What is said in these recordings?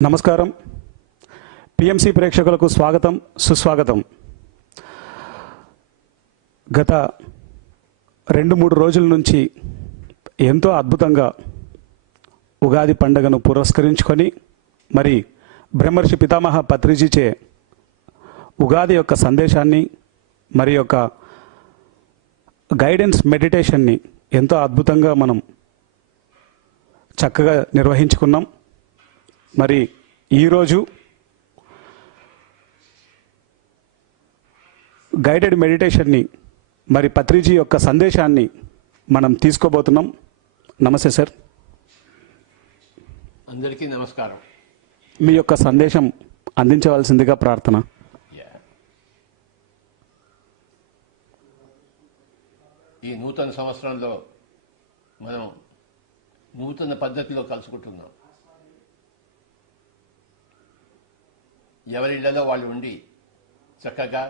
నమస్కారం. పిఎంసి ప్రేక్షకులకు స్వాగతం, సుస్వాగతం. గత 2-3 రోజుల నుంచి ఎంతో అద్భుతంగా ఉగాది పండుగను పురస్కరించుకొని మరి బ్రహ్మర్షి పితామహ పత్రిజీచే ఉగాది యొక్క సందేశాన్ని మరి యొక్క గైడెన్స్ మెడిటేషన్ని ఎంతో అద్భుతంగా మనం చక్కగా నిర్వహించుకున్నాం. మరి ఈరోజు గైడెడ్ మెడిటేషన్ని మరి పత్రిజీ యొక్క సందేశాన్ని మనం తీసుకోబోతున్నాం. నమస్తే సార్. అందరికీ నమస్కారం. మీ యొక్క సందేశం అందించవలసిందిగా ప్రార్థన. ఈ నూతన సంవత్సరంలో మనం నూతన పద్ధతిలో కలుసుకుంటున్నాం. ఎవరిళ్లలో వాళ్ళు ఉండి చక్కగా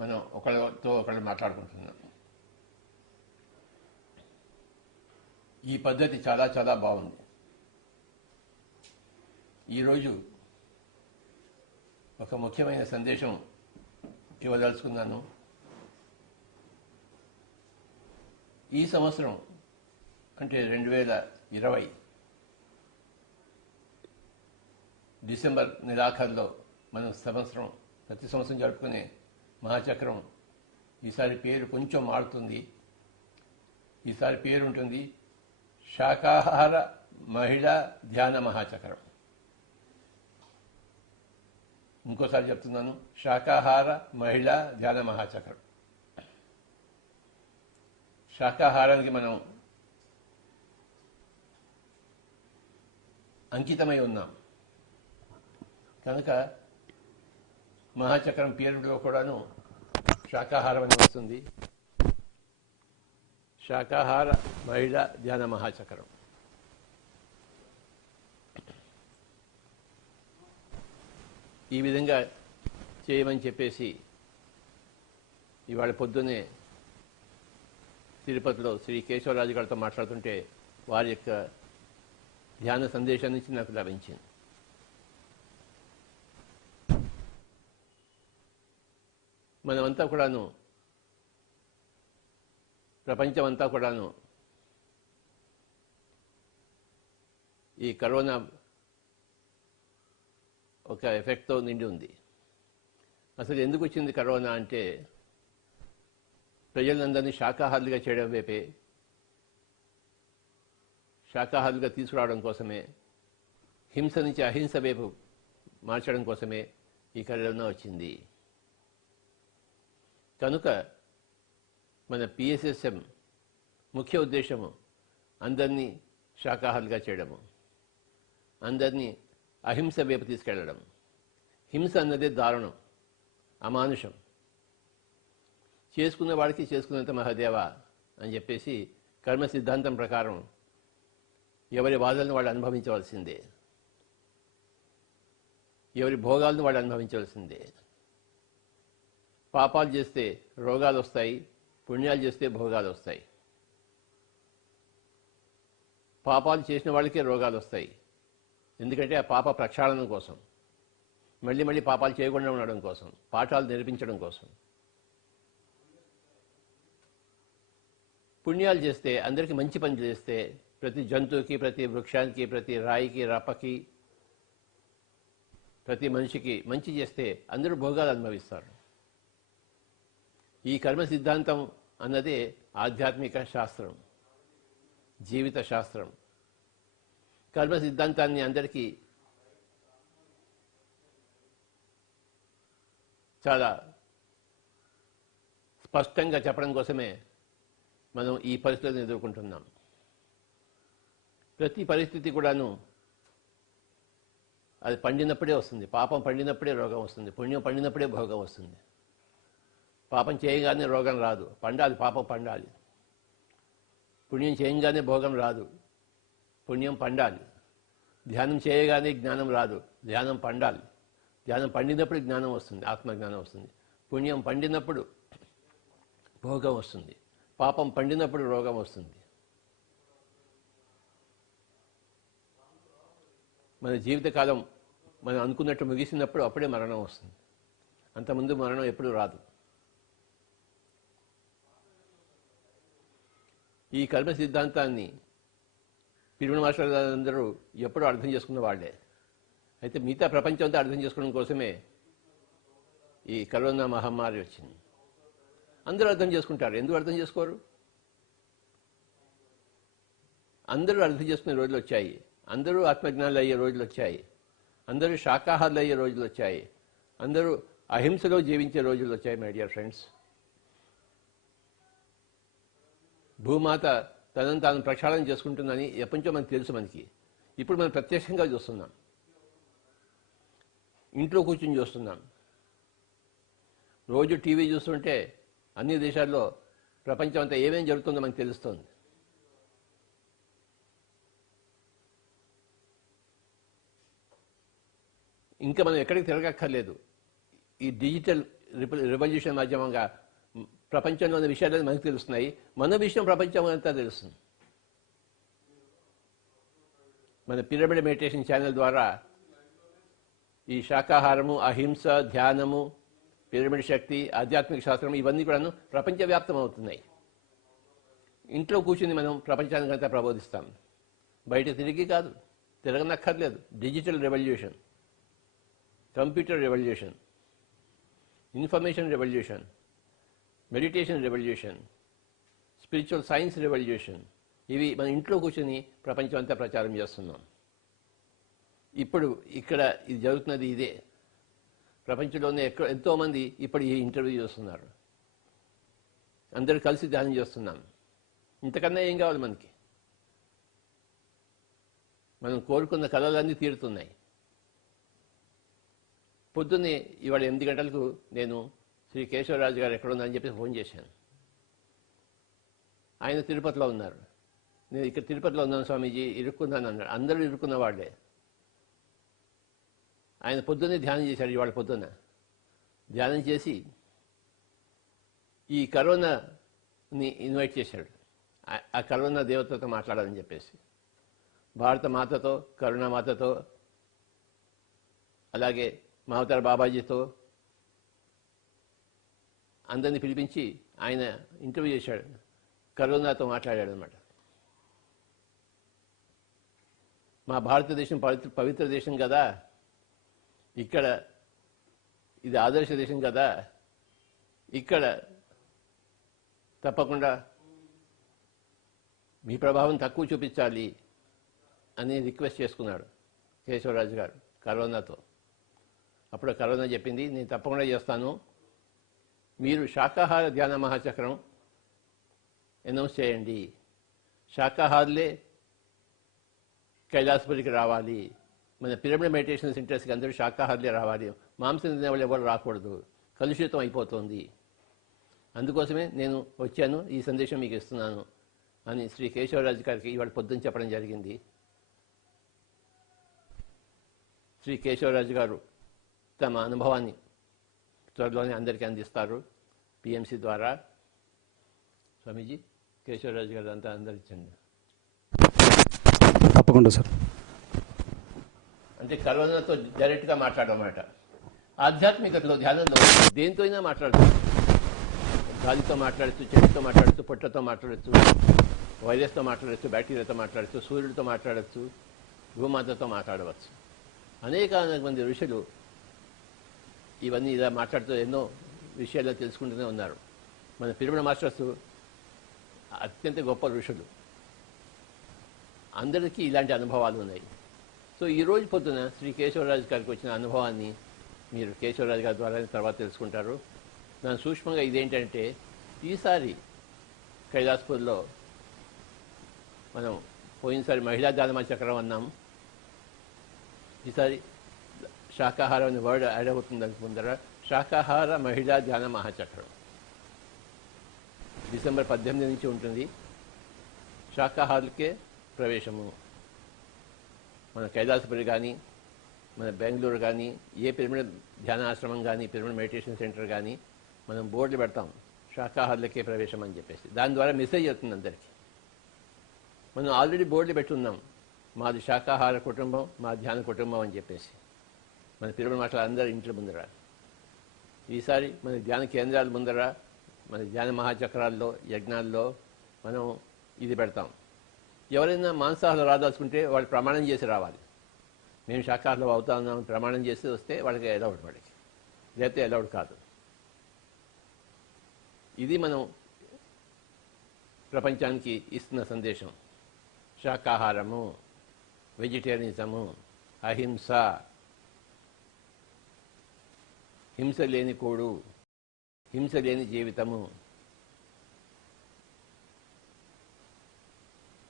మనం ఒకరితో ఒకరు మాట్లాడుకుంటున్నాం. ఈ పద్ధతి చాలా చాలా బాగుంది. ఈరోజు ఒక ముఖ్యమైన సందేశం ఇవ్వదలుచుకున్నాను. ఈ సంవత్సరం అంటే 2020 డిసెంబర్ నెలాఖరులో మనం ప్రతి సంవత్సరం జరుపుకునే మహాచక్రం ఈసారి పేరు కొంచెం మారుతుంది. ఈసారి పేరు ఉంటుంది శాకాహార మహిళా ధ్యాన మహాచక్రం. ఇంకోసారి చెప్తున్నాను, శాకాహార మహిళా ధ్యాన మహాచక్రం. శాకాహారానికి మనం అంకితమై ఉన్నాం కనుక మహాచక్రం పేరులో కూడాను శాకాహారం అని వస్తుంది. శాకాహార మహిళా ధ్యాన మహాచక్రం. ఈ విధంగా చేయమని చెప్పేసి ఇవాళ పొద్దున్నే తిరుపతిలో శ్రీ కేశవరాజు గారితో మాట్లాడుతుంటే వారి యొక్క ధ్యాన సందేశం నుంచి నాకు లభించింది. మనమంతా కూడాను, ప్రపంచమంతా కూడాను ఈ కరోనా ఒక ఎఫెక్ట్తో నిండి ఉంది. అసలు ఎందుకు వచ్చింది కరోనా అంటే ప్రజలందరినీ శాకాహారులుగా చేయడం వైపే, శాకాహారులుగా తీసుకురావడం కోసమే, హింస నుంచి అహింస వైపు మార్చడం కోసమే ఈ కరోనా వచ్చింది. కనుక మన పిఎస్ఎస్ఎం ముఖ్య ఉద్దేశము అందరినీ శాకాహారులుగా చేయడము, అందరినీ అహింస వైపు తీసుకెళ్ళడం. హింస అన్నదే దారుణం, అమానుషం. చేసుకున్న వాడికి చేసుకున్నంత మహాదేవ అని చెప్పేసి కర్మ సిద్ధాంతం ప్రకారం ఎవరి బాధలను వాళ్ళు అనుభవించవలసిందే, ఎవరి భోగాలను వాళ్ళు అనుభవించవలసిందే. పాపాలు చేస్తే రోగాలు వస్తాయి, పుణ్యాలు చేస్తే భోగాలు వస్తాయి. పాపాలు చేసిన వాళ్ళకే రోగాలు వస్తాయి, ఎందుకంటే ఆ పాప ప్రక్షాళన కోసం, మళ్ళీ మళ్ళీ పాపాలు చేయకుండా ఉండడం కోసం, పాఠాలు నేర్పించడం కోసం. పుణ్యాలు చేస్తే, అందరికీ మంచి పని చేస్తే, ప్రతి జంతువుకి, ప్రతి వృక్షానికి, ప్రతి రాయికి, రప్పకి, ప్రతి మనిషికి మంచి చేస్తే అందరూ భోగాలు అనుభవిస్తారు. ఈ కర్మ సిద్ధాంతం అన్నదే ఆధ్యాత్మిక శాస్త్రం, జీవిత శాస్త్రం. కర్మ సిద్ధాంతాన్ని అందరికీ చాలా స్పష్టంగా చెప్పడం కోసమే మనం ఈ పరిస్థితులను ఎదుర్కొంటున్నాం. ప్రతి పరిస్థితి కూడాను అది పండినప్పుడే వస్తుంది. పాపం పండినప్పుడే రోగం వస్తుంది, పుణ్యం పండినప్పుడే భోగం వస్తుంది. పాపం చేయగానే రోగం రాదు, పండాలి, పాపం పండాలి. పుణ్యం చేయగానే భోగం రాదు, పుణ్యం పండాలి. ధ్యానం చేయగానే జ్ఞానం రాదు, ధ్యానం పండాలి. ధ్యానం పండినప్పుడు జ్ఞానం వస్తుంది, ఆత్మజ్ఞానం వస్తుంది. పుణ్యం పండినప్పుడు భోగం వస్తుంది, పాపం పండినప్పుడు రోగం వస్తుంది. మన జీవితకాలం మనం అనుకున్నట్టు ముగిసినప్పుడు అప్పుడే మరణం వస్తుంది. అంతకుముందు మరణం ఎప్పుడూ రాదు. ఈ కర్మ సిద్ధాంతాన్ని పిరమిడ్ మాస్టర్ అందరూ ఎప్పుడూ అర్థం చేసుకున్న వాళ్ళే. అయితే మిగతా ప్రపంచం అంతా అర్థం చేసుకోవడం కోసమే ఈ కరోనా మహమ్మారి వచ్చింది. అందరూ అర్థం చేసుకుంటారు. ఎందుకు అర్థం చేసుకోరు? అందరూ అర్థం చేసుకునే రోజులు వచ్చాయి. అందరూ ఆత్మజ్ఞానులు అయ్యే రోజులు వచ్చాయి. అందరూ శాకాహారులు అయ్యే రోజులు వచ్చాయి. అందరూ అహింసలో జీవించే రోజులు వచ్చాయి. మై డియర్ ఫ్రెండ్స్, భూమాత తనను తాను ప్రక్షాళన చేసుకుంటుందని ఎప్పటి నుంచో మనకు తెలుసు. మనకి ఇప్పుడు మనం ప్రత్యక్షంగా చూస్తున్నాం. ఇంట్లో కూర్చొని చూస్తున్నాం. రోజు టీవీ చూస్తుంటే అన్ని దేశాల్లో ప్రపంచం అంతా ఏమేమి జరుగుతుందో మనకు తెలుస్తుంది. ఇంకా మనం ఎక్కడికి తిరగక్కర్లేదు. ఈ డిజిటల్ రివల్యూషన్ మాధ్యమంగా ప్రపంచంలోని విషయాలు మనకు తెలుస్తున్నాయి. మన విషయం ప్రపంచం అంతా తెలుస్తుంది. మన పిరమిడ్ మెడిటేషన్ ఛానల్ ద్వారా ఈ శాకాహారము, అహింస, ధ్యానము, పిరమిడ్ శక్తి, ఆధ్యాత్మిక శాస్త్రం ఇవన్నీ కూడాను ప్రపంచవ్యాప్తం అవుతున్నాయి. ఇంట్లో కూర్చుని మనం ప్రపంచానికంతా ప్రబోధిస్తాం. బయట తిరిగి కాదు, తిరగనక్కర్లేదు. Digital revolution, computer revolution, information revolution, meditation revolution, spiritual science revolution, ఇవి మన ఇంట్లో కూర్చొని ప్రపంచం అంతా ప్రచారం చేస్తున్నాం. ఇప్పుడు ఇక్కడ ఇది జరుగుతున్నది ఇదే. ప్రపంచంలోనే ఎంతోమంది ఇప్పుడు ఈ ఇంటర్వ్యూ చేస్తున్నారు. అందరూ కలిసి ధ్యానం చేస్తున్నాం. ఇంతకన్నా ఏం కావాలి మనకి? మనం కోరుకున్న కళలన్నీ తీరుతున్నాయి. పొద్దున్నే ఇవాళ 8 గంటలకు నేను శ్రీ కేశవరాజు గారు ఎక్కడున్నారని చెప్పి ఫోన్ చేశాను. ఆయన తిరుపతిలో ఉన్నారు. నేను ఇక్కడ తిరుపతిలో ఉన్నాను స్వామీజీ, ఇరుక్కున్నాను అన్నాడు. అందరూ ఇరుక్కున్న వాళ్ళే. ఆయన పొద్దున్నే ధ్యానం చేశాడు. ఇవాళ పొద్దున్న ధ్యానం చేసి ఈ కరోనాని ఇన్వైట్ చేశాడు. ఆ కరోనా దేవతతో మాట్లాడాలని చెప్పేసి భారత మాతతో, కరుణామాతతో, అలాగే మహతార్ బాబాజీతో అందరినీ పిలిపించి ఆయన ఇంటర్వ్యూ చేశాడు. కరోనాతో మాట్లాడాడు అన్నమాట. మా భారతదేశం పవిత్ర దేశం కదా, ఇక్కడ ఇది ఆదర్శ దేశం కదా, ఇక్కడ తప్పకుండా మీ ప్రభావం తక్కువ చూపించాలి అని రిక్వెస్ట్ చేసుకున్నాడు కేశవరాజు గారు కరోనాతో. అప్పుడు కరోనా చెప్పింది, నేను తప్పకుండా చేస్తాను, మీరు శాకాహార ధ్యాన మహాచక్రం అనౌన్స్ చేయండి. శాకాహారులే కైలాసపురికి రావాలి. మన పిరమిడ్ మెడిటేషన్ సెంటర్స్కి అందరూ శాకాహారులే రావాలి. మాంసం తినే వాళ్ళు ఎవరు రాకూడదు, కలుషితం అయిపోతుంది. అందుకోసమే నేను వచ్చాను, ఈ సందేశం మీకు ఇస్తున్నాను అని శ్రీ కేశవరాజు గారికి ఇవాళ పొద్దున్న చెప్పడం జరిగింది. శ్రీ కేశవరాజు గారు తమ అనుభవాన్ని త్వరలోనే అందరికీ అందిస్తారు పిఎంసి ద్వారా. స్వామీజీ, కేశవరాజు గారు అంతా అందరిచ్చండి. తప్పకుండా సార్. అంటే కరోనాతో డైరెక్ట్గా మాట్లాడమాట. ఆధ్యాత్మికతలో, ధ్యానంలో దేంతో అయినా మాట్లాడచ్చు. గాలితో మాట్లాడచ్చు, చెట్టుతో మాట్లాడచ్చు, పొట్టతో మాట్లాడచ్చు, వైరస్తో మాట్లాడచ్చు, బ్యాక్టీరియాతో మాట్లాడచ్చు, సూర్యుడితో మాట్లాడచ్చు, భూమాతతో మాట్లాడవచ్చు. అనేక మంది ఋషులు ఇవన్నీ ఇలా మాట్లాడుతూ ఎన్నో విషయాల్లో తెలుసుకుంటూనే ఉన్నారు. మన పిరమిడ్ మాస్టర్స్ అత్యంత గొప్ప ఋషులు. అందరికీ ఇలాంటి అనుభవాలు ఉన్నాయి. సో ఈరోజు పొద్దున శ్రీ కేశవరాజు గారికి వచ్చిన అనుభవాన్ని మీరు కేశవరాజు గారి ద్వారా తర్వాత తెలుసుకుంటారు. దాని సూక్ష్మంగా ఇదేంటంటే, ఈసారి కైలాసపూర్లో మనం పోయినసారి మహిళా ధ్యాన చక్రం అన్నాం. ఈసారి శాకాహారం అనే వర్డ్ యాడ్ అవుతుంది అనుకుంటారా. శాకాహార మహిళా ధ్యాన మహాచక్రం డిసెంబర్ 18 నుంచి ఉంటుంది. శాకాహారులకే ప్రవేశము. మన కైలాసపురి కానీ, మన బెంగళూరు కానీ, ఏ పిరమిడ్ ధ్యానాశ్రమం కానీ, పిరమిడ్ మెడిటేషన్ సెంటర్ కానీ మనం బోర్డులు పెడతాం, శాకాహారులకే ప్రవేశం అని చెప్పేసి. దాని ద్వారా మెసేజ్ అవుతుంది అందరికీ. మనం ఆల్రెడీ బోర్డులు పెట్టున్నాం, మాది శాకాహార కుటుంబం, మా ధ్యాన కుటుంబం అని చెప్పేసి. మన పిరమిడ్ మాస్టర్లు అందరి ఇంట్ల ముందర. ఈసారి మన ధ్యాన కేంద్రాల ముందర, మన ధ్యాన మహాచక్రాల్లో, యజ్ఞాల్లో మనం ఇది పెడతాం. ఎవరైనా మాంసాహారం రాదాల్చుకుంటే వాళ్ళు ప్రమాణం చేసి రావాలి. మేము శాకాహారం అవుతా ఉన్నాం ప్రమాణం చేసి వస్తే వాళ్ళకి అలౌడ్, వాడికి లేకపోతే అలౌడ్ కాదు. ఇది మనం ప్రపంచానికి ఇస్తున్న సందేశం. శాకాహారము, వెజిటేరియనిజము, అహింస, హింస లేని కోడు, హింస లేని జీవితము.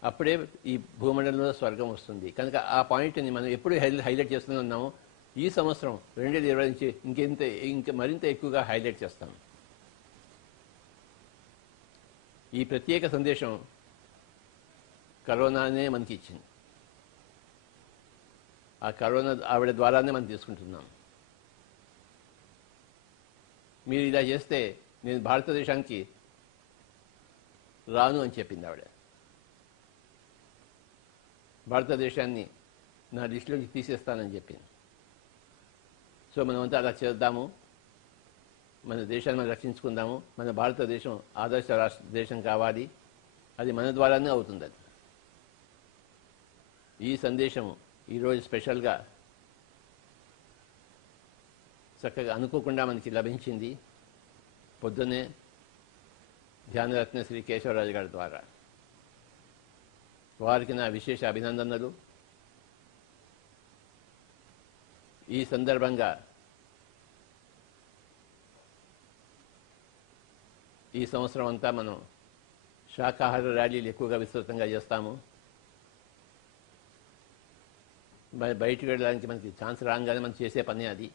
అప్పుడే ఈ భూమండలంలో స్వర్గం వస్తుంది. కనుక ఆ పాయింట్ని మనం ఎప్పుడు హైలైట్ చేస్తూనే ఉన్నాము. ఈ సంవత్సరం 2020 నుంచి ఇంకా మరింత ఎక్కువగా హైలైట్ చేస్తాం. ఈ ప్రత్యేక సందేశం కరోనానే మనకి ఇచ్చింది. ఆ కరోనా ఆవిడ ద్వారానే మనం తీసుకుంటున్నాం. మీరు ఇలా చేస్తే నేను భారతదేశానికి రాను అని చెప్పింది ఆవిడ. భారతదేశాన్ని నా లిస్టులోకి తీసేస్తానని చెప్పింది. సో మనమంతా అలా చేద్దాము. మన దేశాన్ని మనం రక్షించుకుందాము. మన భారతదేశం ఆదర్శ దేశం కావాలి. అది మన ద్వారానే అవుతుంది. అది ఈ సందేశం ఈరోజు స్పెషల్గా చక్కగా అనుకోకుండా మనకి లభించింది. పొద్దున్నే ధ్యానరత్న శ్రీ కేశవరాజు గారి ద్వారా. వారికి నా విశేష అభినందనలు. ఈ సందర్భంగా ఈ సంవత్సరం అంతా మనం శాకాహార ర్యాలీలు ఎక్కువగా విస్తృతంగా చేస్తాము. బయటికి వెళ్ళడానికి మనకి ఛాన్స్ రాగానే మనం చేసే పని అది.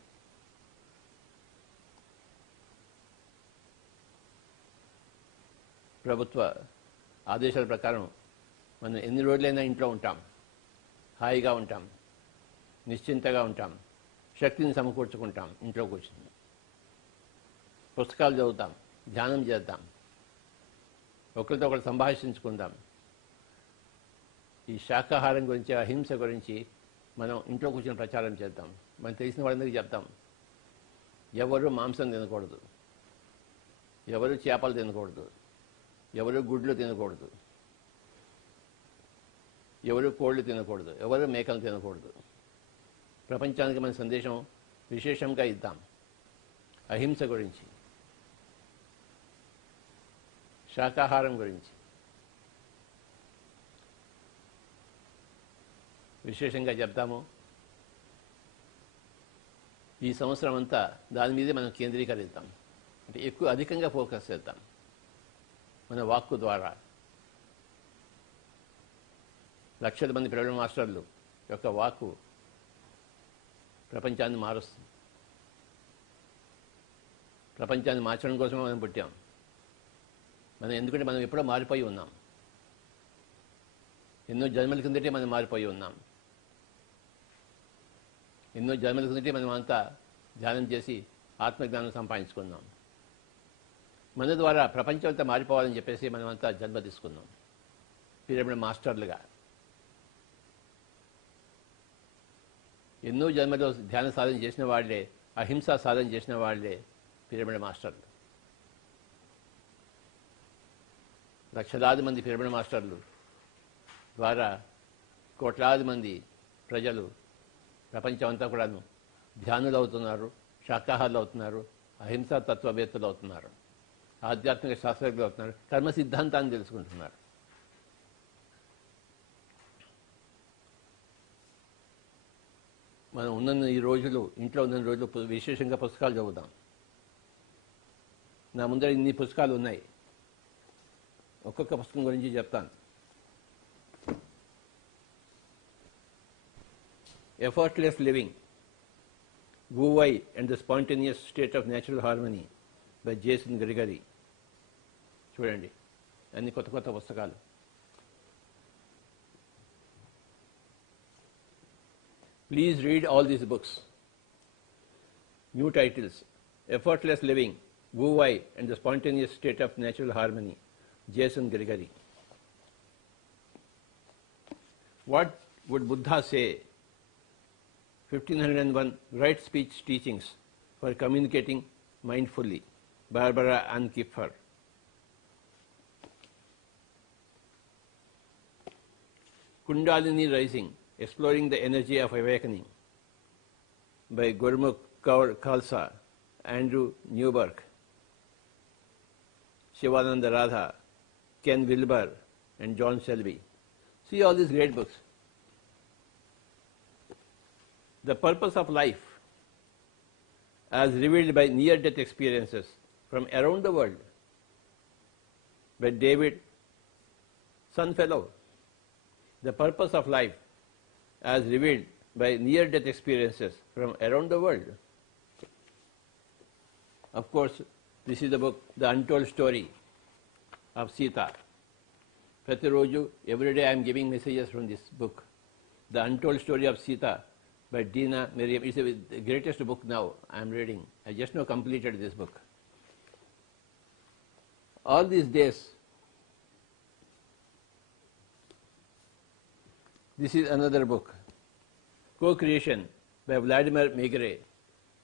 ప్రభుత్వ ఆదేశాల ప్రకారం మనం ఎన్ని రోజులైనా ఇంట్లో ఉంటాం, హాయిగా ఉంటాం, నిశ్చింతగా ఉంటాం, శక్తిని సమకూర్చుకుంటాం. ఇంట్లో కూర్చుని పుస్తకాలు చదువుతాం, ధ్యానం చేద్దాం, ఒకరితో ఒకరు సంభాషించుకుందాం. ఈ శాకాహారం గురించి, అహింస గురించి మనం ఇంట్లో కూర్చొని ప్రచారం చేద్దాం. మనం తెలిసిన వాళ్ళందరికీ చెప్తాం. ఎవరు మాంసం తినకూడదు, ఎవరు చేపలు తినకూడదు, ఎవరు గుడ్లు తినకూడదు, ఎవరు కోళ్ళు తినకూడదు, ఎవరు మేకలు తినకూడదు. ప్రపంచానికి మన సందేశం విశేషంగా ఇద్దాం. అహింస గురించి, శాకాహారం గురించి విశేషంగా చెప్తాము. ఈ సంవత్సరం అంతా దాని మీదే మనం కేంద్రీకరిద్దాం. అంటే అధికంగా ఫోకస్ చేద్దాం. మన వాక్కు ద్వారా లక్షల మంది పిరమిడ్ మాస్టర్లు యొక్క వాక్కు ప్రపంచాన్ని మారుస్తుంది. ప్రపంచాన్ని మార్చడం కోసమే మనం పుట్టాం. ఎందుకంటే మనం ఎప్పుడో మారిపోయి ఉన్నాం. ఎన్నో జన్మల కిందటే మనం మారిపోయి ఉన్నాం. ఎన్నో జన్మల కిందటే మనం అంతా ధ్యానం చేసి ఆత్మజ్ఞానం సంపాదించుకున్నాం. మన ద్వారా ప్రపంచం అంతా మారిపోవాలని చెప్పేసి మనమంతా జన్మ తీసుకున్నాం పిరమిడ్ మాస్టర్లుగా. ఎన్నో జన్మలో ధ్యాన సాధన చేసిన వాళ్లే, అహింసా సాధన చేసిన వాళ్లే పిరమిడ్ మాస్టర్లు. లక్షలాది మంది పిరమిడ్ మాస్టర్లు ద్వారా కోట్లాది మంది ప్రజలు ప్రపంచం అంతా కూడాను ధ్యానులు అవుతున్నారు, శాకాహారులు అవుతున్నారు, అహింసా తత్వవేత్తలు అవుతున్నారు, ఆధ్యాత్మిక శాస్త్రజ్ఞులు అవుతున్నారు, కర్మ సిద్ధాంతాన్ని తెలుసుకుంటున్నారు. మనం ఉన్న ఈ రోజులు, ఇంట్లో ఉన్న రోజులు విశేషంగా పుస్తకాలు చదువుతాం. నా ముందర ఇన్ని పుస్తకాలు ఉన్నాయి. ఒక్కొక్క పుస్తకం గురించి చెప్తాను. Effortless living, Wu Wei and the Spontaneous State of Natural Harmony by Jason Gregory. చూడండి, అన్ని కొత్త కొత్త పుస్తకాలు. Please read all these books. New titles: Effortless Living, Wu Wei and the Spontaneous State of Natural Harmony, Jason Gregory. What would Buddha say 1501 Right Speech Teachings for Communicating Mindfully, Barbara Ann Kipfer. Kundalini Rising, Exploring the Energy of Awakening by Gurmukh Kaur Khalsa, Andrew Newberg, Shivananda Radha, Ken Wilber, and John Selby. See all these great books. The Purpose of Life, as revealed by near-death experiences from around the world, by David Sunfellow. The Purpose of Life, as revealed by near-death experiences from around the world. Of course, this is the book, The Untold Story of Sita. Pratiroju, every day I am giving messages from this book. The Untold Story of Sita by Dina Miriam. It's the greatest book now I am reading. I just now completed this book. All these days, this is another book, Co-Creation by Vladimir Megre,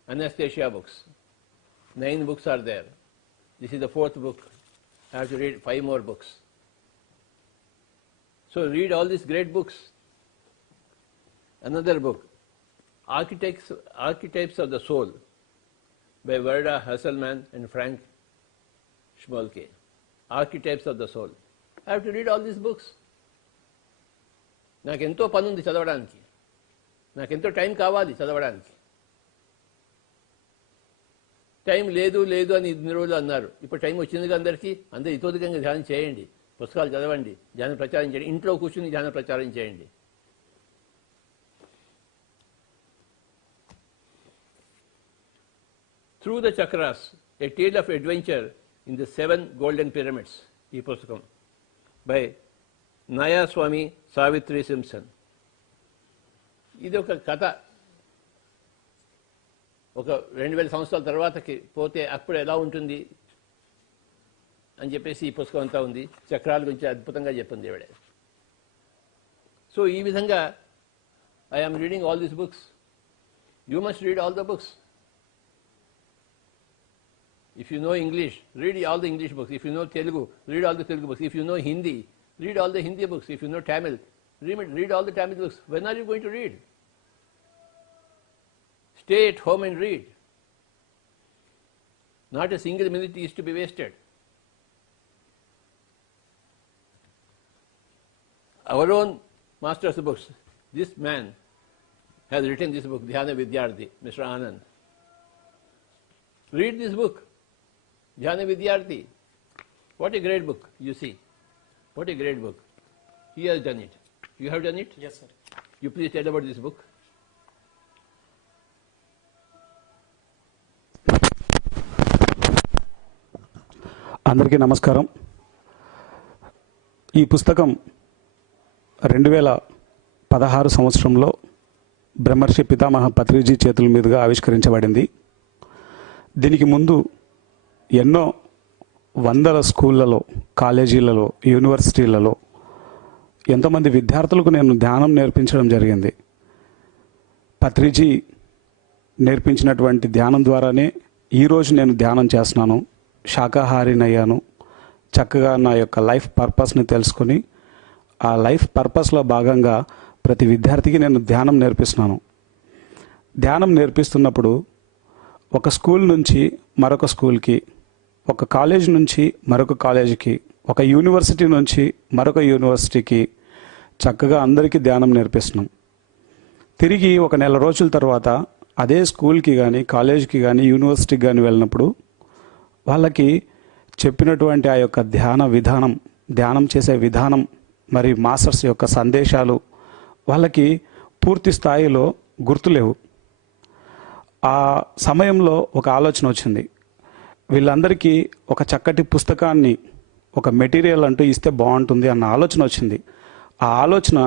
Anastasia books. 9 books are there. This is the 4th book. I have to read 5 more books. So read all these great books. Another book, Archetypes of the Soul by Verda Hasselman and Frank Schmolke. Archetypes of the Soul. I have to read all these books. నాకెంతో పని ఉంది చదవడానికి, నాకెంతో time కావాలి చదవడానికి. Time లేదు లేదు అని ఇన్ని రోజులు అన్నారు. ఇప్పుడు టైం వచ్చింది అందరికీ. అందరూ ఇతోధికంగా ధ్యానం చేయండి, పుస్తకాలు చదవండి, ధ్యాన ప్రచారం చేయండి, ఇంట్లో కూర్చుని ధ్యాన ప్రచారం చేయండి. Through the Chakras, A Tale of Adventure in the 7 Golden Pyramids, ఈ పుస్తకం బై నయా స్వామి సావిత్రి సింప్సన్. ఇది ఒక కథ. ఒక 2000 సంవత్సరాల తర్వాతకి పోతే అప్పుడు ఎలా ఉంటుంది అని చెప్పేసి ఈ పుస్తకం అంతా ఉంది. చక్రాల గురించి అద్భుతంగా చెప్పింది ఈవిడ. సో ఈ విధంగా I am reading all these books. You must read all the books. If you know English, read all the English books. If you know Telugu, read all the Telugu books. If you know Hindi, read all the Hindi books. If you know Tamil, read all the Tamil books. When are you going to read? Stay at home and read. Not a single minute is to be wasted. Our own master of the books, this man has written this book, Dhyana Vidyarthi, Mr. Anand. Read this book, Dhyana Vidyarthi. What a great book, you see. What a great book. He has done it. You have done it? Yes, sir. You please tell about this book. అందరికీ నమస్కారం. ఈ పుస్తకం 2016 సంవత్సరంలో బ్రహ్మర్షి పితామహ పత్రిజీ చేతుల మీదుగా ఆవిష్కరించబడింది. దీనికి ముందు ఎన్నో వందల స్కూళ్ళలో, కాలేజీలలో, యూనివర్సిటీలలో ఎంతోమంది విద్యార్థులకు నేను ధ్యానం నేర్పించడం జరిగింది. పత్రిజీ నేర్పించినటువంటి ధ్యానం ద్వారానే ఈరోజు నేను ధ్యానం చేస్తున్నాను, శాకాహారినయ్యాను. చక్కగా నా యొక్క లైఫ్ పర్పస్ని తెలుసుకొని ఆ లైఫ్ పర్పస్లో భాగంగా ప్రతి విద్యార్థికి నేను ధ్యానం నేర్పిస్తున్నాను. ధ్యానం నేర్పిస్తున్నప్పుడు ఒక స్కూల్ నుంచి మరొక స్కూల్కి, ఒక కాలేజ్ నుంచి మరొక కాలేజీకి, ఒక యూనివర్సిటీ నుంచి మరొక యూనివర్సిటీకి చక్కగా అందరికీ ధ్యానం నేర్పిస్తున్నాం. తిరిగి ఒక నెల రోజుల తర్వాత అదే స్కూల్కి కానీ, కాలేజీకి కానీ, యూనివర్సిటీకి కానీ వెళ్ళినప్పుడు వాళ్ళకి చెప్పినటువంటి ఆ యొక్క ధ్యాన విధానం, ధ్యానం చేసే విధానం, మరి మాస్టర్స్ యొక్క సందేశాలు వాళ్ళకి పూర్తి స్థాయిలో గుర్తులేవు. ఆ సమయంలో ఒక ఆలోచన వచ్చింది, వీళ్ళందరికీ ఒక చక్కటి పుస్తకాన్ని, ఒక మెటీరియల్ అంటూ ఇస్తే బాగుంటుంది అన్న ఆలోచన వచ్చింది. ఆ ఆలోచన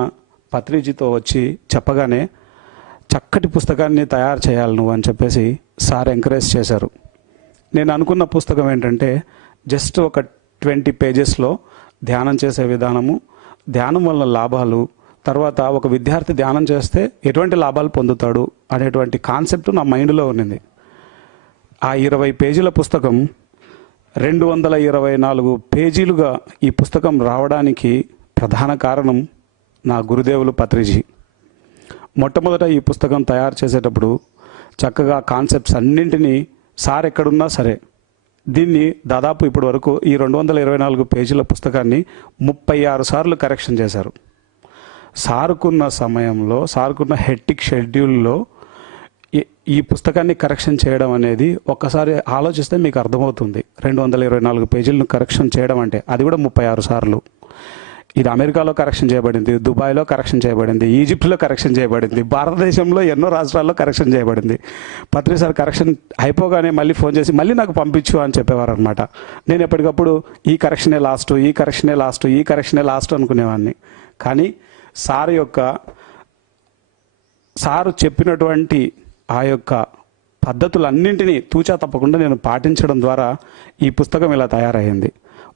పత్రిజీతో వచ్చి చెప్పగానే చక్కటి పుస్తకాన్ని తయారు చేయాలి నువ్వు అని చెప్పేసి సార్ ఎంకరేజ్ చేశారు. నేను అనుకున్న పుస్తకం ఏంటంటే జస్ట్ ఒక 20 పేజెస్లో ధ్యానం చేసే విధానము, ధ్యానం వల్ల లాభాలు, తర్వాత ఒక విద్యార్థి ధ్యానం చేస్తే ఎటువంటి లాభాలు పొందుతాడు అనేటువంటి కాన్సెప్ట్ నా మైండ్లో ఉన్నింది. ఆ 20 పేజీల పుస్తకం 224 పేజీలుగా ఈ పుస్తకం రావడానికి ప్రధాన కారణం నా గురుదేవులు పత్రిజీ. మొట్టమొదట ఈ పుస్తకం తయారు చేసేటప్పుడు చక్కగా కాన్సెప్ట్స్ అన్నింటినీ సార్ ఎక్కడున్నా సరే దీన్ని దాదాపు ఇప్పటి వరకు ఈ 224 పేజీల పుస్తకాన్ని 36 సార్లు కరెక్షన్ చేశారు. సార్కున్న సమయంలో, సార్కున్న హెక్టిక్ షెడ్యూల్లో ఈ పుస్తకాన్ని కరెక్షన్ చేయడం అనేది ఒక్కసారి ఆలోచిస్తే మీకు అర్థమవుతుంది. 224 పేజీలను కరెక్షన్ చేయడం అంటే అది కూడా 36 సార్లు. ఇది అమెరికాలో కరెక్షన్ చేయబడింది, దుబాయ్లో కరెక్షన్ చేయబడింది, ఈజిప్ట్లో కరెక్షన్ చేయబడింది, భారతదేశంలో ఎన్నో రాష్ట్రాల్లో కరెక్షన్ చేయబడింది. పత్రి సార్ కరెక్షన్ అయిపోగానే మళ్ళీ ఫోన్ చేసి మళ్ళీ నాకు పంపించు అని చెప్పేవారు అనమాట. నేను ఎప్పటికప్పుడు ఈ కరెక్షనే లాస్ట్, ఈ కరెక్షనే లాస్ట్, ఈ కరెక్షనే లాస్ట్ అనుకునేవాడిని. కానీ సారు చెప్పినటువంటి ఆ యొక్క పద్ధతులన్నింటినీ తూచా తప్పకుండా నేను పాటించడం ద్వారా ఈ పుస్తకం ఇలా తయారైంది.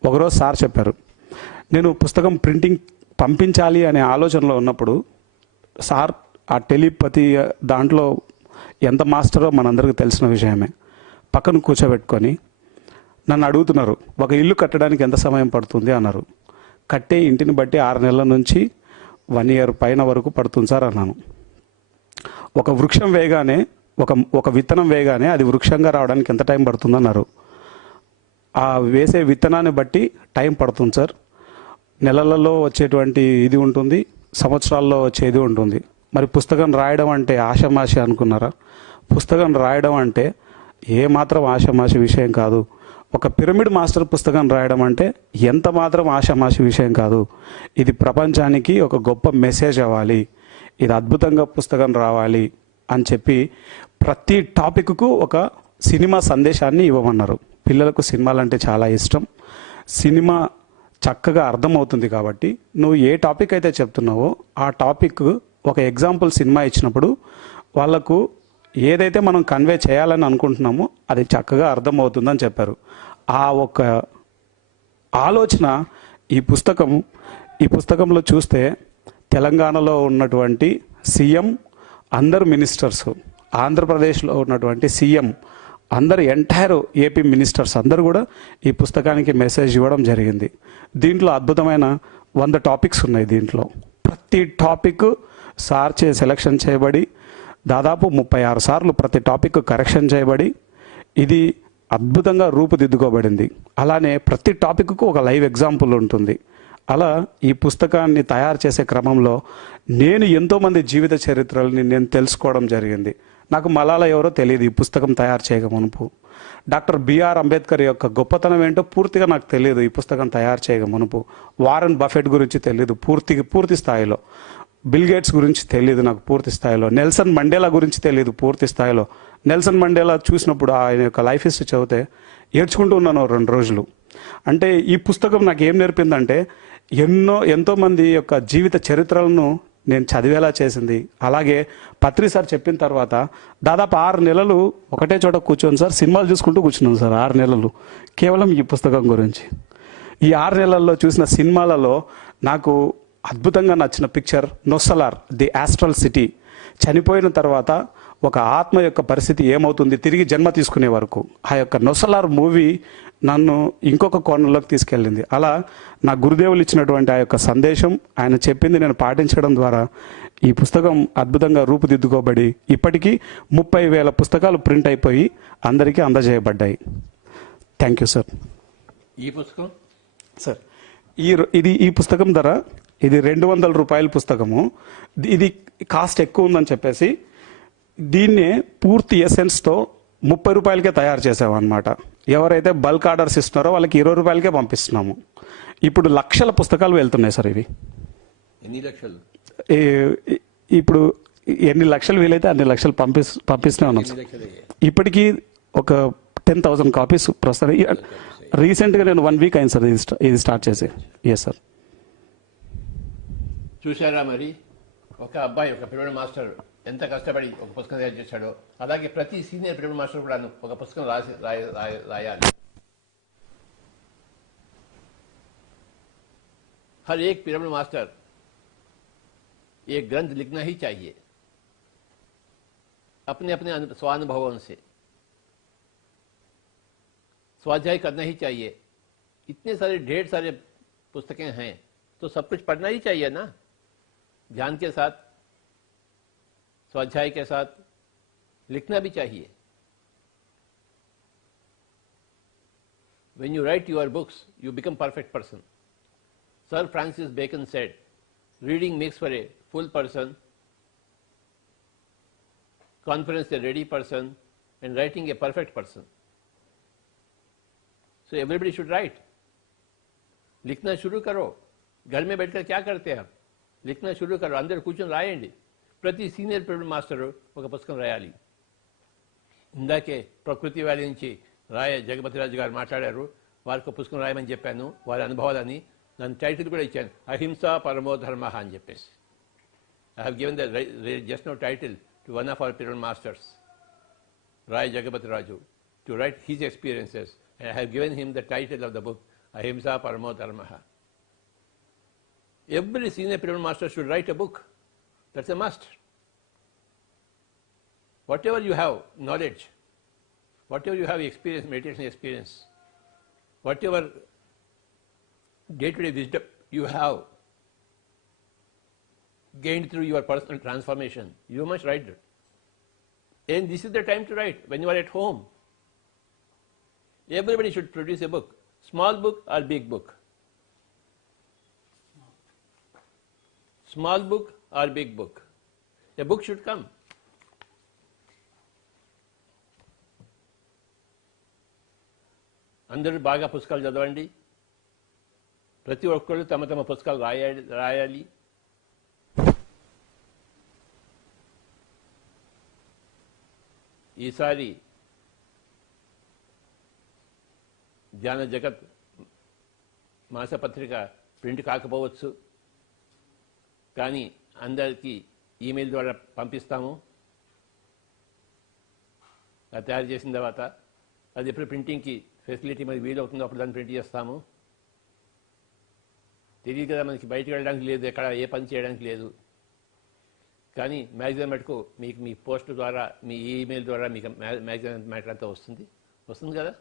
ఒకరోజు సార్ చెప్పారు, నేను పుస్తకం ప్రింటింగ్ పంపించాలి అనే ఆలోచనలో ఉన్నప్పుడు సార్ ఆ టెలిపతి దాంట్లో ఎంత మాస్టరో మనందరికీ తెలిసిన విషయమే. పక్కన కూర్చోబెట్టుకొని నన్ను అడుగుతున్నారు, ఒక ఇల్లు కట్టడానికి ఎంత సమయం పడుతుంది అన్నారు. కట్టే ఇంటిని బట్టి 6 నెలల నుంచి 1 year పైన వరకు పడుతుంది సార్ అన్నాను. ఒక వృక్షం వేయగానే ఒక విత్తనం వేయగానే అది వృక్షంగా రావడానికి ఎంత టైం పడుతుందన్నారు. ఆ వేసే విత్తనాన్ని బట్టి టైం పడుతుంది సార్. నెలలలో వచ్చేటువంటి ఇది ఉంటుంది, సంవత్సరాల్లో వచ్చేది ఉంటుంది. మరి పుస్తకం రాయడం అంటే ఆషామాషి అనుకున్నారా? పుస్తకం రాయడం అంటే ఏమాత్రం ఆషామాషి విషయం కాదు. ఒక పిరమిడ్ మాస్టర్ పుస్తకం రాయడం అంటే ఎంత మాత్రం ఆషామాషి విషయం కాదు. ఇది ప్రపంచానికి ఒక గొప్ప మెసేజ్ అవ్వాలి, ఇది అద్భుతంగా పుస్తకం రావాలి అని చెప్పి ప్రతి టాపిక్కు ఒక సినిమా సందేశాన్ని ఇవ్వమన్నారు. పిల్లలకు సినిమాలంటే చాలా ఇష్టం. సినిమా చక్కగా అర్థమవుతుంది కాబట్టి నువ్వు ఏ టాపిక్ అయితే చెప్తున్నావో ఆ టాపిక్ ఒక ఎగ్జాంపుల్ సినిమా ఇచ్చినప్పుడు వాళ్ళకు ఏదైతే మనం కన్వే చేయాలని అనుకుంటున్నామో అది చక్కగా అర్థమవుతుందని చెప్పారు. ఆ ఒక ఆలోచన ఈ పుస్తకంలో చూస్తే తెలంగాణలో ఉన్నటువంటి సీఎం, అందరు మినిస్టర్స్, ఆంధ్రప్రదేశ్లో ఉన్నటువంటి సీఎం, అందరు ఎంటైర్ ఏపీ మినిస్టర్స్ అందరూ కూడా ఈ పుస్తకానికి మెసేజ్ ఇవ్వడం జరిగింది. దీంట్లో అద్భుతమైన 100 టాపిక్స్ ఉన్నాయి. దీంట్లో ప్రతి టాపిక్ సార్ సెలెక్షన్ చేయబడి దాదాపు 36 సార్లు ప్రతి టాపిక్ కరెక్షన్ చేయబడి ఇది అద్భుతంగా రూపుదిద్దుకోబడింది. అలానే ప్రతి టాపిక్కు ఒక లైవ్ ఎగ్జాంపుల్ ఉంటుంది. అలా ఈ పుస్తకాన్ని తయారు చేసే క్రమంలో నేను ఎంతోమంది జీవిత చరిత్రలని నేను తెలుసుకోవడం జరిగింది. నాకు మలాలా ఎవరో తెలియదు ఈ పుస్తకం తయారు చేయక మునుపు. డాక్టర్ బిఆర్ అంబేద్కర్ యొక్క గొప్పతనం ఏంటో పూర్తిగా నాకు తెలియదు ఈ పుస్తకం తయారు చేయక మునుపు. వారన్ బఫెట్ గురించి తెలియదు పూర్తి స్థాయిలో. బిల్ గేట్స్ గురించి తెలియదు నాకు పూర్తి స్థాయిలో. నెల్సన్ మండేలా గురించి తెలియదు పూర్తి స్థాయిలో. నెల్సన్ మండేలా చూసినప్పుడు ఆయన యొక్క లైఫ్ హిస్టరీ చదివితే ఏడ్చుకుంటూ ఉన్నాను 2 రోజులు. అంటే ఈ పుస్తకం నాకు ఏం నేర్పిందంటే ఎంతోమంది యొక్క జీవిత చరిత్రలను నేను చదివేలా చేసింది. అలాగే పత్రి సార్ చెప్పిన తర్వాత దాదాపు 6 నెలలు ఒకటే చోట కూర్చొని సార్ సినిమాలు చూసుకుంటూ కూర్చున్నాను సార్. 6 నెలలు కేవలం ఈ పుస్తకం గురించి. ఈ 6 నెలల్లో చూసిన సినిమాలలో నాకు అద్భుతంగా నచ్చిన పిక్చర్ నొస్సలార్, ది ఆస్ట్రల్ సిటీ. చనిపోయిన తర్వాత ఒక ఆత్మ యొక్క పరిస్థితి ఏమవుతుంది తిరిగి జన్మ తీసుకునే వరకు ఆ యొక్క నొస్సలార్ మూవీ నన్ను ఇంకొక కోణంలోకి తీసుకెళ్ళింది. అలా నా గురుదేవులు ఇచ్చినటువంటి ఆ యొక్క సందేశం, ఆయన చెప్పింది నేను పాటించడం ద్వారా ఈ పుస్తకం అద్భుతంగా రూపుదిద్దుకోబడి ఇప్పటికీ 30,000 పుస్తకాలు ప్రింట్ అయిపోయి అందరికీ అందజేయబడ్డాయి. Thank you sir. ఈ పుస్తకం సార్ ఈ పుస్తకం ధర ఇది 200 రూపాయల పుస్తకము. ఇది కాస్ట్ ఎక్కువ ఉందని చెప్పేసి దీన్నే పూర్తి ఎసెన్స్తో 30 రూపాయలకే తయారు చేసామన్నమాట. ఎవరైతే బల్క్ ఆర్డర్స్ ఇస్తున్నారో వాళ్ళకి 20 రూపాయలకే పంపిస్తున్నాము. ఇప్పుడు లక్షల పుస్తకాలు వెళ్తున్నాయి సార్. ఇవి ఎన్ని లక్షలు? ఇప్పుడు ఎన్ని లక్షలు వీలైతే అన్ని లక్షలు పంపిస్తూనే ఉన్నాం సార్. ఇప్పటికీ ఒక 10,000 కాపీస్ ప్రస్తుతం. రీసెంట్గా నేను 1 వీక్ అయింది సార్ ఇది స్టార్ట్ చేసి. Yes sir. చూశారా మరి ఒక అబ్బాయి, ఒక పిరమిడ్ మాస్టర్ ఎంత కష్టపడి ఒక పుస్తకం తయారు చేశాడో, అలాగే ప్రతి సీనియర్ పిరమిడ్ మాస్టర్ కూడా ఒక పుస్తకం రాయాలి. हर एक पिरामिड मास्टर एक ग्रंथ लिखना ही चाहिए अपने अपने स्वानुभवों से, स्वाध्याय करना ही चाहिए। इतने सारे ढेर सारे पुस्तकें हैं तो सब कुछ पढ़ना ही चाहिए ना, ध्यान के साथ, स्वाध्याय के साथ लिखना भी चाहिए। When you write your books, you become perfect person. Sir Francis Bacon said, reading makes for a full person, conference a ready person, and writing a perfect person. So everybody should write. लिखना शुरू करो। घर में बैठकर क्या करते हैं आप? लिखना शुरू करो, అందరూ కూర్చొని రాయండి। ప్రతి సీనియర్ ప్రిపరేటరీ మాస్టర్ ఒక పుస్తకం రాయాలి। ఇందాకే ప్రకృతి వ్యాలీ నుంచి రాయ జగపతిరాజు గారు మాట్లాడారు, వారికి ఒక పుస్తకం రాయమని చెప్పాను, వారి అనుభవాలని। దాని టైటిల్ కూడా ఇచ్చాను, అహింస పరమో ధర్మ అని చెప్పేసి। I have given the just now title to one of our preparatory masters, Raya Jagapatiraju, to write his experiences, and I have given him the title of the book, Ahimsa Paramo ధర్మ. Every senior pyramid master should write a book. That's a must. Whatever you have knowledge, whatever you have experience, meditation experience, whatever day-to-day wisdom you have gained through your personal transformation, you must write it. And this is the time to write, when you are at home. Everybody should produce a book, small book or big book. Small book or big book. A book should come. అందరూ బాగా పుస్తకాలు చదవండి, ప్రతి ఒక్కళ్ళు తమ తమ పుస్తకాలు రాయాలి. ఈసారి ధ్యాన జగత్ మాసపత్రిక ప్రింట్ కాకపోవచ్చు, కానీ అందరికీ ఈమెయిల్ ద్వారా పంపిస్తాము. అది తయారు చేసిన తర్వాత అది ఎప్పుడు ప్రింటింగ్కి ఫెసిలిటీ మనకి వీలవుతుందో అప్పుడు దాన్ని ప్రింట్ చేస్తాము. తెలియదు కదా, మనకి బయటకు వెళ్ళడానికి లేదు, ఎక్కడ ఏ పని చేయడానికి లేదు. కానీ మ్యాగజైన్ మటుకు మీకు మీ పోస్ట్ ద్వారా, మీ ఈమెయిల్ ద్వారా మీకు మ్యాగజైన్ మ్యాటర్ అంతా వస్తుంది కదా.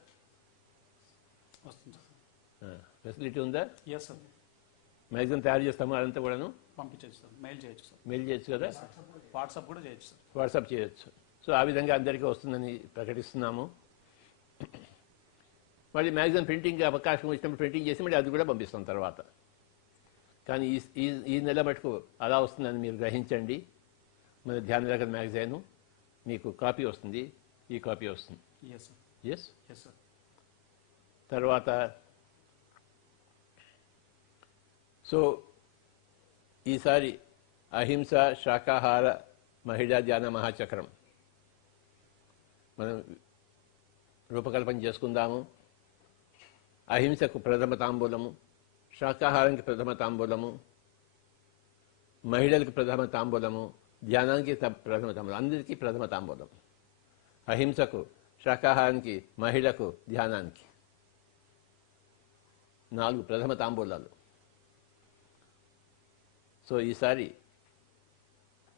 ఫెసిలిటీ ఉందా? Yes sir. మ్యాగజైన్ తయారు చేస్తాము, అదంతా కూడాను పంపించవచ్చు సార్, మెయిల్ చేయొచ్చు కదా, వాట్సాప్ కూడా చేయొచ్చు సార్. వాట్సాప్ చేయొచ్చు. సో ఆ విధంగా అందరికీ వస్తుందని ప్రకటిస్తున్నాము. మళ్ళీ మ్యాగజైన్ ప్రింటింగ్ అవకాశం వచ్చినప్పుడు ప్రింటింగ్ చేసి మళ్ళీ అది కూడా పంపిస్తాం తర్వాత. కానీ ఈ నెల మటుకు అలా వస్తుందని మీరు గ్రహించండి. మన ధ్యాన జగత్ మ్యాగజైన్ మీకు కాపీ వస్తుంది, ఈ కాపీ వస్తుంది. Yes sir. తర్వాత సో ఈసారి అహింస శాకాహార మహిళా ధ్యాన మహాచక్రం మనం రూపకల్పన చేసుకుందాము. అహింసకు ప్రథమ తాంబూలము, శాకాహారానికి ప్రథమ తాంబూలము, మహిళలకు ప్రథమ తాంబూలము, ధ్యానానికి ప్రథమ తాంబూలం, అందరికీ ప్రథమ తాంబూలం. అహింసకు, శాకాహారానికి, మహిళకు, ధ్యానానికి 4 ప్రథమ తాంబూలాలు. సో ఈసారి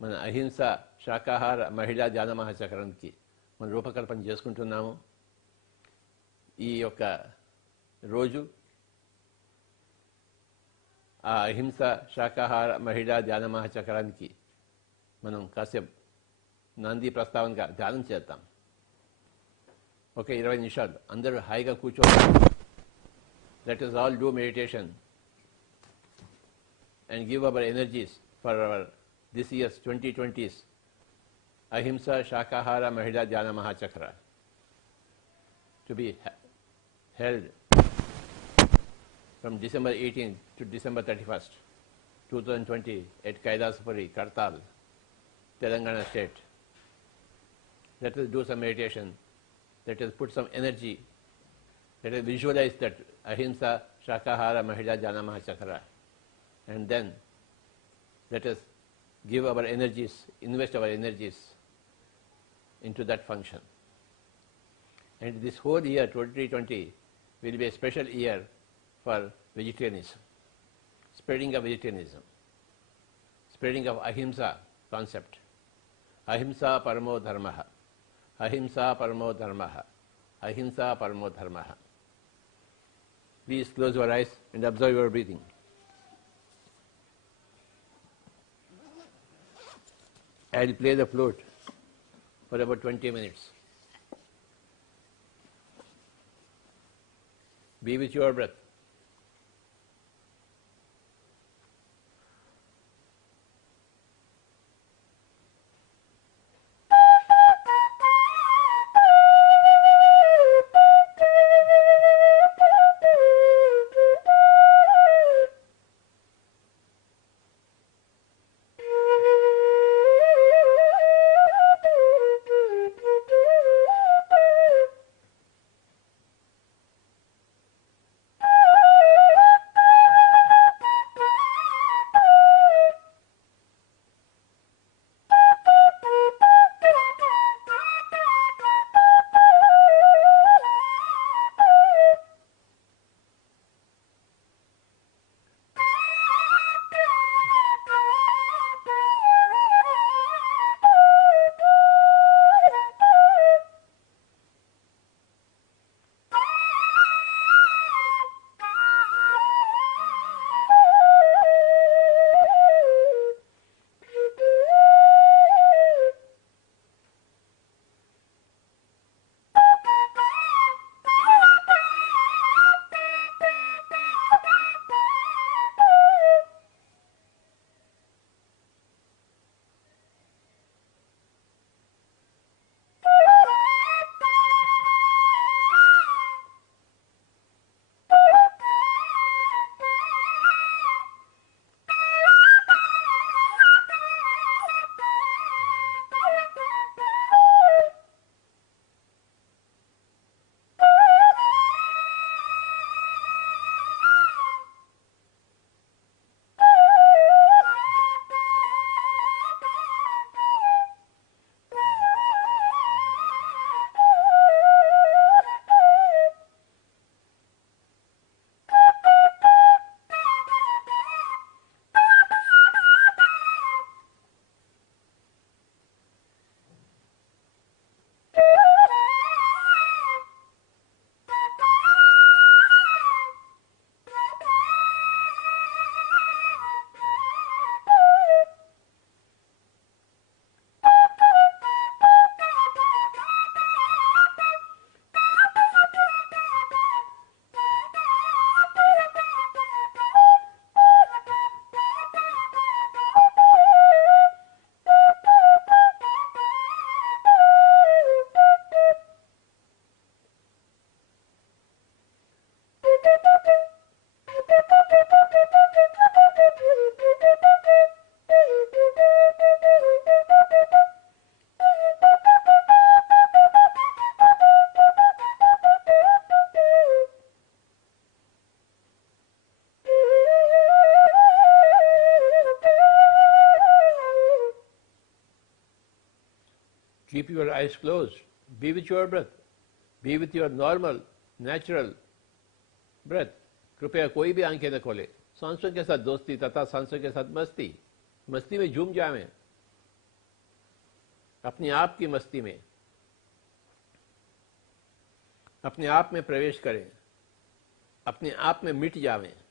మన అహింస శాకాహార మహిళా ధ్యాన మహాచక్రానికి మనం రూపకల్పన చేసుకుంటున్నాము. ఈ యొక్క రోజు ఆ అహింస శాకాహార మహిళా ధ్యాన మహాచక్రానికి మనం కాసేపు నాంది ప్రస్తావనగా ధ్యానం చేద్దాం. ఒక 20 నిమిషాలు అందరూ హాయిగా కూర్చోవాలి. Let us all do meditation and give our energies for our this year's 2020's Ahimsa Shakahara Mahila Dhyana Mahachakra to be held from December 18th to December 31st, 2020 at Kailasapuri, Kartal, Telangana State. Let us do some meditation. Let us put some energy. Let us visualize that Ahimsa Shakahara Mahila Dhyana Mahachakra. And then let us give our energies, invest our energies into that function. And this whole year, 2020, will be a special year for vegetarianism, spreading of vegetarianism, spreading of ahimsa concept. Ahimsa paramo dharmaha. Ahimsa paramo dharmaha. Ahimsa paramo dharmaha. Please close your eyes and observe your breathing. I'll play the flute for about 20 minutes. Be with your breath. Keep your eyes closed. Be with your breath. Be with your normal, natural breath. कृपया कोई भी आंखें न खोले. सांसों के साथ दोस्ती तथा सांसों के साथ मस्ती. मस्ती में झूम जाएं. अपने आप की मस्ती में. अपने आप में प्रवेश करें. अपने आप में मिट जावें.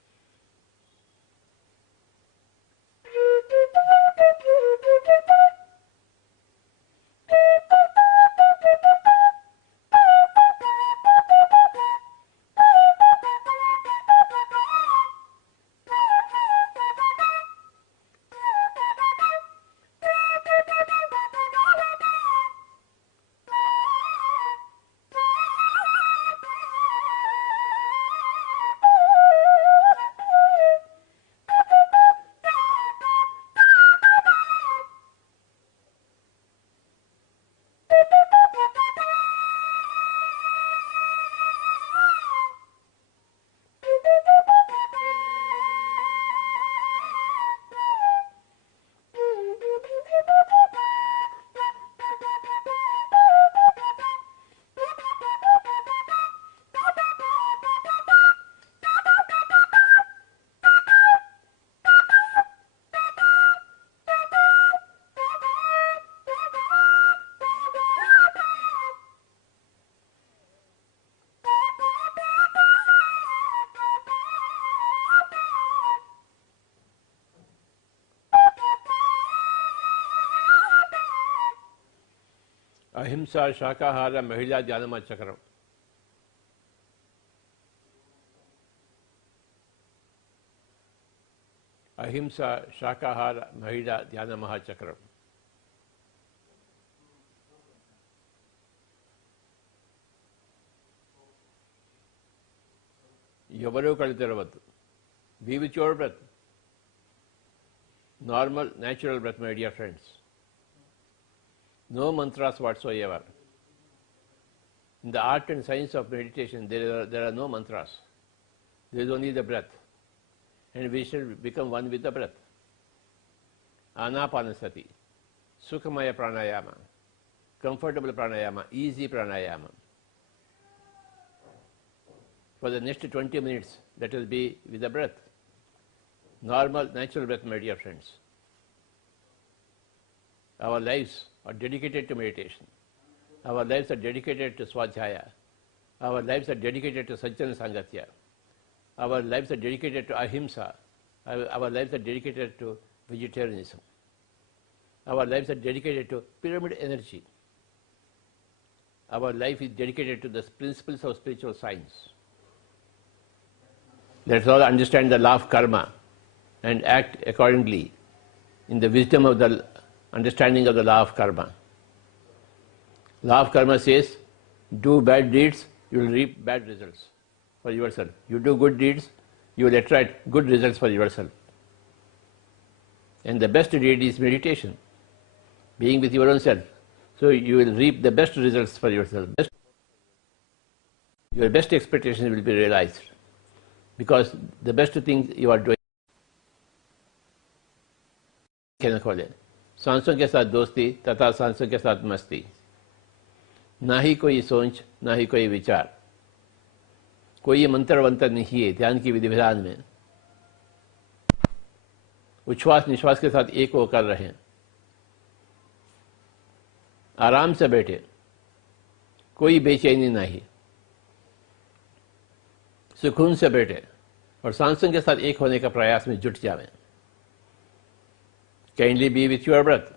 अहिंसा शाकाहार महिला ध्यानमा चक्रम. अहिंसा शाकाहार महिला ध्यान महाचक्रम. ఎవరో కళ్ళు తెరవద్దు. Be with your breath. Normal, natural breath, my dear friends. No mantras whatsoever. In the art and science of meditation, there are no mantras. There is only the breath. And we shall become one with the breath. Anapanasati, Sukhamaya pranayama, comfortable pranayama, easy pranayama. For the next 20 minutes, let us be with the breath. Normal, natural breath, my dear friends. Our lives are dedicated to meditation. Our lives are dedicated to Swadhyaya. Our lives are dedicated to Sajjana Sangatya. Our lives are dedicated to Ahimsa. Our lives are dedicated to vegetarianism. Our lives are dedicated to pyramid energy. Our life is dedicated to the principles of spiritual science. Let us all understand the law of karma and act accordingly in the wisdom of the understanding of the law of karma. Law of karma says, do bad deeds, you will reap bad results for yourself. You do good deeds, you will attract good results for yourself. And the best deed is meditation, being with your own self. So you will reap the best results for yourself. Your best expectations will be realized, because the best things you are doing. कहना खोले, सांसों के साथ दोस्ती तथा सांसों के साथ मस्ती. ना ही कोई सोच, ना ही कोई विचार. कोई मंत्र वंत्र नहीं है ध्यान की विधि विधान में. उच्छ्वास निश्वास के साथ एक होकर रहें. आराम से बैठे, कोई बेचैनी नहीं. सुकून से बैठे और सांसों के साथ एक होने का प्रयास में जुट जावें. Kindly be with your breath.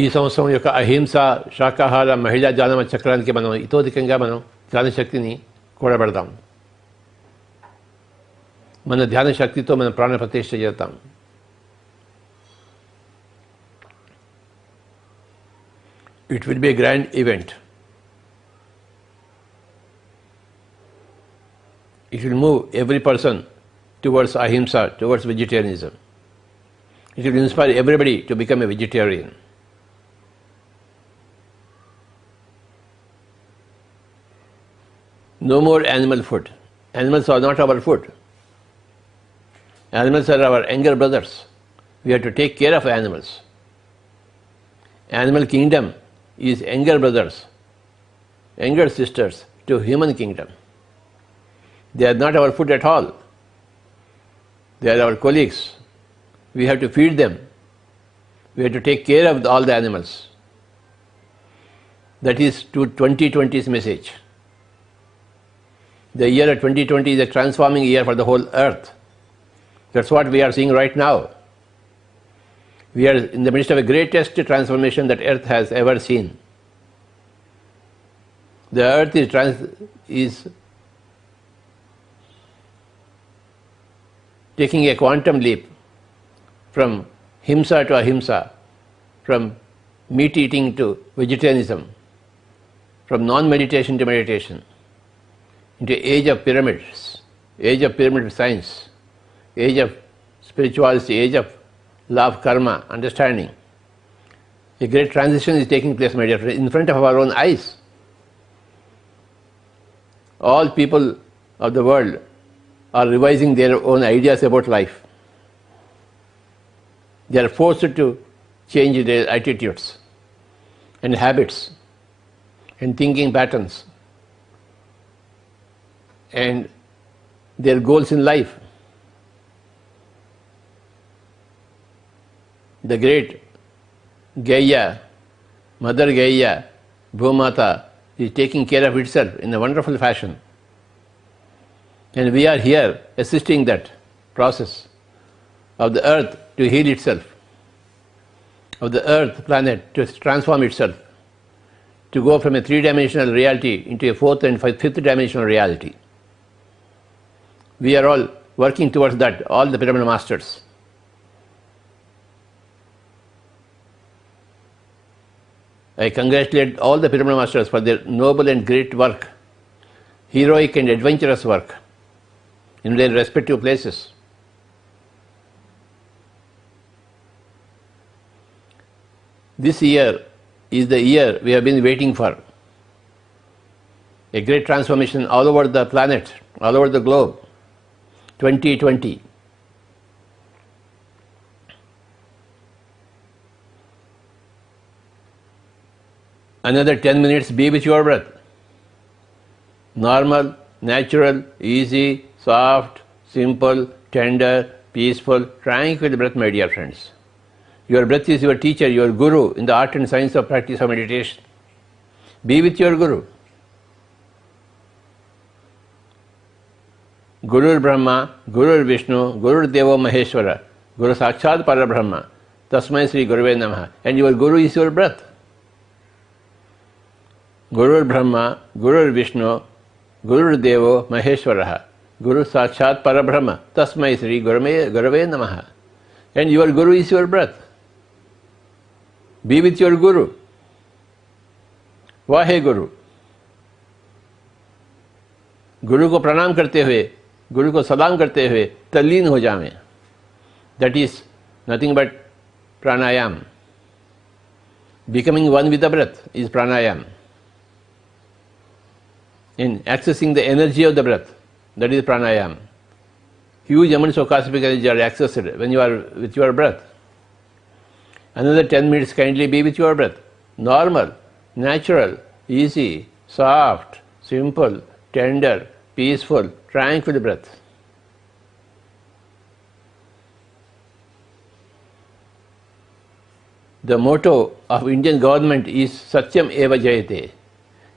ఈ సంవత్సరం యొక్క అహింస శాకాహార మహిళా జ్ఞాన చక్రానికి మనం ఇతోధికంగా మనం ధ్యాన శక్తిని కూడబెడతాం. మన ధ్యాన శక్తితో మనం ప్రాణ ప్రతిష్ఠ చేస్తాం. It will be a grand event. It will move every person towards ahimsa, towards vegetarianism. It will inspire everybody to become a vegetarian. No more animal food. Animals are not our food. Animals are our younger brothers. We have to take care of animals. Animal kingdom is younger brothers, younger sisters to human kingdom. They are not our food at all. They are our colleagues. We have to feed them. We have to take care of all the animals. That is to 2020's message. The year of 2020 is a transforming year for the whole earth. That's what we are seeing right now. We are in the midst of a greatest transformation that earth has ever seen. The earth is taking a quantum leap from himsa to ahimsa, from meat eating to vegetarianism, from non-meditation to meditation, into age of pyramids, age of pyramid science, age of spirituality, age of law of karma, understanding. A great transition is taking place, my dear friends, in front of our own eyes. All people of the world are revising their own ideas about life. They are forced to change their attitudes and habits and thinking patterns and their goals in life. The great Gaia, Mother Gaia, Bhumata, is taking care of itself in a wonderful fashion. And we are here assisting that process of the earth to heal itself, of the earth planet to transform itself, to go from a three-dimensional reality into a fourth and fifth dimensional reality. We are all working towards that, all the pyramid masters. I congratulate all the pyramid masters for their noble and great work, heroic and adventurous work in their respective places. This year is the year we have been waiting for. A great transformation all over the planet, all over the globe. 2020. Another 10 minutes, be with your breath. Normal, natural, easy, soft, simple, tender, peaceful, tranquil breath, my dear friends. Your breath is your teacher, your guru in the art and science of practice of meditation. Be with your guru. Gurur Brahma, Gurur Vishnu, Gurur Deva Maheshwara, Guru Sakshat Parabrahma, Tasmai Sri Guruve Namaha. And your guru is your breath. Gurur Brahma, Gurur Vishnu, Gurur Deva Maheshwara, Guru Sakshat Parabrahma, Tasmai Sri Guruve Namaha. And your guru is your breath. Be with your guru. Vahe Guru. गुरु को प्रणाम करते हुए, गुरु को सलाम करते हुए तल्लीन हो जाएं. That is nothing but pranayam. Becoming one with the breath is pranayam. In accessing the energy of the breath, that is pranayam. Huge amounts of cosmic energy are accessed when you are with your breath. Another 10 minutes, kindly be with your breath. Normal, natural, easy, soft, simple, tender, peaceful, tranquil breath. The motto of Indian government is Satyam Eva Jayate.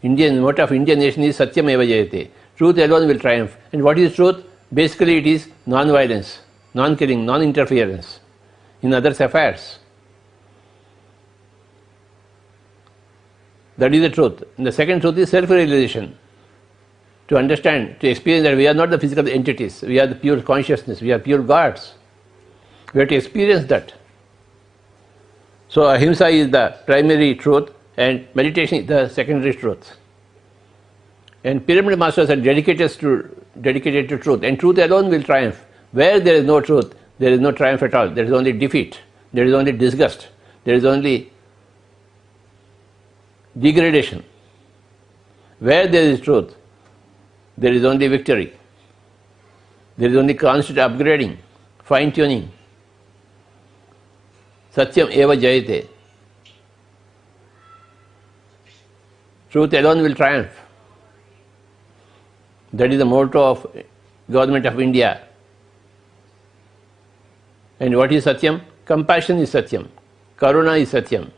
Indian motto of Indian nation is Satyam Eva Jayate. Truth alone will triumph. And what is truth? Basically it is non-violence, non-killing, non-interference in others' affairs. That is the truth. And the second truth is self-realization. To understand, to experience that we are not the physical entities, we are the pure consciousness, we are pure gods. We have to experience that. So ahimsa is the primary truth and meditation is the secondary truth. And pyramid masters are dedicated to truth, and truth alone will triumph. Where there is no truth, there is no triumph at all. There is only defeat, there is only disgust, there is only degradation. Where there is truth, there is only victory. There is only constant upgrading, fine-tuning. Satyam eva jayate. Truth alone will triumph. That is the motto of Government of India. And what is Satyam? Compassion is Satyam. Karuna is Satyam.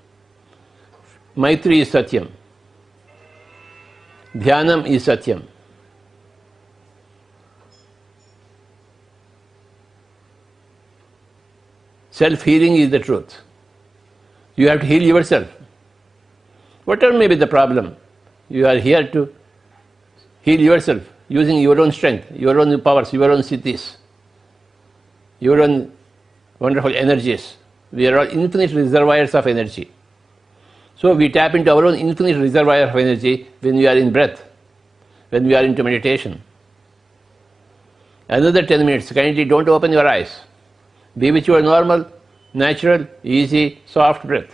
Maitri is Satyam. Dhyanam is Satyam. Self-healing is the truth. You have to heal yourself. Whatever may be the problem, you are here to heal yourself using your own strength, your own powers, your own siddhis, your own wonderful energies. We are all infinite reservoirs of energy. So we tap into our own infinite reservoir of energy when we are in breath, when we are into meditation. Another 10 minutes, kindly don't open your eyes. Be with your normal, natural, easy, soft breath.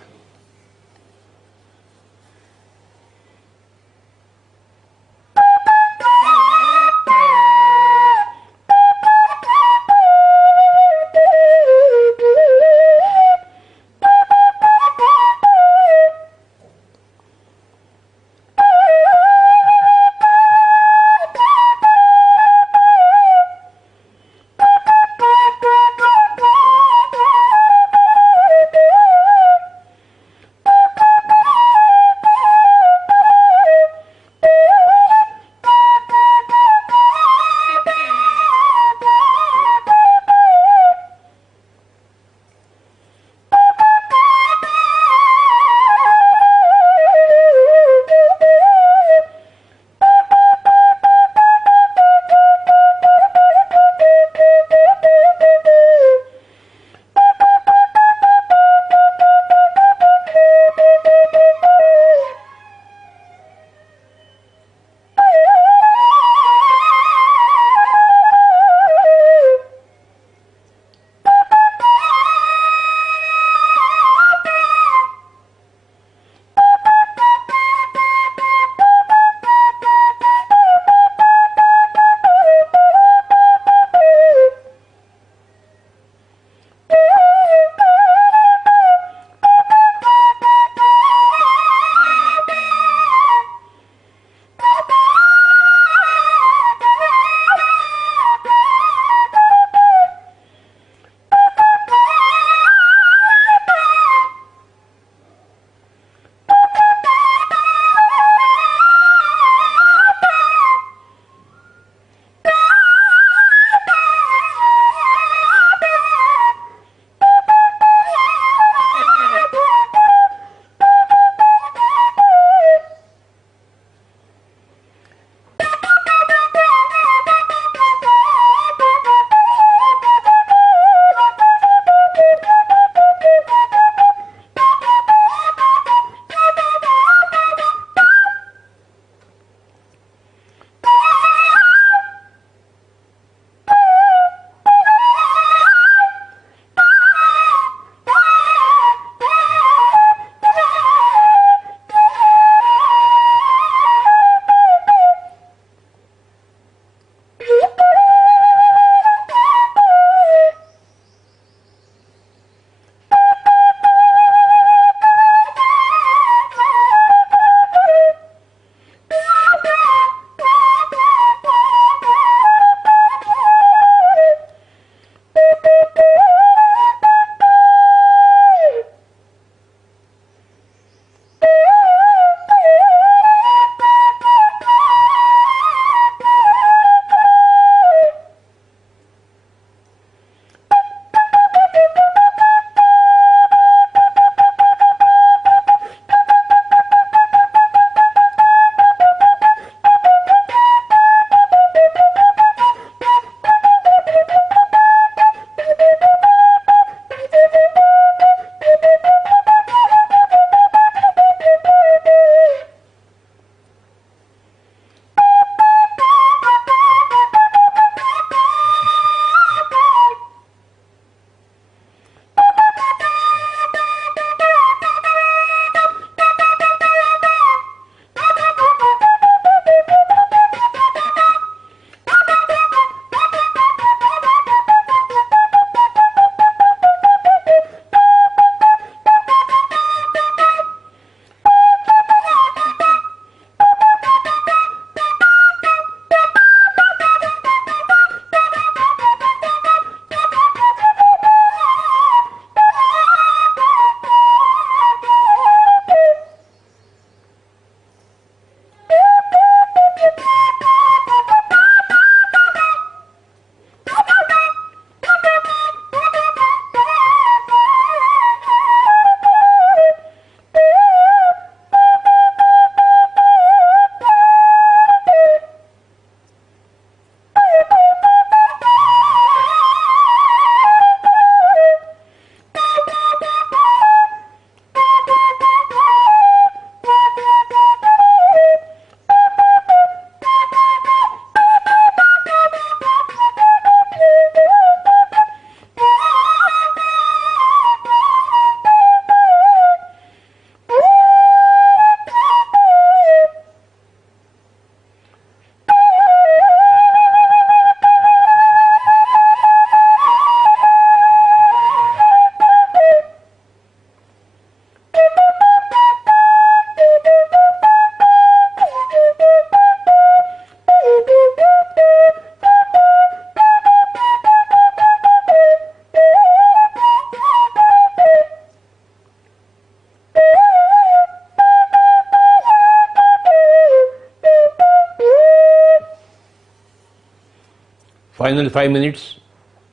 Final 5 minutes,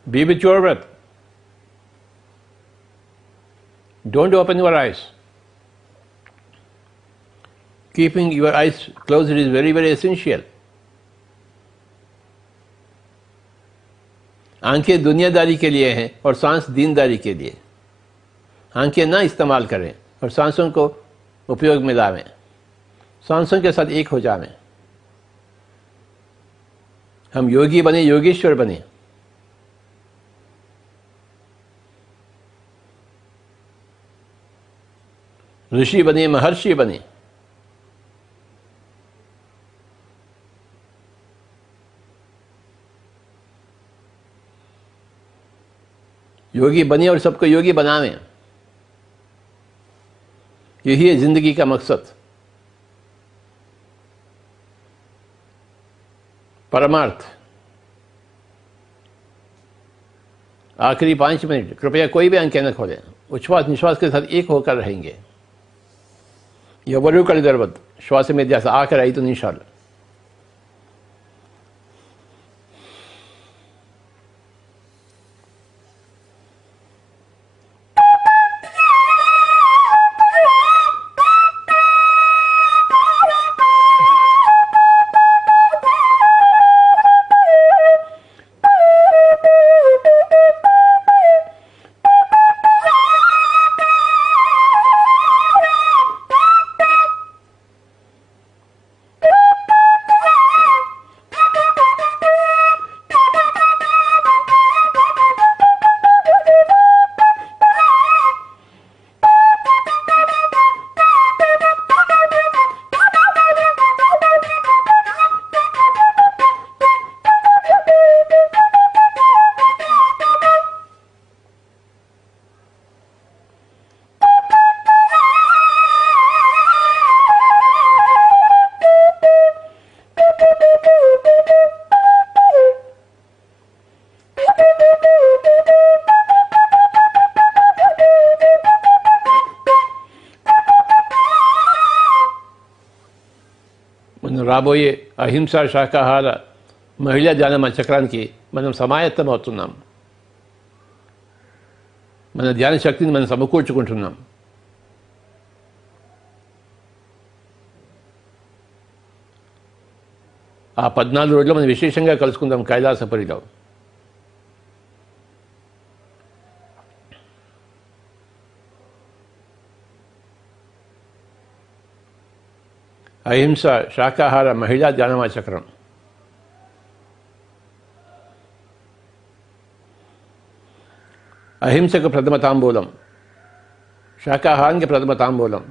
be with your breath. Don't open your eyes. Keeping your eyes closed is very, very essential. आंखें दुनियादारी के लिए हैं और सांस दीनदारी के लिए। आंखें ना इस्तेमाल करें और सांसों को उपयोग में लावें, सांसों के साथ एक हो जावें। हम योगी बने, योगेश्वर बने। ऋषि बने, महर्षि बने। योगी बने और सबको योगी बनावें। यही है जिंदगी का मकसद, परमार्थ। आखिरी 5 मिनट कृपया कोई भी आंखें न खोलें, उच्छ्वास निश्वास के साथ एक होकर रहेंगे। ఎవరు కళ్ళు తెరవద్దు, శ్వాస మీద ధ్యాస ఆఖరి 5 నిమిషాలు। రాబోయే అహింస శాకాహార మహిళా ధ్యాన చక్రానికి మనం సమాయత్తం అవుతున్నాం। మన ధ్యాన శక్తిని మనం సమకూర్చుకుంటున్నాం। ఆ 14 రోజుల్లో మనం విశేషంగా కలుసుకుందాం కైలాసపురిలో। అహింస శాకాహార మహిళా ధ్యానమా చక్రం అహింసకు ప్రథమ తాంబూలం, శాకాహారానికి ప్రథమ తాంబూలం,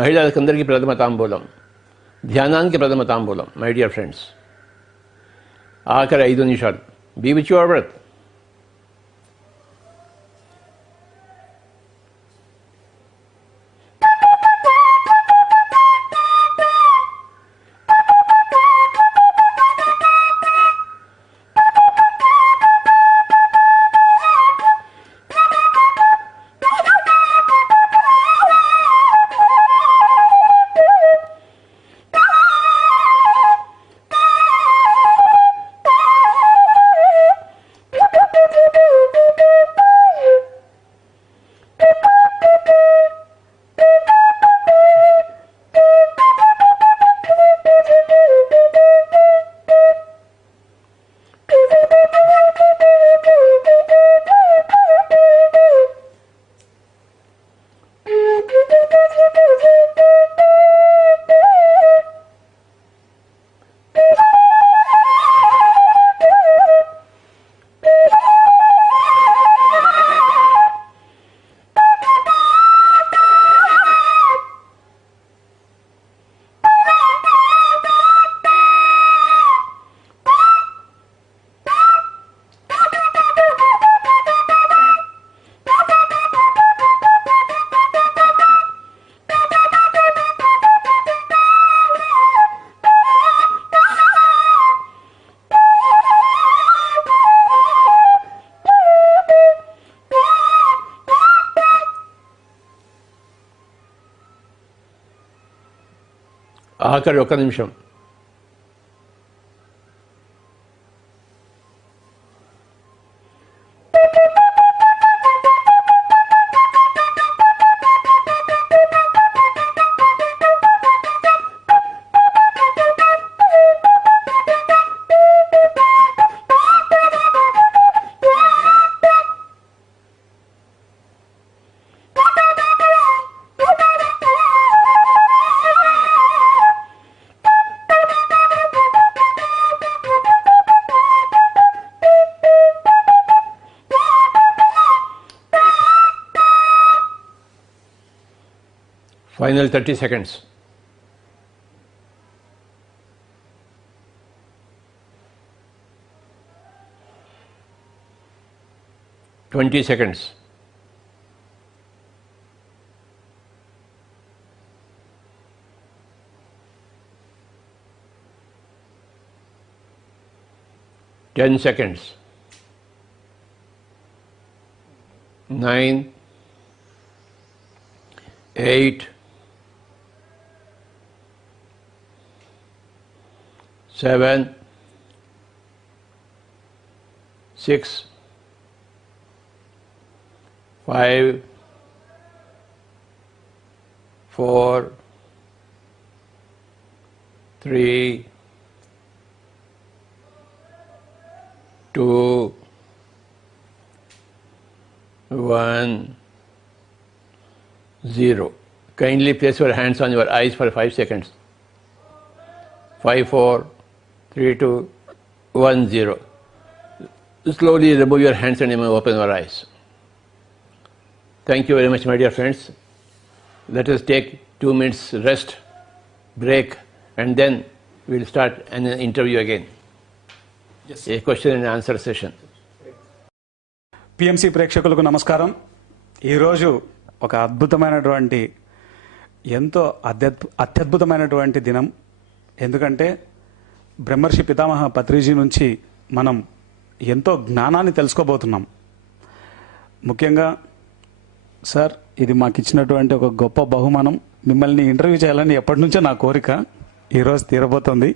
మహిళలకందరికీ ప్రథమ తాంబూలం, ధ్యానానికి ప్రథమ తాంబూలం। మై డియర్ ఫ్రెండ్స్, ఆఖరి 5 నిమిషాలు, బీ విత్ యువర్ బ్రెత్। ఆఖరి 1 నిమిషం। Final 30 seconds. Twenty seconds. 10 seconds. 9, 8, 7, 6, 5, 4, 3, 2, 1, 0. Kindly place your hands on your eyes for 5 seconds. 5, 4, 3, 2, 1, 0. Slowly remove your hands and open your eyes. Thank you very much, my dear friends. Let us take 2 minutes rest, break, and then we'll start an interview again. Yes. A question and answer session. PMC ప్రేక్షకులకు నమస్కారం. ఈరోజు ఒక అద్భుతమైనటువంటి ఎంతో అత్యద్భుతమైనటువంటి దినం. ఎందుకంటే బ్రహ్మర్షి పితామహ పత్రిజీ నుంచి మనం ఎంతో జ్ఞానాన్ని తెలుసుకోబోతున్నాం. ముఖ్యంగా సార్, ఇది మాకు ఇచ్చినటువంటి ఒక గొప్ప బహుమానం. మిమ్మల్ని ఇంటర్వ్యూ చేయాలని ఎప్పటి నుంచో నా కోరిక ఈరోజు తీరబోతోంది.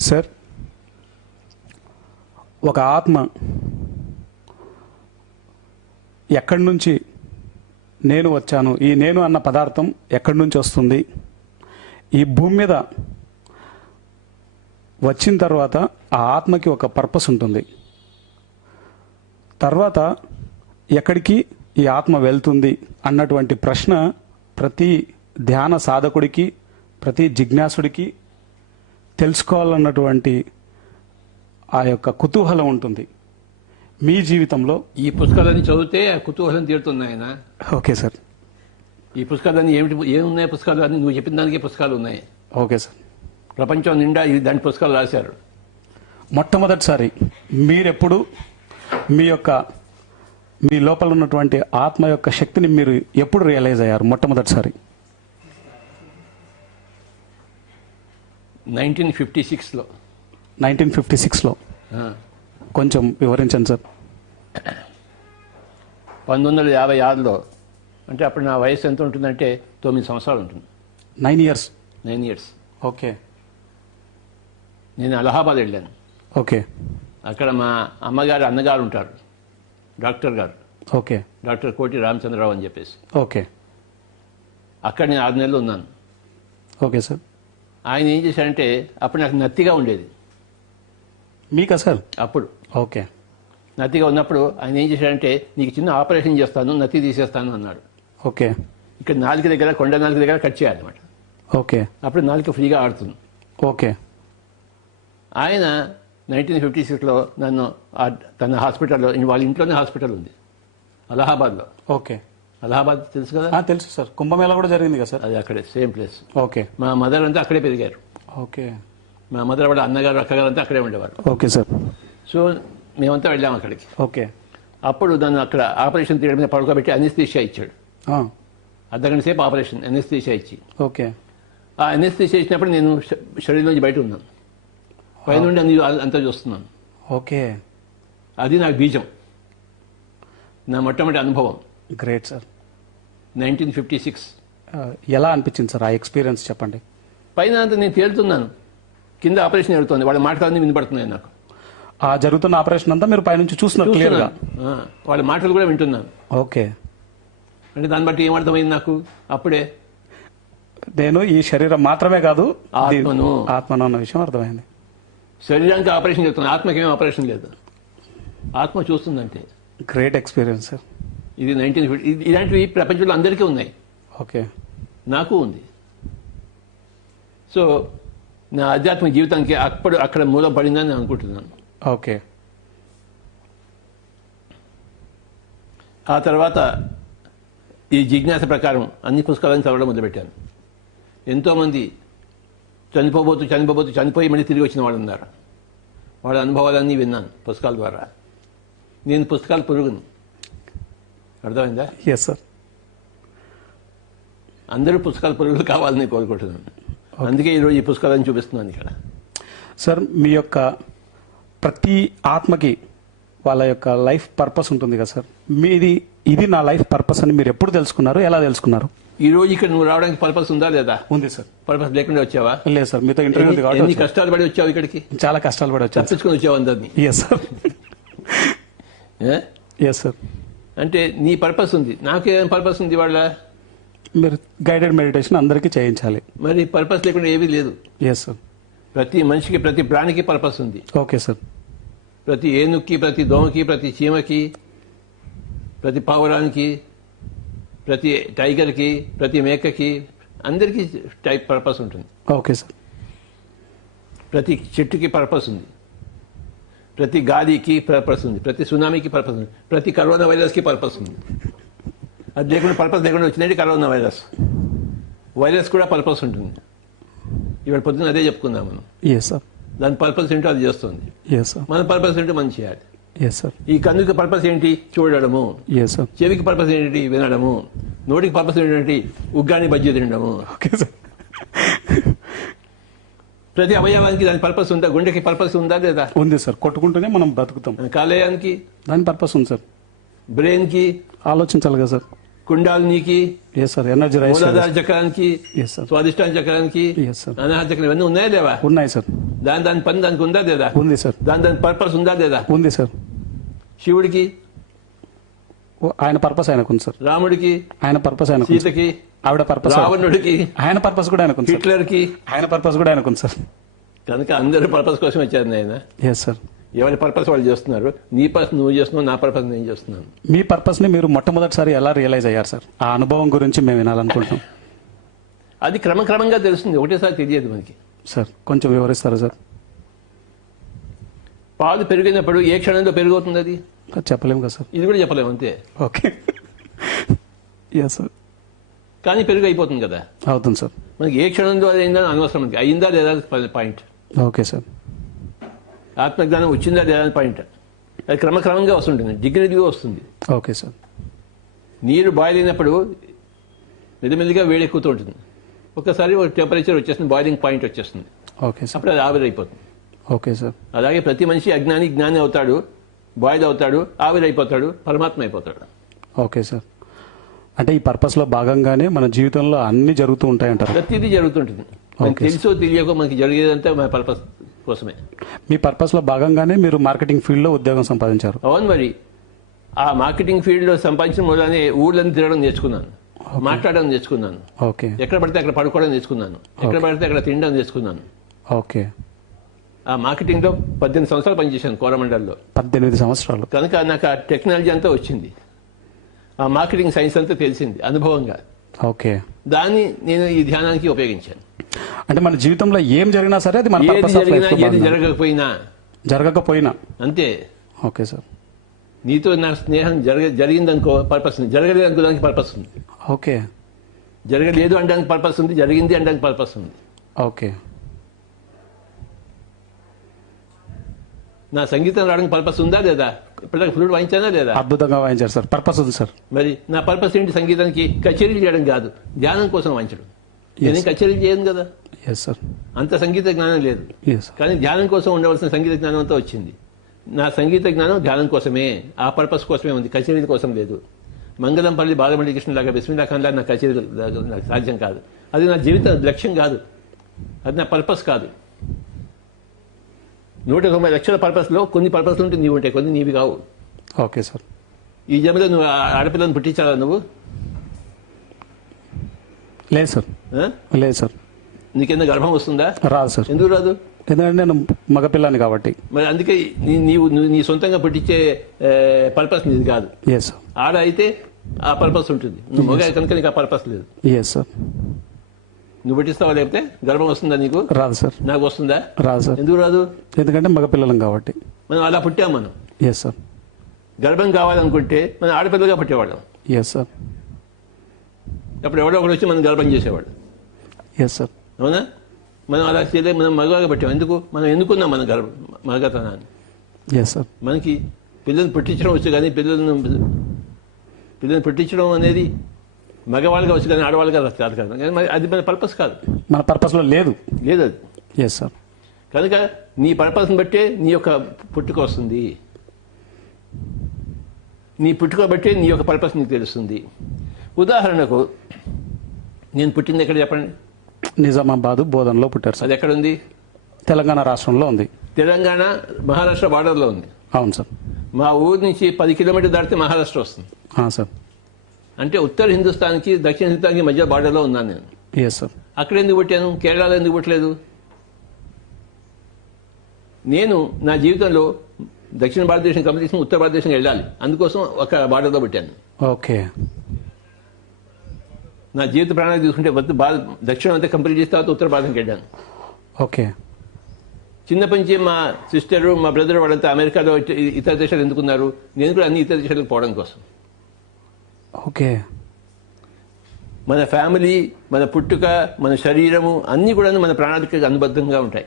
సార్, ఒక ఆత్మ ఎక్కడి నుంచి నేను వచ్చాను, ఈ నేను అన్న పదార్థం ఎక్కడి నుంచి వస్తుంది, ఈ భూమి మీద వచ్చిన తర్వాత ఆ ఆత్మకి ఒక పర్పస్ ఉంటుంది, తర్వాత ఎక్కడికి ఈ ఆత్మ వెళ్తుంది అన్నటువంటి ప్రశ్న ప్రతి ధ్యాన సాధకుడికి, ప్రతి జిజ్ఞాసుడికి తెలుసుకోవాలన్నటువంటి ఆ యొక్క కుతూహలం ఉంటుంది. మీ జీవితంలో ఈ పుస్తకాలన్నీ చదివితే ఆ కుతూహలం తీరుతుంది ఆయన. Okay sir. ఈ పుస్తకాలన్నీ ఏమున్నాయి? పుస్తకాలు అన్నీ నువ్వు చెప్పిన దానికే పుస్తకాలు ఉన్నాయి. Okay sir. ప్రపంచం నిండా దాని పుస్తకాలు రాశారు. మొట్టమొదటిసారి మీరెప్పుడు మీ లోపల ఉన్నటువంటి ఆత్మ యొక్క శక్తిని మీరు ఎప్పుడు రియలైజ్ అయ్యారు మొట్టమొదటిసారి? 1956లో. 1956లో. కొంచెం వివరించండి సార్. 1956లో అంటే అప్పుడు నా వయసు ఎంత ఉంటుందంటే 9 సంవత్సరాలు ఉంటుంది. 9 ఇయర్స్. 9 ఇయర్స్. ఓకే. నేను అలహాబాద్ వెళ్ళాను. ఓకే. అక్కడ మా అమ్మగారు అన్నగారు ఉంటారు, డాక్టర్ గారు. ఓకే. డాక్టర్ కోటి రామచంద్రరావు అని చెప్పేసి. ఓకే. అక్కడ నేను 6 నెలలు ఉన్నాను. Okay sir. ఆయన ఏం చేశారంటే అప్పుడు నాకు నత్తిగా ఉండేది. మీకా సార్? అప్పుడు ఓకే. నత్తిగా ఉన్నప్పుడు ఆయన ఏం చేశాడంటే నీకు చిన్న ఆపరేషన్ చేస్తాను, నత్తి తీసేస్తాను అన్నాడు. ఓకే. ఇక్కడ నాలుగు దగ్గర, కొండ నాలుగు దగ్గర కట్ చేయాలన్నమాట. ఓకే. అప్పుడు నాలుగు ఫ్రీగా ఆడుతుంది. ఓకే. ఆయన 1956లో నన్ను తన హాస్పిటల్లో, వాళ్ళ ఇంట్లోనే హాస్పిటల్ ఉంది అలహాబాద్లో. ఓకే. అలహాబాద్ తెలుసు కదా? తెలుసు సార్. కుంభమేళ కూడా జరిగింది కదా సార్? అది అక్కడే, సేమ్ ప్లేస్. ఓకే. మా మదర్ అంతా అక్కడే పెరిగారు. ఓకే. మా మదర్ వాళ్ళ అన్నగారు, అక్కగారు అంతా అక్కడే ఉండేవారు. Okay sir. సో మేమంతా వెళ్ళాము అక్కడికి. ఓకే. అప్పుడు నన్ను అక్కడ ఆపరేషన్ తీయడం మీద పడుకోబెట్టి అనెస్థీషియా ఇచ్చాడు. అర్ధగంట సేపు ఆపరేషన్ అనెస్థీషియా ఇచ్చి. ఓకే. ఆ అనెస్థీషియా ఇచ్చినప్పుడు నేను శరీరంలోంచి బయట ఉన్నాను, పైనుండి అంతా చూస్తున్నాను. ఓకే. అది నాకు బీజం, నా మొట్టమొదటి అనుభవం. Great sir. 1956. ఎలా అనిపించింది సార్ ఆ ఎక్స్పీరియన్స్ చెప్పండి? పైన అంతా నేను తేలుతున్నాను, కింద ఆపరేషన్ జరుగుతుంది, వాళ్ళ మాటలన్నీ వినపడుతున్నాయి నాకు. ఆ జరుగుతున్న ఆపరేషన్ అంతా మీరు పైనుంచి చూస్తున్నారు క్లియర్గా? వాళ్ళ మాటలు కూడా వింటున్నాను. ఓకే. అంటే దాన్ని బట్టి ఏమర్థమైంది నాకు అప్పుడే, నేను ఈ శరీరం మాత్రమే కాదు, ఆత్మను అన్న విషయం అర్థమైంది. శరీరానికి ఆపరేషన్ చేస్తుంది, ఆత్మకి ఏం ఆపరేషన్ లేదు, ఆత్మ చూస్తుందంటే. Great experience sir. ఇది 1950. ఇలాంటివి ప్రపంచంలో అందరికీ ఉన్నాయి. ఓకే. నాకు ఉంది. సో నా ఆధ్యాత్మిక జీవితానికి అక్కడ మూలం పడిందని నేను అనుకుంటున్నాను. ఈ జిజ్ఞాస ప్రకారం అన్ని పుస్తకాలను చదవడం మొదలుపెట్టాను. ఎంతోమంది చనిపోయి మళ్ళీ తిరిగి వచ్చిన వాళ్ళు ఉన్నారు. వాళ్ళ అనుభవాలన్నీ విన్నాను పుస్తకాల ద్వారా. నేను పుస్తకాల పురుగుని, అర్థమైందా? Yes sir. అందరూ పుస్తకాల పురుగులు కావాలని కోరుకుంటున్నాను. అందుకే ఈరోజు ఈ పుస్తకాలను చూపిస్తున్నాను ఇక్కడ. సార్, మీ యొక్క ప్రతి ఆత్మకి వాళ్ళ యొక్క లైఫ్ పర్పస్ ఉంటుంది కదా సార్. ఇది నా లైఫ్ పర్పస్ అని మీరు ఎప్పుడు తెలుసుకున్నారు, ఎలా తెలుసుకున్నారు? ఈ రోజు ఇక్కడ నువ్వు రావడానికి పర్పస్ ఉందా లేదా? ఉంది సార్. పర్పస్ లేకుండా వచ్చావా? లేదు సార్, మీతో ఇంటర్వ్యూ ఉంది ఎన్ని కాబట్టి కష్టాలు పడి వచ్చావు ఇక్కడికి? చాలా కష్టాలు పడి వచ్చాను. తప్పించుకొని వచ్చావు అందరినీ. Yes sir. ఏ? Yes sir. అంటే నీ పర్పస్ ఉంది, నాకేం పర్పస్ ఉంది? వాళ్ళ మీరు గైడెడ్ మెడిటేషన్ అందరికీ చేయించాలి. మరి పర్పస్ లేకుండా ఏమీ లేదు. Yes sir. ప్రతి మనిషికి, ప్రతి ప్రాణికి పర్పస్ ఉంది. Okay sir. ప్రతి ఏనుక్కి, ప్రతి దోమకి, ప్రతి చీమకి, ప్రతి పావురానికి, ప్రతి టైగర్కి, ప్రతి మేకకి, అందరికీ టైప్ పర్పస్ ఉంటుంది. Okay sir. ప్రతి చెట్టుకి పర్పస్ ఉంది, ప్రతి గాలికి పర్పస్ ఉంది, ప్రతి సునామీకి పర్పస్ ఉంది, ప్రతి కరోనా వైరస్కి పర్పస్ ఉంది. అది లేకుండా, పర్పస్ లేకుండా వచ్చిందంటే కరోనా వైరస్ కూడా పర్పస్ ఉంటుంది. ఇవాళ పొద్దున్న అదే చెప్పుకుందాం మనం. Yes sir. దాని పర్పస్ ఏంటో అది చేస్తుంది. Yes sir. మన పర్పస్ ఏంటో మనం చేయాలి. Yes sir. ఈ కన్నుకి పర్పస్ ఏంటి? చూడడము. Yes sir. చెవికి పర్పస్ ఏంటి? వినడము. నోటికి పర్పస్ ఏంటి? ఉగ్గాని బజ్జీ తినడము. Okay sir. ప్రతి అవయవానికి దాని పర్పస్ ఉందా? గుండెకి పర్పస్ ఉందా లేదా? ఉంది సార్. కొట్టుకుంటూనే మనం బతుకుతాం. కాలేయానికి దాని పర్పస్ ఉంది సార్. బ్రెయిన్కి ఆలోచించాలి కదా సార్. కుండాలినికి, ఎస్ సార్. Energy rise. మూలాధార చక్రానికి, ఎస్ సార్. స్వాదిష్టాన చక్రానికి, ఎస్ సార్. అనాహత చక్రం, ఇవన్నీ ఉన్నాయా లేవా? ఉన్నాయి సార్. దాని పని దానికి ఉందా లేదా? ఉంది సార్. దాని పర్పస్ ఉందా లేదా? ఉంది సార్. శివుడికి, ఆయన పర్పస్ ఆయనకు ఉంది సార్. రాముడికి, ఆయన పర్పస్ ఆయనకు ఉంది సార్. సీతకి, ఆవిడ పర్పస్ రావణుడికి, ఆయన పర్పస్ కూడా ఆయనకు ఉంది సార్. హిట్లర్కి, ఆయన పర్పస్ కూడా ఆయనకు ఉంది సార్. కనుక అందరూ పర్పస్ కోసం వచ్చారు ఆయన. Yes sir. ఎవరి పర్పస్ వాళ్ళు చేస్తున్నారు. నీ పర్పస్ నువ్వు చేస్తున్నావు, నా పర్పస్ నేను చేస్తున్నాను. మీ పర్పస్ ని మీరు మొట్టమొదటిసారి ఎలా రియలైజ్ అయ్యారు సార్? ఆ అనుభవం గురించి మేము వినాలనుకుంటున్నాం. అది క్రమక్రమంగా తెలుస్తుంది, ఒకటేసారి తెలియదు మనకి. సార్ కొంచెం వివరిస్తారా సార్? పాలు పెరిగినప్పుడు ఏ క్షణంలో పెరిగవుతుంది అది చెప్పలేము కదా సార్. ఇది కూడా చెప్పలేము, అంతే. ఓకే. Yes sir. కానీ పెరుగు అయిపోతుంది కదా. అవుతుంది సార్. మనకి ఏ క్షణంలో అది అయిందా అనవసరం, మనకి అయిందా లేదా పాయింట్. Okay sir. ఆత్మజ్ఞానం వచ్చిందా లేదా పాయింట్. అది క్రమక్రమంగా వస్తుంటుంది, డిగ్రీగా వస్తుంది. Okay sir. నీరు బాయిల్ అయినప్పుడు మెల్లిమెల్లిగా వేడి ఎక్కుతూ ఉంటుంది. ఒకసారి ఒక టెంపరేచర్ వచ్చేస్తుంది, బాయిలింగ్ పాయింట్ వచ్చేస్తుంది. Okay sir. అప్పుడు అది ఆవిరైపోతుంది. Okay sir. అలాగే ప్రతి మనిషి అజ్ఞాని జ్ఞాని అవుతాడు, బాయిల్ అవుతాడు, ఆవిరైపోతాడు, పరమాత్మ అయిపోతాడు. Okay sir. అంటే ఈ పర్పస్ లో భాగంగానే మన జీవితంలో అన్ని జరుగుతూ ఉంటాయంటారు. ప్రతిదీ జరుగుతుంటుంది. మనకి తెలుసో తెలియకో మనకి జరిగేదంతా మన పర్పస్ కోసమే. మీ పర్పస్ లో భాగంగానే మీరు మార్కెటింగ్ ఫీల్డ్ లో ఉద్యోగం సంపాదించారు. అవును, మరి ఆ మార్కెటింగ్ ఫీల్డ్ లో సంపాదించిన మూలానే ఊళ్ళని తిరగడం నేర్చుకున్నాను, మాట్లాడడం నేర్చుకున్నాను, ఓకే. ఎక్కడ పడితే అక్కడ పడుకోవడం నేర్చుకున్నాను, ఎక్కడ పడితే అక్కడ తినడం నేర్చుకున్నాను. ఓకే. ఆ మార్కెటింగ్ లో 18 సంవత్సరాలు పనిచేశాను కోరమండల్లో. 18 సంవత్సరాలు. కనుక నాకు ఆ టెక్నాలజీ అంతా వచ్చింది, ఆ మార్కెటింగ్ సైన్స్ అంతా తెలిసింది అనుభవంగా. ఓకే. దాన్ని నేను ఈ ధ్యానానికి ఉపయోగించాను. అంటే మన జీవితంలో ఏం జరిగినా సరే అది మన ఏది పర్పస్ ఆఫ్ జరిగినా లైఫ్ లో ఏది భాగంగా. జరగకపోయినా అంతే. Okay sir. నీతో నా స్నేహం జరిగిందనుకో పర్పస్ ఉంది, జరగలేదు అనుకో దానికి పర్పస్ ఉంది. ఓకే. జరగలేదు అనడానికి పర్పస్ ఉంది, జరిగింది అనడానికి పర్పస్ ఉంది. ఓకే. నా సంగీతం రావడానికి పర్పస్ ఉందా లేదా? ఇప్పటిదాకా ఫ్లూట్ వాయించానా లేదా? అద్భుతంగా వాయించారు సార్. పర్పస్ ఉంది సార్. మరి నా పర్పస్ ఏంటి? సంగీతానికి కచేరీలు చేయడం కాదు, ధ్యానం కోసం వాయించడం. నేను కచేరీలు చేయను కదా. Yes sir. అంత సంగీత జ్ఞానం లేదు, ఎస్ సార్. కానీ ధ్యానం కోసం ఉండవలసిన సంగీత జ్ఞానం అంతా వచ్చింది. నా సంగీత జ్ఞానం ధ్యానం కోసమే, ఆ పర్పస్ కోసమే ఉంది, కచేరీల కోసం లేదు. మంగళంపల్లి బాలమల్లి కృష్ణ లాగా, బిస్మిల్లా ఖాన్ లాగా నా కచేరీ నాకు సాధ్యం కాదు. అది నా జీవిత లక్ష్యం కాదు, అది నా పర్పస్ కాదు. 190 లక్షల పర్పస్లో కొన్ని పర్పస్లు ఉంటే నీవు ఉంటాయి, కొన్ని నీవి కావు. Okay sir. ఈ జన్మలో నువ్వు ఆడపిల్లను పుట్టించాలా నువ్వు? లేదు సార్. లేదు సార్. నీకెందుకు గర్భం వస్తుందా? రాదు సార్. ఎందుకు రాదు? ఎందుకంటే నేను మగపిల్లాన్ని కాబట్టి. మరి అందుకే నీవు నీ సొంతంగా పుట్టించే పర్పస్ నీది కాదు. Yes sir. ఆడ అయితే ఆ పర్పస్ ఉంటుంది, నువ్వు మగ కనుక నీకు ఆ పర్పస్ లేదు. Yes sir. నువ్వు పుట్టిస్తావా? లేకపోతే గర్భం వస్తుందా నీకు? రాదు సార్. నాకు వస్తుందా? రాదు సార్. ఎందుకు రాదు? ఎందుకంటే మగపిల్లలం కాబట్టి. మనం అలా పుట్టాం. మనం ఎస్ సార్. గర్భం కావాలనుకుంటే మనం ఆడపిల్లగా పుట్టేవాళ్ళం. Yes sir. అప్పుడు ఎవడో ఒకడు వచ్చి మనం గర్భం చేసేవాడు. Yes sir. అవునా? మనం అలా చేయలేదు, మనం మగవాగా పెట్టాం. ఎందుకు? మనం ఎన్నుకున్నాం మన మగతనాన్ని. Yes sir. మనకి పిల్లల్ని పుట్టించడం వచ్చు, కానీ పిల్లల్ని పుట్టించడం అనేది మగవాళ్ళగా వచ్చు, కానీ ఆడవాళ్ళగా రాదు కదా. కానీ మరి అది మన పర్పస్ కాదు, మన పర్పస్లో లేదు. లేదు అది. Yes sir. కనుక నీ పర్పస్ని బట్టే నీ యొక్క పుట్టుక వస్తుంది. నీ పుట్టుక బట్టే నీ యొక్క పర్పస్ నీకు తెలుస్తుంది. ఉదాహరణకు నేను పుట్టింది ఎక్కడ చెప్పండి? నిజామాబాద్ బోధనలో పుట్టారు సార్. అది ఎక్కడుంది? తెలంగాణ రాష్ట్రంలో ఉంది. తెలంగాణ మహారాష్ట్ర బార్డర్లో ఉంది. అవును సార్. మా ఊరు నుంచి 10 కిలోమీటర్లు దాటితే మహారాష్ట్ర వస్తుంది. సార్. అంటే ఉత్తర హిందుస్థాన్కి దక్షిణ హిందుస్థాన్కి మధ్య బార్డర్లో ఉన్నాను నేను. Yes sir. అక్కడ ఎందుకు పుట్టాను? కేరళలో ఎందుకు పుట్టలేదు? నేను నా జీవితంలో దక్షిణ భారతదేశం కంప్లీట్ చేసుకుని ఉత్తర భారతదేశం వెళ్ళాలి, అందుకోసం ఒక బార్డర్లో పుట్టాను. ఓకే. నా జీవిత ప్రాణాలు తీసుకుంటే దక్షిణం అంతా కంప్లీట్ చేసిన తర్వాత ఉత్తర భారతంకి వెళ్ళాను. ఓకే. చిన్నప్పటి నుంచి మా సిస్టరు, మా బ్రదర్ వాళ్ళంతా అమెరికాలో ఇతర దేశాలు ఎందుకున్నారు, నేను కూడా అన్ని ఇతర దేశాలకు పోవడం కోసం. ఓకే. మన ఫ్యామిలీ, మన పుట్టుక, మన శరీరము అన్నీ కూడా మన ప్రణాళికకు అనుబద్ధంగా ఉంటాయి.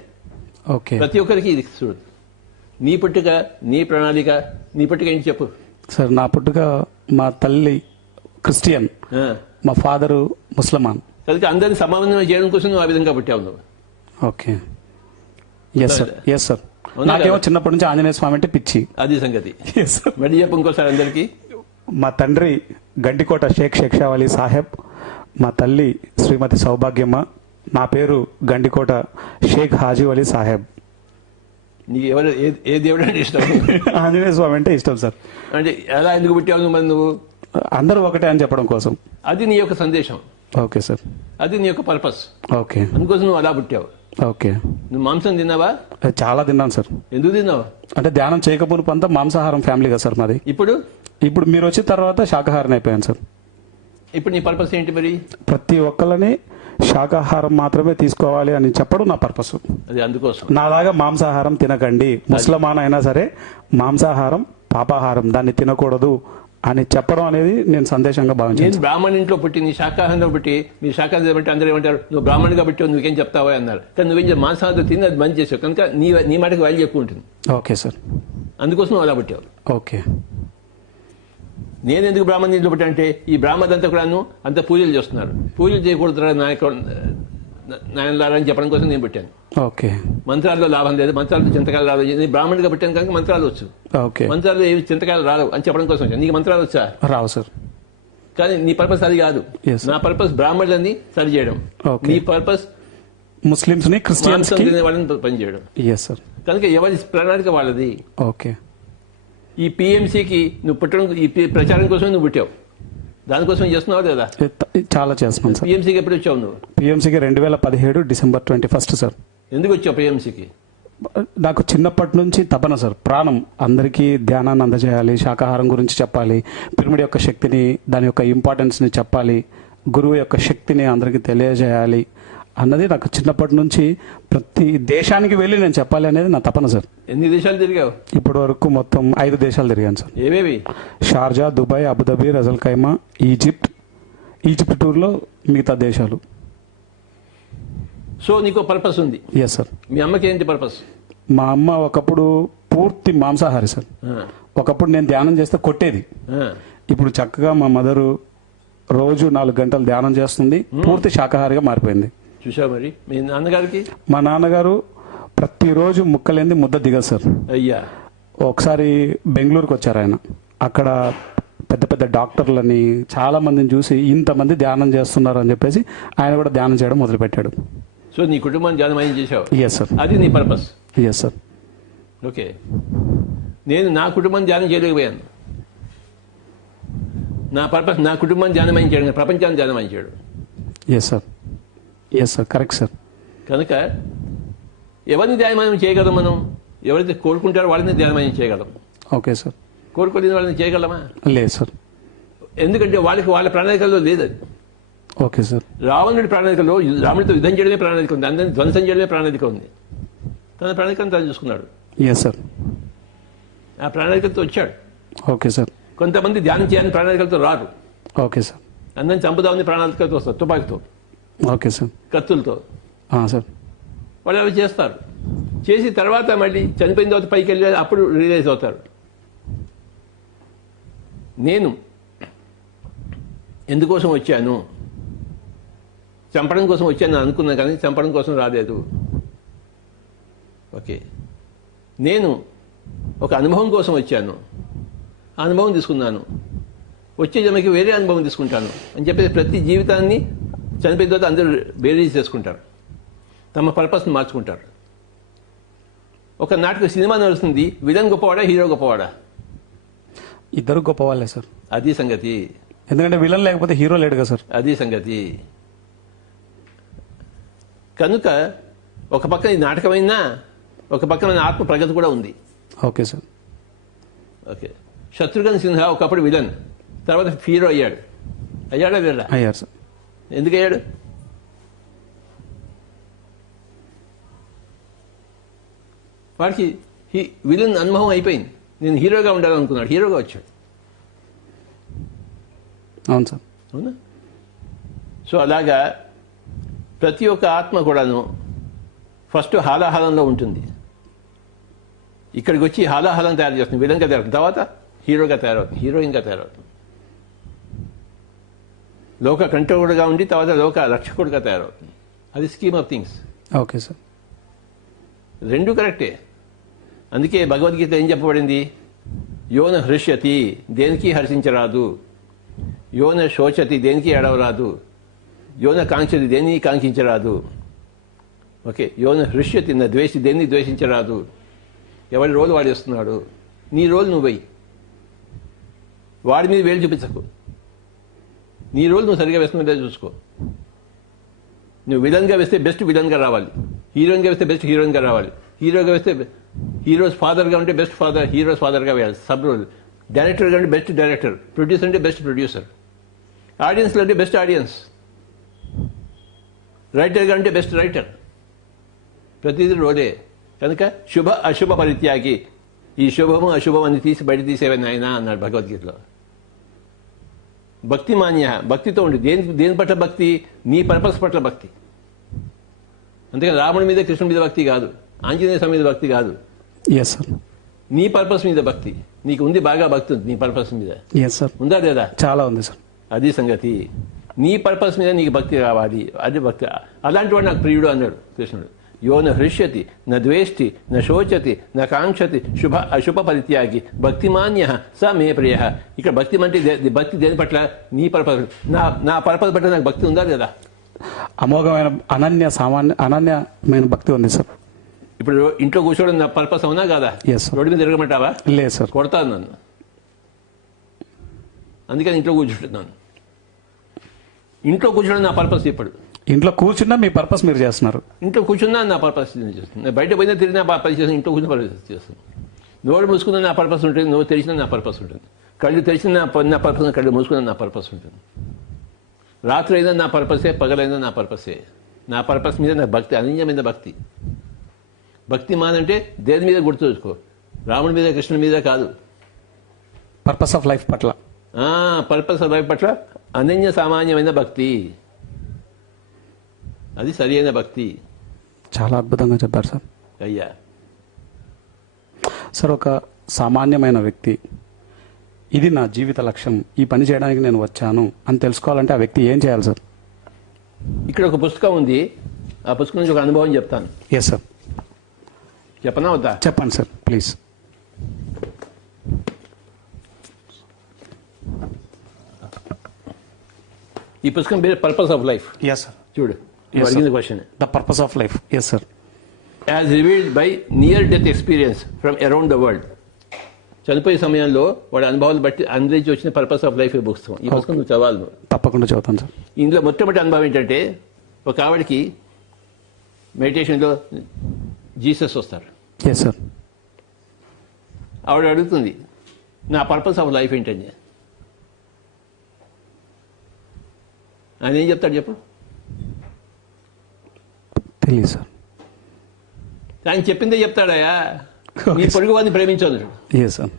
ఓకే. ప్రతి ఒక్కరికి ఇది చూడు. నీ పుట్టుక, నీ ప్రణాళిక. నీ పుట్టుక ఏంటి చెప్పు? సార్, నా పుట్టుక మా తల్లి క్రిస్టియన్, మా ఫాదరు ముస్లిమాన్. కనుక అందరినీ సమానంగా చేయడం కోసం నువ్వు ఆ విధంగా పుట్టావు నువ్వు. Okay. Yes sir. Yes sir. నాకేమో చిన్నప్పటి నుంచి ఆంజనేయ స్వామి అంటే పిచ్చి. అది సంగతి. Yes sir. మళ్ళీ చెప్పు ఇంకోసారి అందరికీ. మా తండ్రి గండికోట షేక్ షేక్షావలి సాహెబ్, మా తల్లి శ్రీమతి సౌభాగ్యమ్మ, నా పేరు గండికోట షేక్ హాజీ అలీ సాహెబ్. నీకు ఎవరు ఏ దేవుడు అంటే ఇష్టం? ఆంజనేయ స్వామి అంటే ఇష్టం సార్. అంటే ఎలా ఎందుకు పుట్టావు మరి నువ్వు? అందరూ ఒకటే అని చెప్పడం కోసం. అది నీ యొక్క సందేశం. Okay sir. అది నీ యొక్క పర్పస్. ఓకే. అందుకోసం నువ్వు అలా పుట్టావు. ఓకే. నువ్వు మాంసం తిన్నావా? చాలా తిన్నాను సార్. ఎందుకు తిన్నావు? అంటే ధ్యానం చేయకపోయిన అంతా మాంసాహారం ఫ్యామిలీ కదా సార్ మాది. ఇప్పుడు మీరు వచ్చిన తర్వాత శాకాహారం అయిపోయాను సార్. ఇప్పుడు నీ పర్పస్ ఏంటి మరి? ప్రతి ఒక్కళ్ళని శాకాహారం మాత్రమే తీసుకోవాలి అని చెప్పడం నా పర్పస్. అది అందుకోసం. నాలాగా మాంసాహారం తినకండి, ముస్లిమాన్ అయినా సరే మాంసాహారం పాపాహారం, దాన్ని తినకూడదు అని చెప్పడం అనేది నేను సందేశంగా భావించాను. నేను బ్రాహ్మణ ఇంట్లో పుట్టి నీ శాకాహారంలో పుట్టి మీ శాకాహారం బట్టి అందరూ ఏమంటారు, నువ్వు బ్రాహ్మణుగా బట్టి నువ్వేం చెప్తావా అన్నారు. కానీ నువ్వేం మాంసాహారం తిని అది మంచి చేసావు కనుక నీ మాటకి వాల్యూ ఎక్కువ ఉంటుంది. Okay sir. అందుకోసం నువ్వు అలా పుట్టావు. ఓకే. నేను ఎందుకు బ్రాహ్మణ ఇంట్లో పుట్టా అంటే ఈ బ్రాహ్మణంతా కూడాను అంత పూజలు చేస్తున్నారు. పూజలు చేయకూడదు నాయనలారా అని చెప్పడం కోసం నేను పెట్టాను. ఓకే. మంత్రాల్లో లాభం లేదు, మంత్రాలతో చింతకాయలు రాదు. నేను బ్రాహ్మణుడిగా పెట్టాను కనుక మంత్రాలు వచ్చు. ఓకే. మంత్రాలు ఏవి చింతకాయలు రాదు అని చెప్పడం కోసం వచ్చాను. నీకు మంత్రాలు వచ్చా? రావు సార్. కానీ నీ పర్పస్ అది కాదు. నా పర్పస్ బ్రాహ్మణులని సరి చేయడం. నీ పర్పస్ ముస్లిమ్స్ ని క్రిస్టియన్స్ వాళ్ళని పనిచేయడం. Yes sir. కనుక ఎవరి ప్రణాళిక వాళ్ళది. ఓకే. ఈ పిఎంసీకి నువ్వు పుట్టడం, ఈ ప్రచారం కోసం నువ్వు పుట్టావు, దానికోసం చేస్తున్నావు కదా? చాలా చేస్తున్నాను సార్. పిఎంసీకి ఎప్పుడు వచ్చావు నువ్వు? పిఎంసీకి 2017 డిసెంబర్ 21 సార్. ఎందుకు వచ్చావు పిఎంసీకి? నాకు చిన్నప్పటి నుంచి తపన సార్, ప్రాణం అందరికీ ధ్యానాన్ని అందజేయాలి, శాకాహారం గురించి చెప్పాలి, పిరమిడ్ యొక్క శక్తిని, దాని యొక్క ఇంపార్టెన్స్ని చెప్పాలి, గురువు యొక్క శక్తిని అందరికీ తెలియజేయాలి అన్నది నాకు చిన్నప్పటి నుంచి ప్రతి దేశానికి వెళ్ళి నేను చెప్పాలి అనేది నా తపన సార్. ఎన్ని దేశాలు తిరిగావు? ఇప్పటి వరకు మొత్తం 5 దేశాలు తిరిగాను సార్. ఏవేవి? షార్జా, దుబాయ్, అబుదాబి, రజల్ ఖైమా, ఈజిప్ట్ టూర్లో మిగతా దేశాలు. సో నీకు పర్పస్ ఉంది. Yes sir. మీ అమ్మకి ఏంటి పర్పస్? మా అమ్మ ఒకప్పుడు పూర్తి మాంసాహారి సార్. ఒకప్పుడు నేను ధ్యానం చేస్తే కొట్టేది. ఇప్పుడు చక్కగా మా మదరు రోజు 4 గంటలు ధ్యానం చేస్తుంది, పూర్తి శాకాహారిగా మారిపోయింది. చూసావు మరి మీ నాన్నగారికి? మా నాన్నగారు ప్రతిరోజు ముక్కలేంది ముద్ద దిగదు సార్. అయ్యా. ఒకసారి బెంగళూరుకి వచ్చారు ఆయన. అక్కడ పెద్ద పెద్ద డాక్టర్లని చాలా మందిని చూసి ఇంతమంది ధ్యానం చేస్తున్నారు అని చెప్పేసి ఆయన కూడా ధ్యానం చేయడం మొదలుపెట్టాడు. సో నీ కుటుంబాన్ని ధ్యానం చేసావు? Yes sir. అది నీ పర్పస్? Yes sir. ఓకే. నేను నా కుటుంబాన్ని ధ్యానం చేయలేకపోయాను. నా పర్పస్ నా కుటుంబాన్ని ధ్యానం చేయడం, ప్రపంచాన్ని ధ్యానం చేయడం. Yes sir. Yes sir. Correct sir. కనుక ఎవరిని ధ్యానం చేయగలం మనం? ఎవరైతే కోరుకుంటారో వాళ్ళని ధ్యానం చేయగలం. Okay sir. కోరుకోలేని వాళ్ళని చేయగలమా? లేదు సార్. ఎందుకంటే వాళ్ళ ప్రణాళికల్లో లేదు అది. Okay sir. రావణుడి ప్రణాళికలో రాముడితో యుద్ధం చేయడమే ప్రణాళిక ఉంది, అందరినీ ధ్వంసం చేయడమే ప్రణాళిక ఉంది. తన ప్రణాళికను తను చూసుకున్నాడు. Yes sir. ఆ ప్రణాళికలతో వచ్చాడు. Okay sir. కొంతమంది ధ్యానం చేయాలని ప్రణాళికలతో రారు. Okay sir. అందరిని చంపుదామని ప్రాణాలతో వస్తారు, తుపాకీతో, ఓకే సార్. కత్తులతో. సార్. వాళ్ళు అవి చేస్తారు. చేసి తర్వాత మళ్ళీ చనిపోయిన తర్వాత పైకి వెళ్ళి అప్పుడు రియలైజ్ అవుతారు. నేను ఎందుకోసం వచ్చాను, చంపడం కోసం వచ్చాను అనుకున్నాను, కానీ చంపడం కోసం రాలేదు. ఓకే, నేను ఒక అనుభవం కోసం వచ్చాను, ఆ అనుభవం తీసుకున్నాను, వచ్చే జన్మకి వేరే అనుభవం తీసుకుంటాను అని చెప్పేసి ప్రతి జీవితాన్ని చనిపోయిన తర్వాత అందరూ బేరీజ్ చేసుకుంటారు, తమ పర్పస్ని మార్చుకుంటారు. ఒక నాటక సినిమా నడుస్తుంది, విలన్ గొప్పవాడా హీరో గొప్పవాడా? ఇద్దరు గొప్ప వాళ్ళే సార్. అది సంగతి. ఎందుకంటే విలన్ లేకపోతే హీరో లేడు కదా సార్. అది సంగతి. కనుక ఒక పక్కన ఈ నాటకమైనా ఒక పక్కన ఆత్మ ప్రగతి కూడా ఉంది. Okay sir. Okay, Shatrughna Sinha ఒకప్పుడు విలన్, తర్వాత హీరో అయ్యాడు. అయ్యాడా వీళ్ళ? అయ్యారు సార్. ఎందుకు అయ్యాడు? వాడికి విలన్ అనుభవం అయిపోయింది. నేను హీరోగా ఉండాలనుకున్నాడు, హీరోగా వచ్చాడు. అవును సార్. అవునా? సో అలాగా ప్రతి ఒక్క ఆత్మ కూడాను ఫస్ట్ హాలాహలంలో ఉంటుంది. ఇక్కడికి వచ్చి హాలాహలం తయారు చేస్తుంది, విలన్గా తయారవుతుంది, తర్వాత హీరోగా తయారవుతుంది, హీరోయిన్గా తయారవుతుంది. లోక కంట్రోల్గా ఉండి తర్వాత లోక రక్షకుడిగా తయారవుతుంది. అది scheme of things. Okay sir. రెండు కరెక్టే. అందుకే భగవద్గీత ఏం చెప్పబడింది? యోన హృష్యతి, దేనికి హర్షించరాదు. యోన శోచతి, దేనికి ఏడవరాదు. యోన కాంక్షతి, దేన్ని కాంక్షించరాదు. ఓకే, యోన హృష్యతి నా ద్వేషి, దేన్ని ద్వేషించరాదు. ఎవరి రోలు వాడేస్తున్నాడు, నీ రోలు నువ్వు వెయ్యి, వాడి మీద వేలు చూపించకు. నీ రోలు నువ్వు సరిగా వేస్తున్నదే చూసుకో. నువ్వు విలన్గా వేస్తే బెస్ట్ విలన్గా రావాలి, హీరోయిన్గా వేస్తే బెస్ట్ హీరోయిన్గా రావాలి, హీరోగా వేస్తే హీరోస్ ఫాదర్గా ఉంటే బెస్ట్ ఫాదర్, హీరోస్ ఫాదర్గా వేయాలి. Sub role. డైరెక్టర్గా అంటే బెస్ట్ డైరెక్టర్, ప్రొడ్యూసర్ అంటే బెస్ట్ ప్రొడ్యూసర్, ఆడియన్స్లో అంటే బెస్ట్ ఆడియన్స్, రైటర్గా అంటే బెస్ట్ రైటర్. ప్రతిదీ రోలే. కనుక శుభ అశుభ పరిత్యాగి, ఈ శుభము అశుభం అని తీసి బయట తీసేవే నాయనా అన్నాడు భగవద్గీతలో. భక్తి మాన్య, భక్తితో ఉండి. దేని పట్ల భక్తి? నీ పర్పస్ పట్ల భక్తి. అంతేకాని రాముడి మీద కృష్ణుడి మీద భక్తి కాదు, ఆంజనేయ స్వామి మీద భక్తి కాదు. Yes sir. నీ పర్పస్ మీద భక్తి. నీకు ఉంది, బాగా భక్తి ఉంది నీ పర్పస్ మీద. Yes sir. ఉందా లేదా? చాలా ఉంది సార్. అది సంగతి. నీ పర్పస్ మీద నీకు భక్తి కావాలి, అది భక్తి. అలాంటి వాడు నాకు ప్రియుడు అన్నాడు కృష్ణుడు. యోన హృష్యతి న ద్వేష్టి న శోచతి న కాంక్షతి శుభ అశుభ పరిత్యాగి భక్తిమాన్య స మే ప్రియ. ఇక్కడ భక్తి అంటే భక్తి దేని పట్ల? నీ పర్పస్. నా పర్పస్ పట్ల నాకు భక్తి ఉందా లేదా? అమోఘమైన అనన్యమైన భక్తి ఉంది సార్. ఇప్పుడు ఇంట్లో కూర్చోవడం నా పర్పస్ అవునా కాదా? Yes, sir. రోడ్డు మీద తిరగమంటావా? లేదు సార్. కొడతాను నన్ను. అందుకని ఇంట్లో కూర్చుంటున్నాను. ఇంట్లో కూర్చోవడం నా పర్పస్. ఇప్పుడు ఇంట్లో కూర్చున్నా మీ పర్పస్ మీరు చేస్తున్నారు. ఇంట్లో కూర్చున్నా నా పర్పస్ చేస్తుంది. బయట పోయినా తిరిగినా పని చేస్తాను, ఇంట్లో కూర్చుని పర్పస్ చేస్తాను. నోరు మూసుకున్న నా పర్పస్ ఉంటుంది, నోరు తెరిచినా నా పర్పస్ ఉంటుంది, కళ్ళు తెరిచిన నా పర్పస్, కళ్ళు మూసుకున్న నా పర్పస్ ఉంటుంది. రాత్రి అయినా నా పర్పసే, పగలైనా నా పర్పసే. నా పర్పస్ మీద నా భక్తి, అనన్యమైన భక్తి. భక్తి మానంటే దేని మీద గుర్తుంచుకో, రాముడి మీద కృష్ణుడి మీద కాదు. పర్పస్ ఆఫ్ లైఫ్ పట్ల. పర్పస్ ఆఫ్ లైఫ్ పట్ల అనన్య సామాన్యమైన భక్తి. అది సరి అయిన భక్తి. చాలా అద్భుతంగా చెప్పారు సార్. అయ్యా సార్, ఒక సామాన్యమైన వ్యక్తి ఇది నా జీవిత లక్ష్యం, ఈ పని చేయడానికి నేను వచ్చాను అని తెలుసుకోవాలంటే ఆ వ్యక్తి ఏం చేయాలి సార్? ఇక్కడ ఒక పుస్తకం ఉంది, ఆ పుస్తకం నుంచి ఒక అనుభవం చెప్తాను. Yes sir. చెప్పనా వద్దా? చెప్పండి సార్ ప్లీజ్. ఈ పుస్తకం పేరు purpose of life. Yes sir. చూడు, Yes, sir. అడిగిన question. The purpose of life. Yes sir. As revealed by near death experience from around the world. చనిపోయే సమయంలో వాడి అనుభవాలు బట్టి అందించి వచ్చిన పర్పస్ ఆఫ్ లైఫ్ పుస్తకం. ఈ పుస్తకం నువ్వు చదవాలి. తప్పకుండా చదువుతాను సార్. ఇందులో మొట్టమొదటి అనుభవం ఏంటంటే, ఒక ఆవిడకి మెడిటేషన్లో జీసస్ వస్తారు. Yes sir. ఆవిడ అడుగుతుంది, నా పర్పస్ ఆఫ్ లైఫ్ ఏంటని. ఆయన ఏం చెప్తాడు చెప్పు? తెలియదు సార్. ఆయన చెప్పిందే చెప్తాడయా. నీ పొరుగు వాడిని ప్రేమించదు. Yes sir.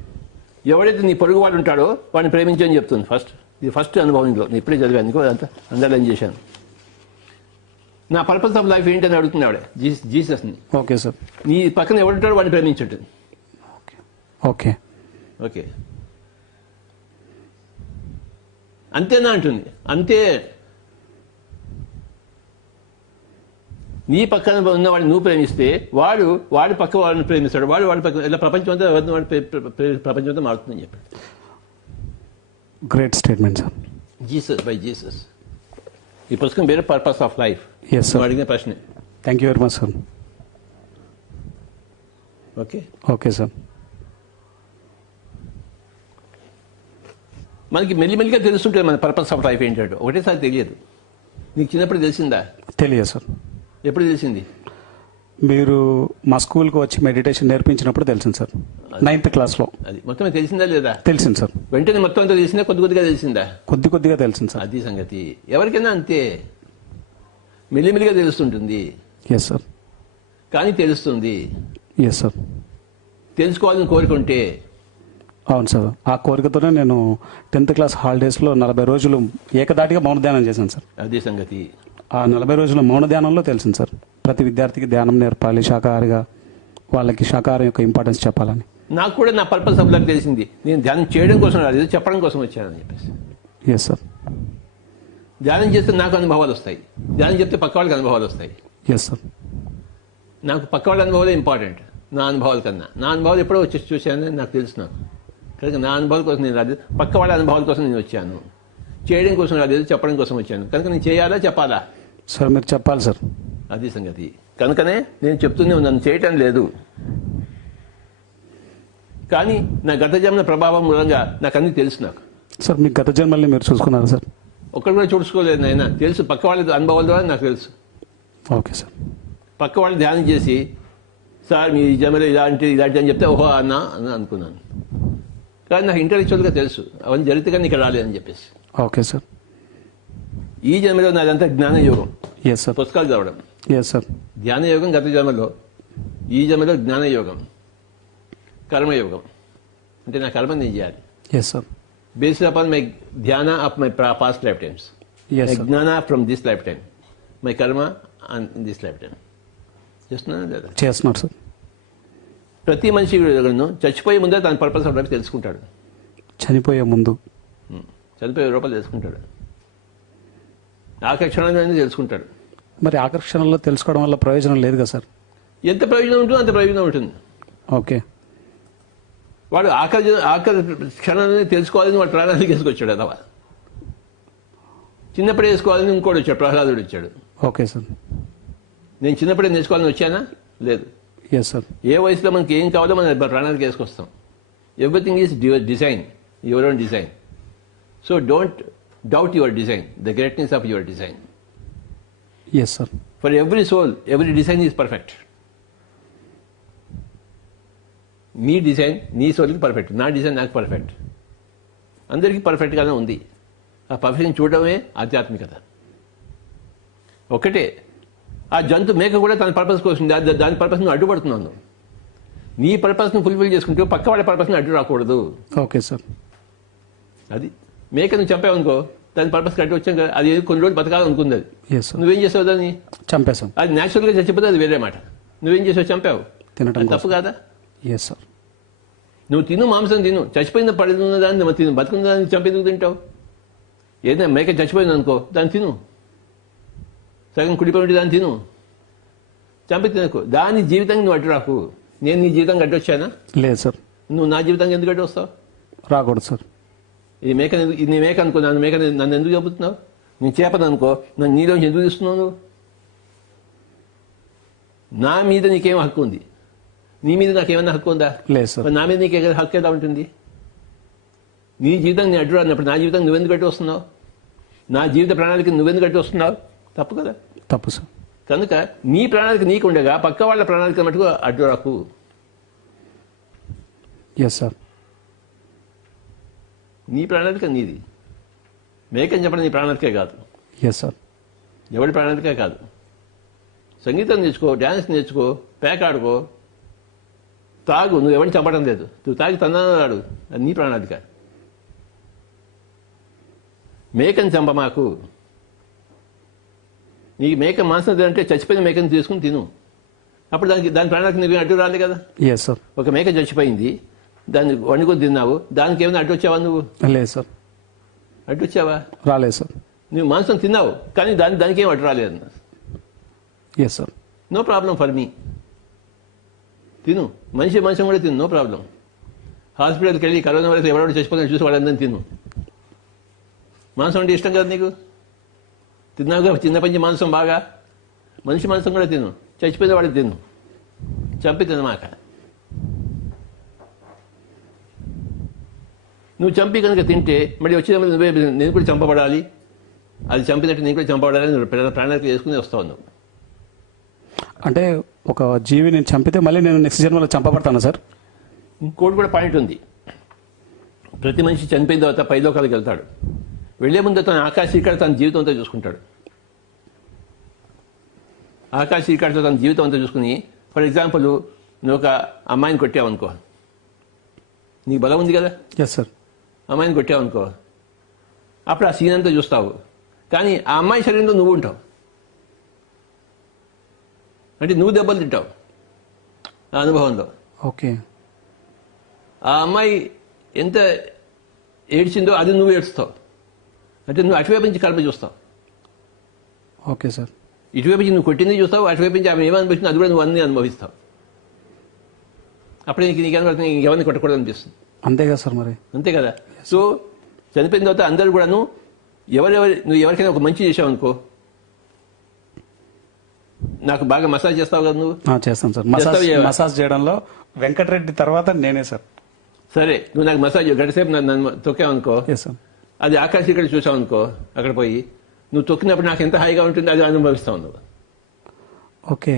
ఎవడైతే నీ పొరుగు వాడు ఉంటాడో వాడిని ప్రేమించని చెప్తుంది ఫస్ట్. ఇది ఫస్ట్ అనుభవంలో నేను ఇప్పుడే చదివాను ఇంకో అంతా అండర్లైన్ చేశాను. నా పర్పస్ ఆఫ్ లైఫ్ ఏంటని అడుగుతుంది ఆవిడ జీసస్ని. Okay sir. నీ పక్కన ఎవడుంటాడో వాడిని ప్రేమించుంటుంది. ఓకే. ఓకే అంతేనా అంటుంది. అంతే. నీ పక్కన ఉన్నవాడిని నువ్వు ప్రేమిస్తే వాడి పక్క వాడిని ప్రేమిస్తాడు, వాడి పక్క ఇలా ప్రపంచం అంతా ప్రపంచం అంతా మారుతుందని చెప్పాడు. Great statement sir. Jesus by Jesus. ఈ పుస్తకం వేరే purpose of life. Yes sir. అడిగిన ప్రశ్నే. Thank you very much sir. Okay. Okay sir. మనకి మెల్లిమెల్లిగా తెలుస్తుంటుంది మన పర్పస్ ఆఫ్ లైఫ్ ఏంటంటే. ఒకటేసారి తెలియదు. నీకు చిన్నప్పుడు తెలిసిందా? తెలియదు సార్. ఎప్పుడు తెలిసింది? మీరు మా స్కూల్కి వచ్చి మెడిటేషన్ నేర్పించినప్పుడు తెలిసింది సార్, 9th క్లాస్లో. అది మొత్తం తెలిసిందా లేదా? తెలిసింది సార్. వెంటనే మొత్తం అంతా తెలిసిందా, కొద్దిగా తెలిసిందా? కొద్దిగా తెలిసింది సార్. అది సంగతి. ఎవరికైనా అంతే, మెల్లిమెల్లిగా తెలుస్తుంటుంది. Yes sir. కానీ తెలుస్తుంది. Yes sir. తెలుసుకోవాలని కోరుకుంటే. అవును సార్. ఆ కోరికతోనే నేను 10th క్లాస్ హాలిడేస్లో 40 రోజులు ఏకదాటిగా మౌన ధ్యానం చేశాను సార్. అదే సంగతి. ఆ 40 రోజుల మౌన ధ్యానంలో తెలిసింది సార్, ప్రతి విద్యార్థికి ధ్యానం నేర్పాలి, శాకాహారిగా వాళ్ళకి శాకాహారం యొక్క ఇంపార్టెన్స్ చెప్పాలని. నాకు కూడా నా పర్పస్ ఆఫ్ లైఫ్ తెలిసింది. నేను ధ్యానం చేయడం కోసం రాలేదు, చెప్పడం కోసం వచ్చానని చెప్పేసి. Yes sir. ధ్యానం చేస్తే నాకు అనుభవాలు వస్తాయి, ధ్యానం చెప్తే పక్క వాళ్ళకి అనుభవాలు వస్తాయి. Yes sir. నాకు పక్క వాళ్ళ అనుభవాలే ఇంపార్టెంట్ నా అనుభవాల కన్నా. నా అనుభవాలు ఎప్పుడో వచ్చి చూశానని నాకు తెలుసు. నాకు కనుక నా అనుభవాల కోసం నేను రాలేదు, పక్క వాళ్ళ అనుభవాల కోసం నేను వచ్చాను. చేయడం కోసం రాలేదు, చెప్పడం కోసం వచ్చాను. కనుక నేను చేయాలా చెప్పాలా? సార్ మీరు చెప్పాలి సార్. అది సంగతి. కనుకనే నేను చెప్తూనే ఉన్నాను, చేయటం లేదు. కానీ నా గత జన్మ ప్రభావం మూలంగా నాకు అన్నీ తెలుసు. నాకు సార్ మీ గత జన్మల్ని మీరు చూసుకున్నారా సార్? ఒక్కరు కూడా చూసుకోలేదు నాయన. తెలుసు, పక్క వాళ్ళ అనుభవాల ద్వారా నాకు తెలుసు. Okay sir. పక్క వాళ్ళు ధ్యానం చేసి సార్ మీ జన్మలో ఇలాంటి అని చెప్తే ఓహో అని అనుకున్నాను. కానీ నాకు ఇంటలెక్చువల్గా తెలుసు అవన్నీ జరిగితే కానీ ఇక్కడ రాలేదని చెప్పేసి. Okay sir. ఈ జన్మలో నాదంతా జ్ఞానయోగం. Yes sir. పుస్తకాలు చదవడం. Yes sir. ధ్యానయోగం గత జన్మలో, ఈ జన్మలో జ్ఞానయోగం. కర్మయోగం అంటే నా కర్మ నేను చేయాలి. Yes sir. Based upon my dhyana of my past life times, yes my sir. Jnana from this life time, my karma and this life time. చేస్తున్నానా లేదా? చేస్తున్నారు సార్. ప్రతి మనిషి చచ్చిపోయే ముందే తన పర్పస్ ఆఫ్ లైఫ్ తెలుసుకుంటాడు. చనిపోయే ముందు, చనిపోయే రూపాయలు తెలుసుకుంటాడు. ఆఖరి క్షణంలో తెలుసుకుంటాడు. మరి ఆకర్షణలో తెలుసుకోవడం వల్ల ప్రయోజనం లేదు కదా సార్? ఎంత ప్రయోజనం ఉంటుందో అంత ప్రయోజనం ఉంటుంది. ఓకే. వాడు ఆఖరి క్షణాన్ని తెలుసుకోవాలని వాడు ప్రాణానికి వేసుకొచ్చాడు. అదవా చిన్నప్పుడే వేసుకోవాలని ఇంకోటి వచ్చాడు, ప్రహ్లాదుడు వచ్చాడు. Okay sir. నేను చిన్నప్పుడే నేర్చుకోవాలని వచ్చానా? లేదు. Yes sir. ఏ వయసులో మనకి ఏం కావాలో మనం ప్రాణానికి వేసుకొస్తాం. Everything is design, your own design. So don't doubt your design, the greatness of your design. Yes sir. For every soul, every design is perfect. నీ డిజైన్ నీ సోల్కి పర్ఫెక్ట్, నా డిజైన్ నాకు పర్ఫెక్ట్. అందరికీ పర్ఫెక్ట్గానే ఉంది. ఆ పర్ఫెక్షన్ చూడడమే ఆధ్యాత్మికత. ఒకటే. ఆ జంతు మేక కూడా తన పర్పస్ కోసం దాని పర్పస్ నువ్వు అడ్డుపడుతున్నాను. నీ పర్పస్ను ఫుల్ఫిల్ చేసుకుంటూ పక్క వాళ్ళ పర్పస్ని అడ్డు రాకూడదు. Okay sir. అది మేకను చంపావనుకో, దాని పర్పస్కి అడ్డు వచ్చాక అది కొన్ని రోజులు బతకాలనుకుంది. అది ఎస్ సార్. నువ్వేం చేసావు? దాన్ని చంపేశాం. అది న్యాచురల్గా చచ్చిపోతే అది వేరే మాట. నువ్వేం చేసావు? చంపావు. తినడం అది తప్పు కాదా? Yes sir. నువ్వు తిను, మాంసం తిను. చచ్చిపోయిన పడుతున్న దాన్ని నువ్వు తిను, బతుకున్న దాన్ని చంపేందుకు తింటావు? ఏదైనా మేక చచ్చిపోయింది అనుకో, దాన్ని తిను. సగం కుడిపోయి దాన్ని తిను, చంపి తినకు. దాని జీవితానికి నువ్వు అడ్డు రాకు. నేను నీ జీవితానికి అడ్డు వచ్చానా? లేదు సార్. నువ్వు నా జీవితానికి ఎందుకు అడ్డు వస్తావు? రాకూడదు సార్. ఈ మేక నీ మేక అనుకో, నన్ను ఎందుకు చెబుతున్నావు? నేను చేపను అనుకో, నన్ను నీలోంచి ఎందుకు తీస్తున్నావు నువ్వు? నా మీద నీకేం హక్కు ఉంది? నీ మీద నాకేమన్నా హక్కు ఉందా? లేదు సార్. మరి నా మీద నీకే హక్కు ఎలా ఉంటుంది? నీ జీవితం నీ అడ్డు రానప్పుడు నా జీవితం నువ్వెందుకు అడ్డు వస్తున్నావు? నా జీవిత ప్రణాళిక నువ్వెందుకు అడ్డు వస్తున్నావు? తప్పు కదా? తప్పు సార్. కనుక నీ ప్రణాళిక నీకు ఉండగా పక్క వాళ్ళ ప్రణాళిక మటుకు అడ్డు రాకు. Yes sir. నీ ప్రణాళిక నీది. మేకని చెప్పడం నీ ప్రణాళికే కాదు. Yes sir. ఎవరి ప్రణాళికే కాదు. సంగీతం నేర్చుకో, డ్యాన్స్ నేర్చుకో, పేక ఆడుకో, తాగు. నువ్వు ఎవరిని చంపడం లేదు. నువ్వు తాగి తన్నాడు, అది నీ ప్రణాళిక. మేకని చంప మాకు. నీకు మేక మాంసం తినంటే చచ్చిపోయిన మేకని తీసుకుని తిను. అప్పుడు దాని ప్రాణానికి నీకు అడ్డు రాలే కదా. Yes sir. ఒక మేక చచ్చిపోయింది, దాన్ని వండుకొని తిన్నావు, దానికి ఏమైనా అడ్డు వచ్చావా నువ్వు? లేదు సార్. అడ్డు వచ్చావా? రాలేదు సార్. నువ్వు మాంసం తిన్నావు కానీ దానికి ఏం అడ్డు రాలేదు. Yes sir. No problem for me. తిను, మనిషి మాంసం కూడా తిను, నో ప్రాబ్లం. హాస్పిటల్కి వెళ్ళి కరోనా వైరస్ ఎవరెవరు చచ్చిపోతాను చూసి వాళ్ళందరినీ తిను. మాంసం అంటే ఇష్టం కదా నీకు, తిన్నావుగా చిన్న పంచి మాంసం బాగా. మనిషి మాంసం కూడా తిను, చచ్చిపోయిన వాడికి తిను, చంపి తినమాక. నువ్వు చంపి కనుక తింటే మళ్ళీ వచ్చేటప్పుడు నువ్వే నేను కూడా చంపబడాలి, అది చంపినట్టు నేను కూడా చంపబడాలి, నువ్వు ప్రాణాలకు వేసుకుని వస్తావు నువ్వు. అంటే ఒక జీవి నేను చంపితే మళ్ళీ నేను నెక్స్ట్ జన్మలో చంపబడతాను సార్? ఇంకోటి కూడా పాయింట్ ఉంది. ప్రతి మనిషి చనిపోయిన తర్వాత పైలోకాలకు వెళ్తాడు. వెళ్లే ముందు తన ఆకాశ ఇక్కడ తన జీవితం అంతా చూసుకుంటాడు. ఆకాశ ఇక్కడతో తన జీవితం అంతా చూసుకుని, ఫర్ ఎగ్జాంపుల్ నువ్వు ఒక అమ్మాయిని కొట్టావనుకో, నీకు బలం ఉంది కదా. Yes sir. అమ్మాయిని కొట్టావనుకో, అప్పుడు ఆ సీన్ అంతా చూస్తావు, కానీ ఆ అమ్మాయి శరీరంలో నువ్వు ఉంటావు. అంటే నువ్వు దెబ్బలు తింటావు ఆ అనుభవంలో. ఓకే. ఆ అమ్మాయి ఎంత ఏడ్చిందో అది నువ్వు ఏడుస్తావు. అంటే నువ్వు అటువైపు నుంచి కలప చూస్తావు. Okay sir. ఇటువైపు నుంచి నువ్వు కొట్టింది చూస్తావు, అటువైపు నుంచి ఆమె ఏమనిపిస్తుంది అది కూడా నువ్వు అన్నీ అనుభవిస్తావు. అప్పుడే నీకు ఏమనిపిస్తుంది, ఇంకెవరిని కొట్టకూడదు అనిపిస్తుంది. అంతే కదా సార్ మరి. అంతే కదా. సో చనిపోయిన తర్వాత అందరూ కూడాను నువ్వు ఎవరికైనా ఒక మంచి చేసావు అనుకో, నాకు బాగా మసాజ్ చేస్తావు కదా నువ్వు. చేస్తాను సార్. మసాజ్ చేయడంలో వెంకటరెడ్డి తర్వాత నేనే సార్. సరే, నువ్వు నాకు మసాజ్ గంటసేపు నన్ను తొక్కావనుకో, అది ఆకాశ ఇక్కడ చూసావు అనుకో, అక్కడ పోయి నువ్వు తొక్కినప్పుడు నాకు ఎంత హాయిగా ఉంటుంది అది అనుభవిస్తావు నువ్వు. ఓకే.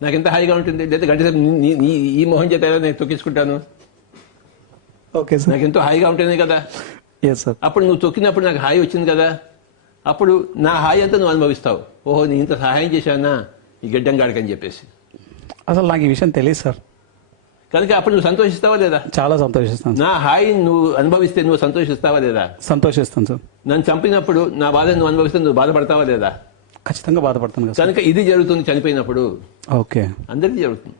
నాకు ఎంత హాయిగా ఉంటుంది, లేదా గంటసేపు ఈ మొహం చేత నేను తొక్కించుకుంటాను. Okay sir. నాకు ఎంతో హాయిగా ఉంటుంది కదా. Yes sir. అప్పుడు నువ్వు తొక్కినప్పుడు నాకు హాయి వచ్చింది కదా, అప్పుడు నా హాయి అంతా నువ్వు అనుభవిస్తావు. ఓహో, నేను ఇంత సహాయం చేశానా ఈ గడ్డంగాడికని చెప్పేసి. అసలు నాకు ఈ విషయం తెలియదు సార్. కనుక అప్పుడు నువ్వు సంతోషిస్తావా లేదా? చాలా సంతోషిస్తాను. నా హాయి నువ్వు అనుభవిస్తే నువ్వు సంతోషిస్తావా లేదా? సంతోషిస్తాను సార్. నన్ను చంపినప్పుడు నా బాధ నువ్వు అనుభవిస్తే నువ్వు బాధపడతావా లేదా? ఖచ్చితంగా బాధపడతాను కదా. కనుక ఇది జరుగుతుంది చనిపోయినప్పుడు. ఓకే. అందరికీ జరుగుతుంది.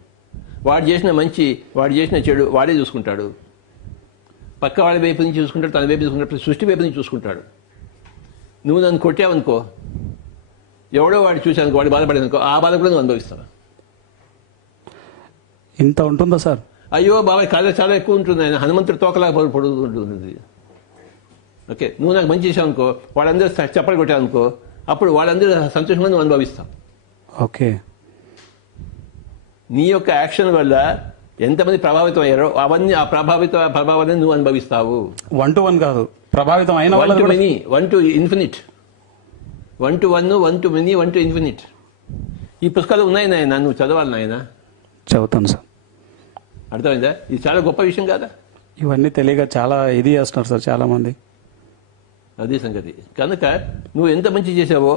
వాడు చేసిన మంచి, వాడు చేసిన చెడు వాడే చూసుకుంటాడు. పక్క వాడి వైపు నుంచి చూసుకుంటాడు, తన వైపు చూసుకుంటాడు, సృష్టి వైపు నుంచి చూసుకుంటాడు. నువ్వు నన్ను కొట్టావనుకో, ఎవడో వాడు చూశానుకో, వాడు బాధపడేదనుకో, ఆ బాధ కూడా నువ్వు అనుభవిస్తావు. ఇంత ఉంటుందా సార్? అయ్యో బాబాయ్, కళ చాలా ఎక్కువ ఉంటుంది. ఆయన హనుమంతుడి తోకలాగా పొడుగుతుంటుంది. ఓకే, నువ్వు నాకు మంచి చేసావు అనుకో, వాళ్ళందరూ చప్పలు కొట్టావనుకో, అప్పుడు వాళ్ళందరూ సంతోషంగా నువ్వు అనుభవిస్తావు. ఓకే. నీ యొక్క యాక్షన్ వల్ల ఎంతమంది ప్రభావితం అయ్యారో అవన్నీ ఆ ప్రభావాన్ని నువ్వు అనుభవిస్తావు. 1 to 1 కాదు, ప్రభావితం అయిన 1 to many, 1 to infinite, 1 to 1, 1 to many, 1 to infinite. ఈ పుస్తకాలు ఉన్నాయి నాయన, నువ్వు చదవాలి నాయన. చదువుతాను సార్. అర్థమైందా? ఇది చాలా గొప్ప విషయం కాదా? ఇవన్నీ తెలియక చాలా ఇది చేస్తున్నారు సార్ చాలా మంది. అదే సంగతి. కనుక నువ్వు ఎంత మంచి చేసావో,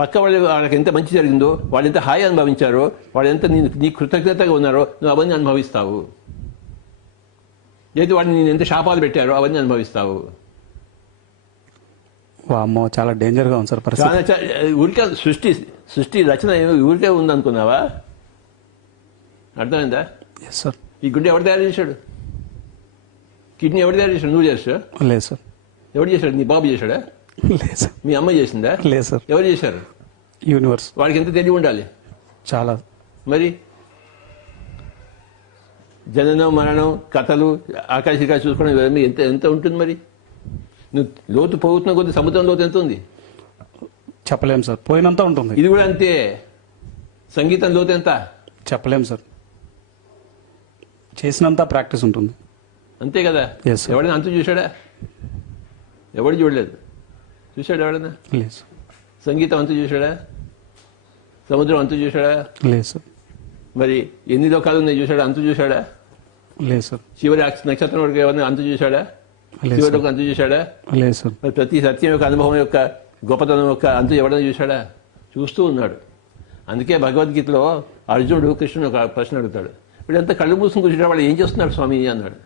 పక్క వాళ్ళకి ఎంత మంచి జరిగిందో, వాళ్ళు ఎంత హాయి అనుభవించారో, వాళ్ళు ఎంత నీ కృతజ్ఞతగా ఉన్నారో నువ్వు అవన్నీ అనుభవిస్తావు. లేదు వాడిని నేను ఎంత శాపాలు పెట్టారో అవన్నీ అనుభవిస్తావు. వామ్మో, చాలా డేంజర్గా ఉంది సార్ పరిస్థితి. ఊరికే సృష్టి రచన ఊరికే ఉందనుకున్నావా? అర్థమైందా? Yes sir. ఈ గుండె ఎవరు తయారు చేశాడు? కిడ్నీ ఎవరు తయారు చేశాడు? నువ్వు చేస్తావు? లేదు సార్. ఎవరు చేశాడు? నీ బాబు చేశాడా? లేదు సార్. మీ అమ్మ చేసిందా? లేదు సార్. ఎవరు చేశారు? యూనివర్స్. వాడికి ఎంత తెలివి ఉండాలి? చాలా. మరి జననం మరణం కథలు ఆకాశికా చూసుకోవడం ఇవన్నీ ఎంత ఉంటుంది మరి? నువ్వు లోతు పోతున్న కొద్ది సముద్రం లోతు ఎంత ఉంది చెప్పలేం సార్. పోయినంత ఉంటుంది. ఇది కూడా అంతే. సంగీతం లోతు ఎంత చెప్పలేం సార్. చేసినంత ప్రాక్టీస్ ఉంటుంది. అంతే కదా. Yes, sir. ఎవడైనా అంతు చూశాడా? ఎవడు చూడలేదు. చూశాడు ఎవడన్నా? లేదు సార్. సంగీతం అంతు చూశాడా? సముద్రం అంతు చూశాడా? లేదు సార్. మరి ఎన్ని లోకాలు ఉన్నాయి చూశాడా? అంతు చూశాడా? లేదు సార్. చివరి నక్షత్రం వరకు ఎవరైనా అంతు చూశాడా? లేదు చివరికి సార్. అంతు చూశాడా? లేదు సార్. మరి ప్రతి సత్యం యొక్క అనుభవం యొక్క గొప్పతనం యొక్క అంతు ఎవడన్నా చూశాడా? చూస్తూ ఉన్నాడు. అందుకే భగవద్గీతలో అర్జునుడు కృష్ణుడు ఒక ప్రశ్న అడుగుతాడు. వీడంతా కళ్ళు మూసుకుని కూర్చుంటే వాడు ఏం చేస్తున్నాడు స్వామి అన్నాడు.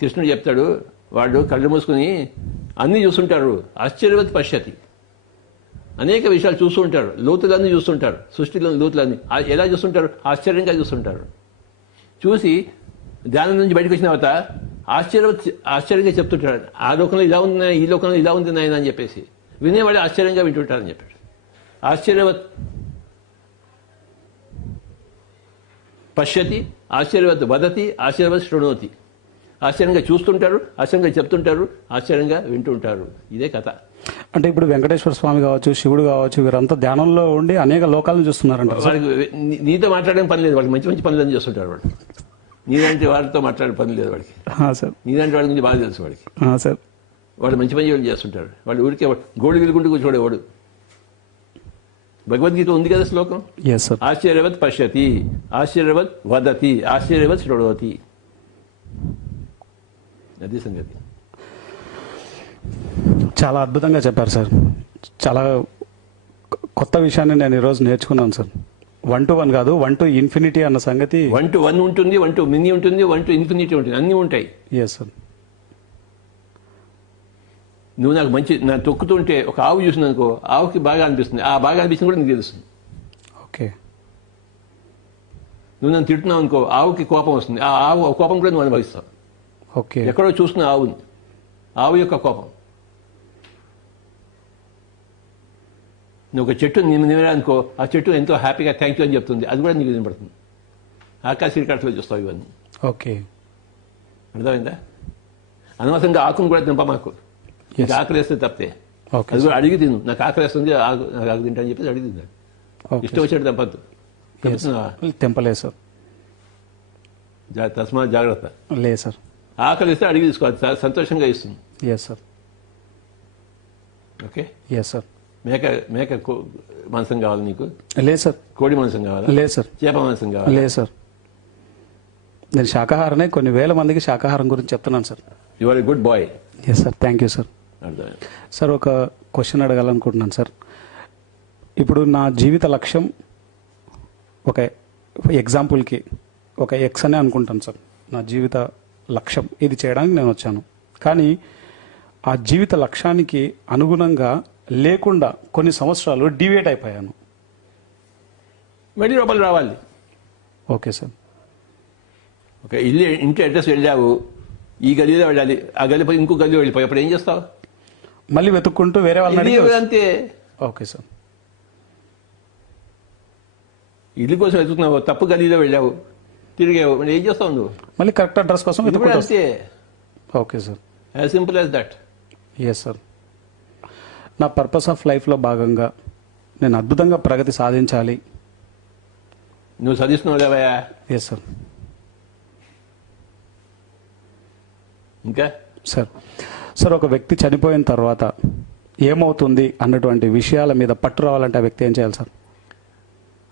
కృష్ణుడు చెప్తాడు, వాడు కళ్ళు మూసుకుని అన్నీ చూస్తుంటారు. ఆశ్చర్యవత్ పశ్యతి, అనేక విషయాలు చూస్తూ ఉంటారు, లోతులన్నీ చూస్తుంటారు, సృష్టిలోని లోతులన్నీ ఎలా చూస్తుంటారు? ఆశ్చర్యంగా చూస్తుంటారు. చూసి ధ్యానం నుంచి బయటకు వచ్చిన తర్వాత ఆశ్చర్యంగా చెప్తుంటాడు, ఆ లోకంలో ఇలా ఉంది, ఈ లోకంలో ఇలా ఉంది నాయన అని చెప్పేసి వినేవాడు ఆశ్చర్యంగా వింటుంటారని చెప్పాడు. ఆశ్చర్యవత్ పశ్యతి, ఆశ్చర్యవత్ వదతి, ఆశ్చర్యవత్ శృణోతి. ఆశ్చర్యంగా చూస్తుంటారు, ఆశ్చర్యంగా చెప్తుంటారు, ఆశ్చర్యంగా వింటుంటారు. ఇదే కథ. అంటే ఇప్పుడు వెంకటేశ్వర స్వామి కావచ్చు, శివుడు కావచ్చు, వీరంతా ధ్యానంలో ఉండి అనేక లోకాలను చూస్తున్నారంట సార్. వాళ్ళకి నీతో మాట్లాడడం పని లేదు, వాళ్ళకి మంచి మంచి పనులన్నీ చేస్తుంటారు. వాడు నీలాంటి వాడితో మాట్లాడే పని లేదు వాడికి. సార్. నీలాంటి వాడి గురించి బాగా తెలుసు వాడికి. సార్. వాడు మంచి పని చేస్తుంటాడు. వాడు ఊరికే గోడు విలుకుంటూ కూర్చోడేవాడు. భగవద్గీత ఉంది కదా శ్లోకం, ఎస్ సార్. ఆశ్చర్యవత్ పశ్యతి, ఆశ్చర్యవత్ వదతి, ఆశ్చర్యవత్ శృణోతి. అది సంగతి. చాలా అద్భుతంగా చెప్పారు సార్. చాలా కొత్త విషయాన్ని నేను ఈరోజు నేర్చుకున్నాను సార్. 1 to 1 కాదు, 1 to ఇన్ఫినిటీ అన్న సంగతి. 1 to 1 ఉంటుంది, 1 to మినీ ఉంటుంది, 1 to ఇన్ఫినిటీ ఉంటుంది, అన్నీ ఉంటాయి. Yes sir. నువ్వు నాకు తొక్కుతుంటే ఒక ఆవు చూసింది అనుకో, ఆవుకి బాగా అనిపిస్తుంది, ఆ బాగా అనిపిస్తుంది కూడా నీకు తెలుస్తుంది. ఓకే. నువ్వు నన్ను తిడుతున్నావు అనుకో, ఆవుకి కోపం వస్తుంది, ఆ ఆవు కోపం కూడా నువ్వు అనుభవిస్తావు. ఓకే. ఎక్కడో చూస్తున్న ఆవుని, ఆవు యొక్క కోపం. నువ్వు ఒక చెట్టు నిమిరానుకో, ఆ చెట్టు ఎంతో హ్యాపీగా థ్యాంక్ యూ అని చెప్తుంది, అది కూడా నీకు వినపడుతుంది. ఆకాశ శ్రీకాంతలో చూస్తావు ఇవన్నీ. ఓకే. అర్థమైందా? అనవసరంగా ఆకును కూడా తింప మాకు. నీకు ఆకలి వేస్తే తప్పితే ఓకే. అది కూడా అడిగి తిను. నాకు ఆకలి వేస్తుంది, నాకు ఆకు తింటా అని చెప్పేసి అడిగి తిన్నాడు. ఓకే. ఇష్టం వచ్చేట్టు తెంపద్దు. తెంపలేదు సార్. తస్మాత్ జాగ్రత్త. లేదు సార్. ఆకలి ఇస్తే అడిగి తీసుకోవాలి, సంతోషంగా ఇస్తుంది. Yes sir. Okay. Yes sir. మేక మాంసం కావాలి నీకు? లేదు సార్. కోడి మాంసం కావాలా? లేదు సార్. చేప మాంసం కావాలి? లేదు సార్. నేను శాకాహారనే, కొన్ని వేల మందికి శాకాహారం గురించి చెప్తున్నాను sir. You are a good boy. Yes sir. Thank you sir. అర్థమైంది సార్, ఒక క్వశ్చన్ అడగాలనుకుంటున్నాను సార్. ఇప్పుడు నా జీవిత లక్ష్యం ఒక ఎగ్జాంపుల్కి ఒక ఎక్స్ అనే అనుకుంటాను సార్. నా జీవిత లక్ష్యం ఇది చేయడానికి నేను వచ్చాను, కానీ ఆ జీవిత లక్ష్యానికి అనుగుణంగా లేకుండా కొన్ని సంవత్సరాలు డివియేట్ అయిపోయాను. మళ్ళీ లోపల రావాలి. Okay sir. ఒక ఇంటి అడ్రస్ వెళ్ళావు, ఈ గదిలో వెళ్ళాలి, ఆ గదిపై ఇంకో గదిలో వెళ్ళిపోయి అప్పుడు ఏం చేస్తావు? మళ్ళీ వెతుక్కుంటూ వేరే వాళ్ళని ఇది అడిగి అంతే. Okay sir. ఇల్లు కోసం వెతుకుతున్నావు, తప్పు గదిలో వెళ్ళావు, తిరిగావు, మరి ఏం చేస్తావు నువ్వు? మళ్ళీ కరెక్ట్ అడ్రస్ కోసం ఇది కూడా వెతుక్కుంటూ అంతే. Okay sir. As simple as that. Yes sir. నా పర్పస్ ఆఫ్ లైఫ్లో భాగంగా నేను అద్భుతంగా ప్రగతి సాధించాలి. నువ్వు సాధిస్తున్నావు లేవయా? Yes sir. ఇంకా సార్, సార్ ఒక వ్యక్తి చనిపోయిన తర్వాత ఏమవుతుంది అన్నటువంటి విషయాల మీద పట్టు రావాలంటే ఆ వ్యక్తి ఏం చేయాలి సార్?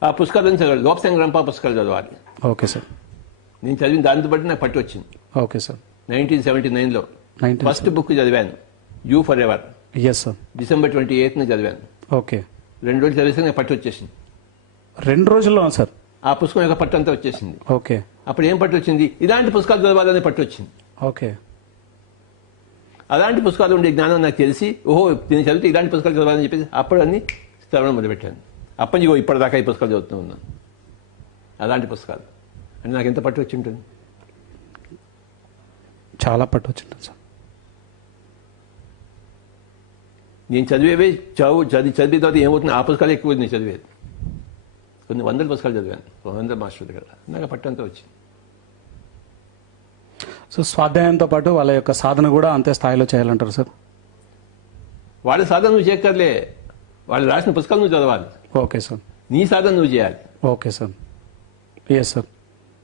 ఆ పుస్తకాలను చదవాలి, లోపసంగ్రంప పుస్తకాలు చదవాలి. Okay sir. నేను చదివిన దాంతో బట్టి నాకు పట్టు వచ్చింది. Okay sir. 1979లో ఫస్ట్ బుక్ చదివాను, you for ever. Yes sir. December 28న చదివాను. ఓకే. 2 రోజులు చదివేసి నాకు పట్టు వచ్చేసింది. 2 రోజుల్లో సార్? ఆ పుస్తకం యొక్క పట్టు అంతా వచ్చేసింది. ఓకే. అప్పుడు ఏం పట్టు వచ్చింది? ఇలాంటి పుస్తకాలు చదవాలనే పట్టు వచ్చింది. ఓకే. అలాంటి పుస్తకాలు ఉండే జ్ఞానం నాకు తెలిసి, ఓహో నేను చదివితే ఇలాంటి పుస్తకాలు చదవాలని చెప్పేసి అప్పుడు అన్ని చదవడం మొదలుపెట్టాను. అప్పటి నుంచి ఇప్పటిదాకా ఈ పుస్తకాలు చదువుతూ ఉన్నాను, అలాంటి పుస్తకాలు. అంటే నాకు ఎంత పట్టు వచ్చి ఉంటుంది? చాలా పట్టు వచ్చింటుంది సార్. నేను చదివేవే చదివిన తర్వాత ఏమవుతుంది, ఆ పుస్తకాలు ఎక్కువ నేను చదివేది. కొన్ని 100 పుస్తకాలు చదివాను, 100 మాస్టర్ దగ్గర. నాకు పట్టు అంతా వచ్చింది. సో స్వాధ్యాయంతో పాటు వాళ్ళ యొక్క సాధన కూడా అంతే స్థాయిలో చేయాలంటారు సార్? వాళ్ళ సాధన నువ్వు చేయక్కర్లే, వాళ్ళు రాసిన పుస్తకాలు నువ్వు చదవాలి. Okay sir. నీ సాధన నువ్వు చేయాలి. Okay sir. Yes sir.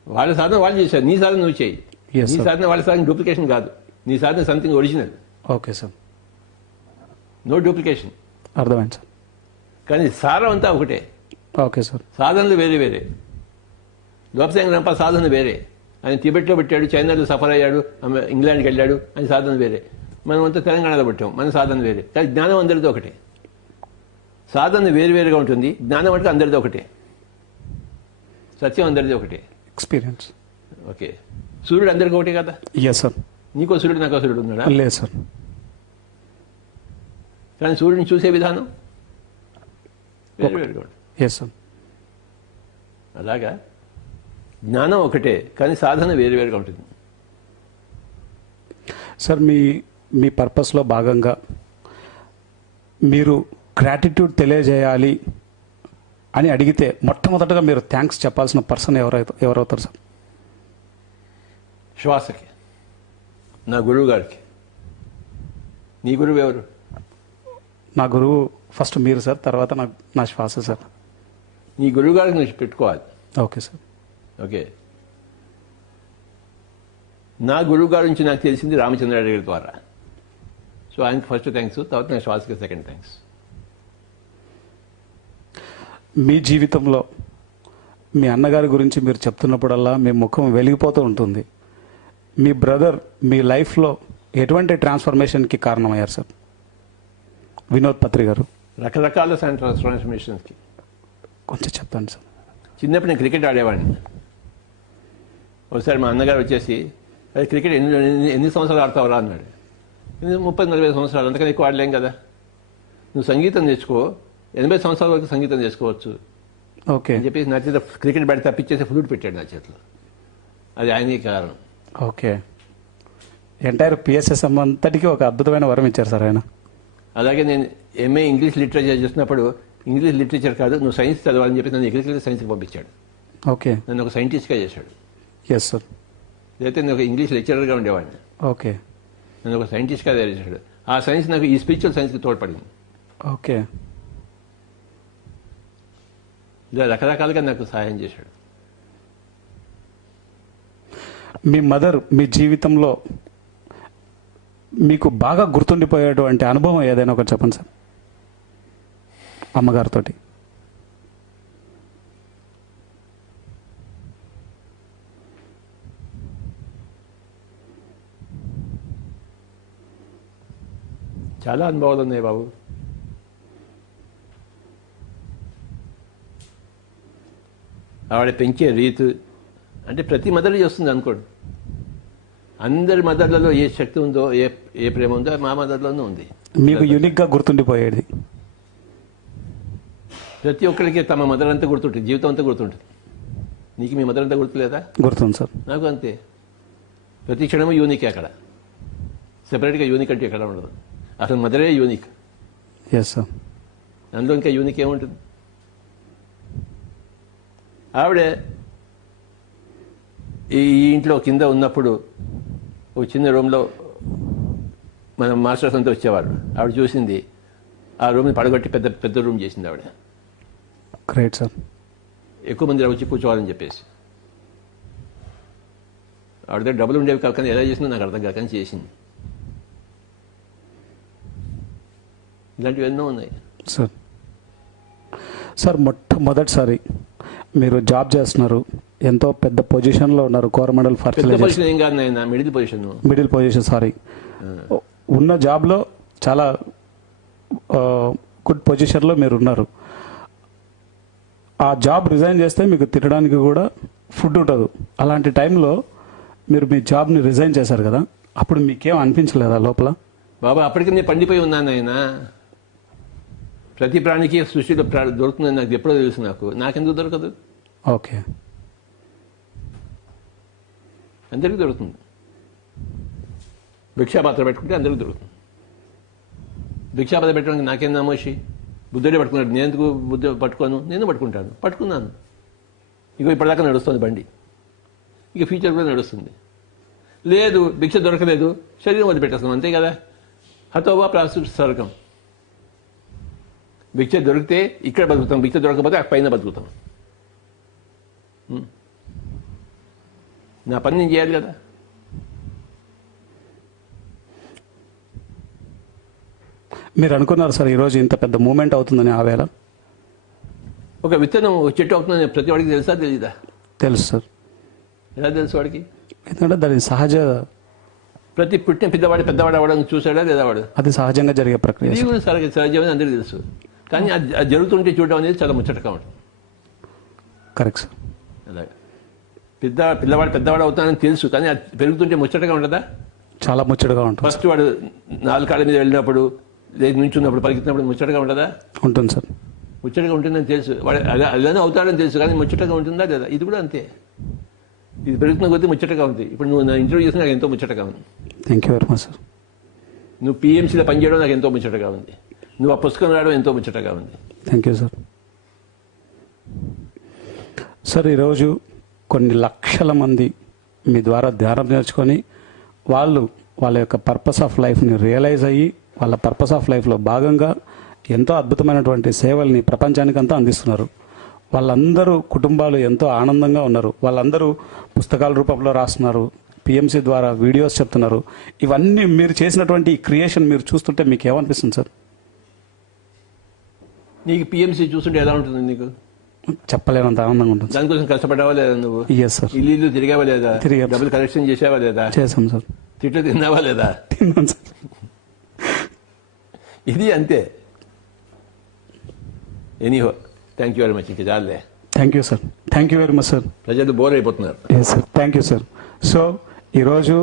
వాళ్ళ సాధన వాళ్ళు చేశారు, నీ సాధన నువ్వు చేయి. Yes, నీ sir. సాధన వాళ్ళ సాధన డూప్లికేషన్ కాదు, నీ సాధన something original. Okay sir. No duplication. అర్థమైంది సార్. కానీ సారం అంతా ఒకటే. Okay sir. సాధనలు వేరే వేరే. లోపసాంగ్ రంప సాధన వేరే. ఆయన టిబెట్లో పెట్టాడు, చైనాలో సఫర్ అయ్యాడు, ఇంగ్లాండ్కి వెళ్ళాడు, ఆయన సాధన వేరే. మనం అంతా తెలంగాణలో పెట్టాం, మన సాధన వేరే. కానీ జ్ఞానం అందరిది ఒకటే. సాధన వేరువేరుగా ఉంటుంది, జ్ఞానం అంటే అందరిది ఒకటే. సత్యం అందరిది ఒకటే. ఎక్స్పీరియన్స్. ఓకే. సూర్యుడు అందరికీ ఒకటే కదా? Yes sir. నీకో సూర్యుడు, నాకో సూర్యుడు ఉన్నాడా? లేదు సార్. కానీ సూర్యుడిని చూసే విధానం వేరువేరుగా ఉంటుంది. Yes sir. అలాగా జ్ఞానం ఒకటే, కానీ సాధన వేరువేరుగా ఉంటుంది. సార్ మీ పర్పస్లో భాగంగా మీరు గ్రాటిట్యూడ్ తెలియజేయాలి అని అడిగితే మొట్టమొదటగా మీరు థ్యాంక్స్ చెప్పాల్సిన పర్సన్ ఎవరవుతారు సార్? శ్వాసకి, నా గురువు గారికి. నీ గురువు ఎవరు? నా గురువు ఫస్ట్ మీరు సార్, తర్వాత నా శ్వాస సార్. నీ గురువు గారికి నువ్వు పెట్టుకోవాలి. Okay sir. ఓకే. నా గురువు గారి నుంచి నాకు తెలిసింది రామచంద్రారెడ్డి గారి ద్వారా. సో ఆయనకి ఫస్ట్ థ్యాంక్స్, తర్వాత నా శ్వాసకి సెకండ్ థ్యాంక్స్. మీ జీవితంలో మీ అన్నగారి గురించి మీరు చెప్తున్నప్పుడల్లా మీ ముఖం వెలిగిపోతూ ఉంటుంది. మీ బ్రదర్ మీ లైఫ్లో ఎటువంటి ట్రాన్స్ఫర్మేషన్కి కారణమయ్యారు సార్? వినోద్ పత్రి గారు. రకరకాల ట్రాన్స్ఫర్మేషన్స్కి. కొంచెం చెప్పండి సార్. చిన్నప్పుడు నేను క్రికెట్ ఆడేవాడిని. ఒకసారి మా అన్నగారు వచ్చేసి, అది క్రికెట్ ఎన్ని సంవత్సరాలు ఆడతావురా అన్నాడు. 30-40 సంవత్సరాలు, అంతకన్నా ఎక్కువ ఆడలేం కదా. నువ్వు సంగీతం నేర్చుకో, 80 సంవత్సరాల వరకు సంగీతం చేసుకోవచ్చు ఓకే అని చెప్పేసి నా చేత క్రికెట్ బ్యాట్ తప్పించేసి ఫ్లూట్ పెట్టాడు నా చేతిలో. అది ఆయనకి కారణం. ఓకే. ఎంటైర్ పిఎస్ఎస్ఎం అంతటికీ ఒక అద్భుతమైన వరం ఇచ్చారు సార్ ఆయన. అలాగే నేను ఎంఏ ఇంగ్లీష్ లిటరేచర్ చేస్తున్నప్పుడు, ఇంగ్లీష్ లిటరేచర్ కాదు, నువ్వు సైన్స్ చదవాలని చెప్పి నన్ను అగ్రికల్చర్ సైన్స్కి పంపించాడు. ఓకే. నన్ను ఒక సైంటిస్ట్గా చేశాడు. Yes sir. లేకపోతే నేను ఒక ఇంగ్లీష్ లెక్చరర్గా ఉండేవాడిని. ఓకే. నన్ను ఒక సైంటిస్ట్గా తయారు చేశాడు. ఆ సైన్స్ నాకు ఈ స్పిరిచువల్ సైన్స్కి తోడ్పడింది. ఓకే. ఇలా రకరకాలుగా నాకు సహాయం చేశాడు. మీ మదర్ మీ జీవితంలో మీకు బాగా గుర్తుండిపోయేటువంటి అనుభవం ఏదైనా ఒకటి చెప్పండి సార్, అమ్మగారితో. చాలా అనుభవాలు ఉన్నాయి బాబు. ఆవిడ పెంచే రీతు అంటే ప్రతి మదర్ చేస్తుంది అనుకోండి. అందరి మదర్లలో ఏ శక్తి ఉందో, ఏ ప్రేమ ఉందో మా మదర్లోనూ ఉంది. మీకు యూనిక్గా గుర్తుండిపోయేది? ప్రతి ఒక్కరికి తమ మదర్ అంతా గుర్తుంటుంది, జీవితం అంతా గుర్తుంటుంది. నీకు మీ మదర్ అంతా గుర్తులేదా? గుర్తుంది సార్. నాకు అంతే. ప్రతి క్షణము యూనికే. అక్కడ సెపరేట్గా యూనిక్ అంటే ఎక్కడ ఉండదు. అసలు మదరే యూనిక్. Yes sir. అందులో ఇంకా యూనిక్ ఏముంటుంది? ఆవిడే ఈ ఇంట్లో కింద ఉన్నప్పుడు ఒక చిన్న రూమ్లో మన మాస్టర్స్ అంతా వచ్చేవారు. ఆవిడ చూసింది, ఆ రూమ్ని పడగొట్టి పెద్ద పెద్ద రూమ్ చేసింది ఆవిడ. Great sir. ఎక్కువ మంది వచ్చి కూర్చోవాలని చెప్పేసి. ఆవిడ దగ్గర డబ్బులు ఉండేవి కాకుండా ఎలా చేసిందో నాకు అర్థం కాకని చేసింది. ఇలాంటివి ఎన్నో ఉన్నాయి సార్. సార్ మొట్టమొదటిసారి మీరు జాబ్ చేస్తున్నారు, ఎంతో పెద్ద పొజిషన్లో ఉన్నారు, కోరమండల్ పెద్ద పొజిషన్ ఏం కాదు నాయన, మిడిల్ పొజిషన్ సారీ. ఉన్న జాబ్లో చాలా గుడ్ పొజిషన్లో మీరు ఉన్నారు. ఆ జాబ్ రిజైన్ చేస్తే మీకు తినడానికి కూడా ఫుడ్ ఉండదు. అలాంటి టైంలో మీరు మీ జాబ్ని రిజైన్ చేశారు కదా, అప్పుడు మీకేం అనిపించలేదా లోపల? బాబా అప్పటికి నేను పండిపోయి ఉన్నాను ఆయన. ప్రతి ప్రాణికి సృష్టిలో దొరుకుతుందని నాకు ఎప్పుడో తెలుసు. నాకెందుకు దొరకదు? ఓకే. అందరికీ దొరుకుతుంది. భిక్షాపాత్ర పెట్టుకుంటే అందరికీ దొరుకుతుంది. భిక్షాపాత్ర పెట్టడానికి నాకేం నామోషి? బుద్ధుడే పట్టుకున్నాడు, నేను ఎందుకు బుద్ధి పట్టుకోను? నేను పట్టుకున్నాను. ఇక ఇప్పటిదాకా నడుస్తుంది బండి, ఇక ఫ్యూచర్ కూడా నడుస్తుంది. లేదు భిక్ష దొరకలేదు, శరీరం వదిలిపెట్టేస్తాం, అంతే కదా. హతోవా ప్రాస్తుత స్వర్గం. భిక్ష దొరికితే ఇక్కడ బతుకుతాం, భిక్ష దొరకకపోతే ఆ పైన బతుకుతాం. నా పని నేను చేయాలి కదా. మీరు అనుకున్నారు సార్ ఈరోజు ఇంత పెద్ద మూమెంట్ అవుతుందని? ఆ వేళ ఒక విత్తనం చెట్టు అవుతుందని ప్రతి వాడికి తెలుసా తెలీదా? తెలుసు సార్. ఎలా తెలుసు వాడికి? ఎందుకంటే దాని సహజ, ప్రతి పుట్టిన పెద్దవాడు అవ్వడానికి చూసాడా లేదా వాడు? అది సహజంగా జరిగే ప్రక్రియ. ఇది కూడా సహజమని అందరికీ తెలుసు. కానీ అది జరుగుతుంటే చూడడం అనేది చాలా ముచ్చటగా ఉంటుంది. Correct sir. అలాగే పిల్లవాడు పెద్దవాడు అవుతానని తెలుసు, కానీ అది పెరుగుతుంటే ముచ్చటగా ఉంటుందా? చాలా ముచ్చటగా ఉంటుంది. ఫస్ట్ వాడు 4 కాళ్ళ మీద వెళ్ళినప్పుడు లేదు నుంచున్నప్పుడు పలికినప్పుడు ముచ్చటగా ఉండదా? ఉంటుంది సార్. ముచ్చటగా ఉంటుందని తెలుసు, వాడు అలానే అవుతాడని తెలుసు, కానీ ముచ్చటగా ఉంటుందా లేదా? ఇది కూడా అంతే. ఇది పెరుగుతున్న కొద్దీ ముచ్చటగా ఉంది. ఇప్పుడు నువ్వు నా ఇంటర్వ్యూ చేసి నాకు ఎంతో ముచ్చటగా ఉంది. Thank you very much sir. నువ్వు పిఎంసీలో పనిచేయడం నాకు ఎంతో ముచ్చటగా ఉంది. నువ్వు ఆ పుస్తకం రాయడం ఎంతో ముచ్చటగా ఉంది. Thank you sir. సార్, ఈరోజు కొన్ని లక్షల మంది మీ ద్వారా ధ్యానం నేర్చుకొని వాళ్ళ యొక్క పర్పస్ ఆఫ్ లైఫ్ని రియలైజ్ అయ్యి వాళ్ళ పర్పస్ ఆఫ్ లైఫ్లో భాగంగా ఎంతో అద్భుతమైనటువంటి సేవల్ని ప్రపంచానికంతా అందిస్తున్నారు. వాళ్ళందరూ కుటుంబాలు ఎంతో ఆనందంగా ఉన్నారు. వాళ్ళందరూ పుస్తకాల రూపంలో రాస్తున్నారు, పిఎంసి ద్వారా వీడియోస్ చెప్తున్నారు. ఇవన్నీ మీరు చేసినటువంటి ఈ క్రియేషన్ మీరు చూస్తుంటే మీకు ఏమనిపిస్తుంది సార్? నీకు పిఎంసీ చూస్తుంటే ఎలా ఉంటుంది? నీకు చెప్పలేనంత ఆనందంగా ఉంటుంది. దానికోసం కష్టపడ్డావా లేదా? నువ్వు ఎస్ సార్. ఇల్లు తిరిగావా లేదా? తిరిగాం. డబ్బులు కలెక్షన్ చేసావా లేదా? చేసాం సార్. తిట్లు తిన్నావా లేదా? తిన్నాను సార్. ఇది అంతే. Anyhow, thank you very much. ఇంక చాలే. Thank you sir. Thank you very much sir. ప్రజలు బోర్ అయిపోతున్నారు. Yes sir. Thank you sir. So ఈరోజు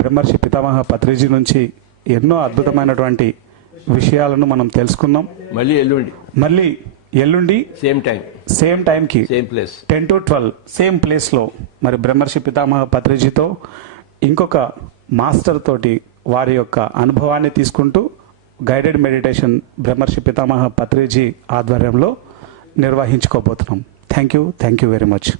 బ్రహ్మర్షి పితామహ పత్రిజీ నుంచి ఎన్నో అద్భుతమైనటువంటి విషయాలను మనం తెలుసుకున్నాం. మళ్ళీ ఎల్లుండి సేమ్ టైంకి సేమ్ ప్లేస్ 10 to 12 సేమ్ ప్లేస్లో మరి బ్రహ్మర్షి పితామహ పత్రిజీతో ఇంకొక మాస్టర్ తోటి వారి యొక్క అనుభవాన్ని తీసుకుంటూ గైడెడ్ మెడిటేషన్ బ్రహ్మర్షి పితామహ పత్రిజీ ఆధ్వర్యంలో నిర్వహించుకోబోతున్నాం. Thank you very much.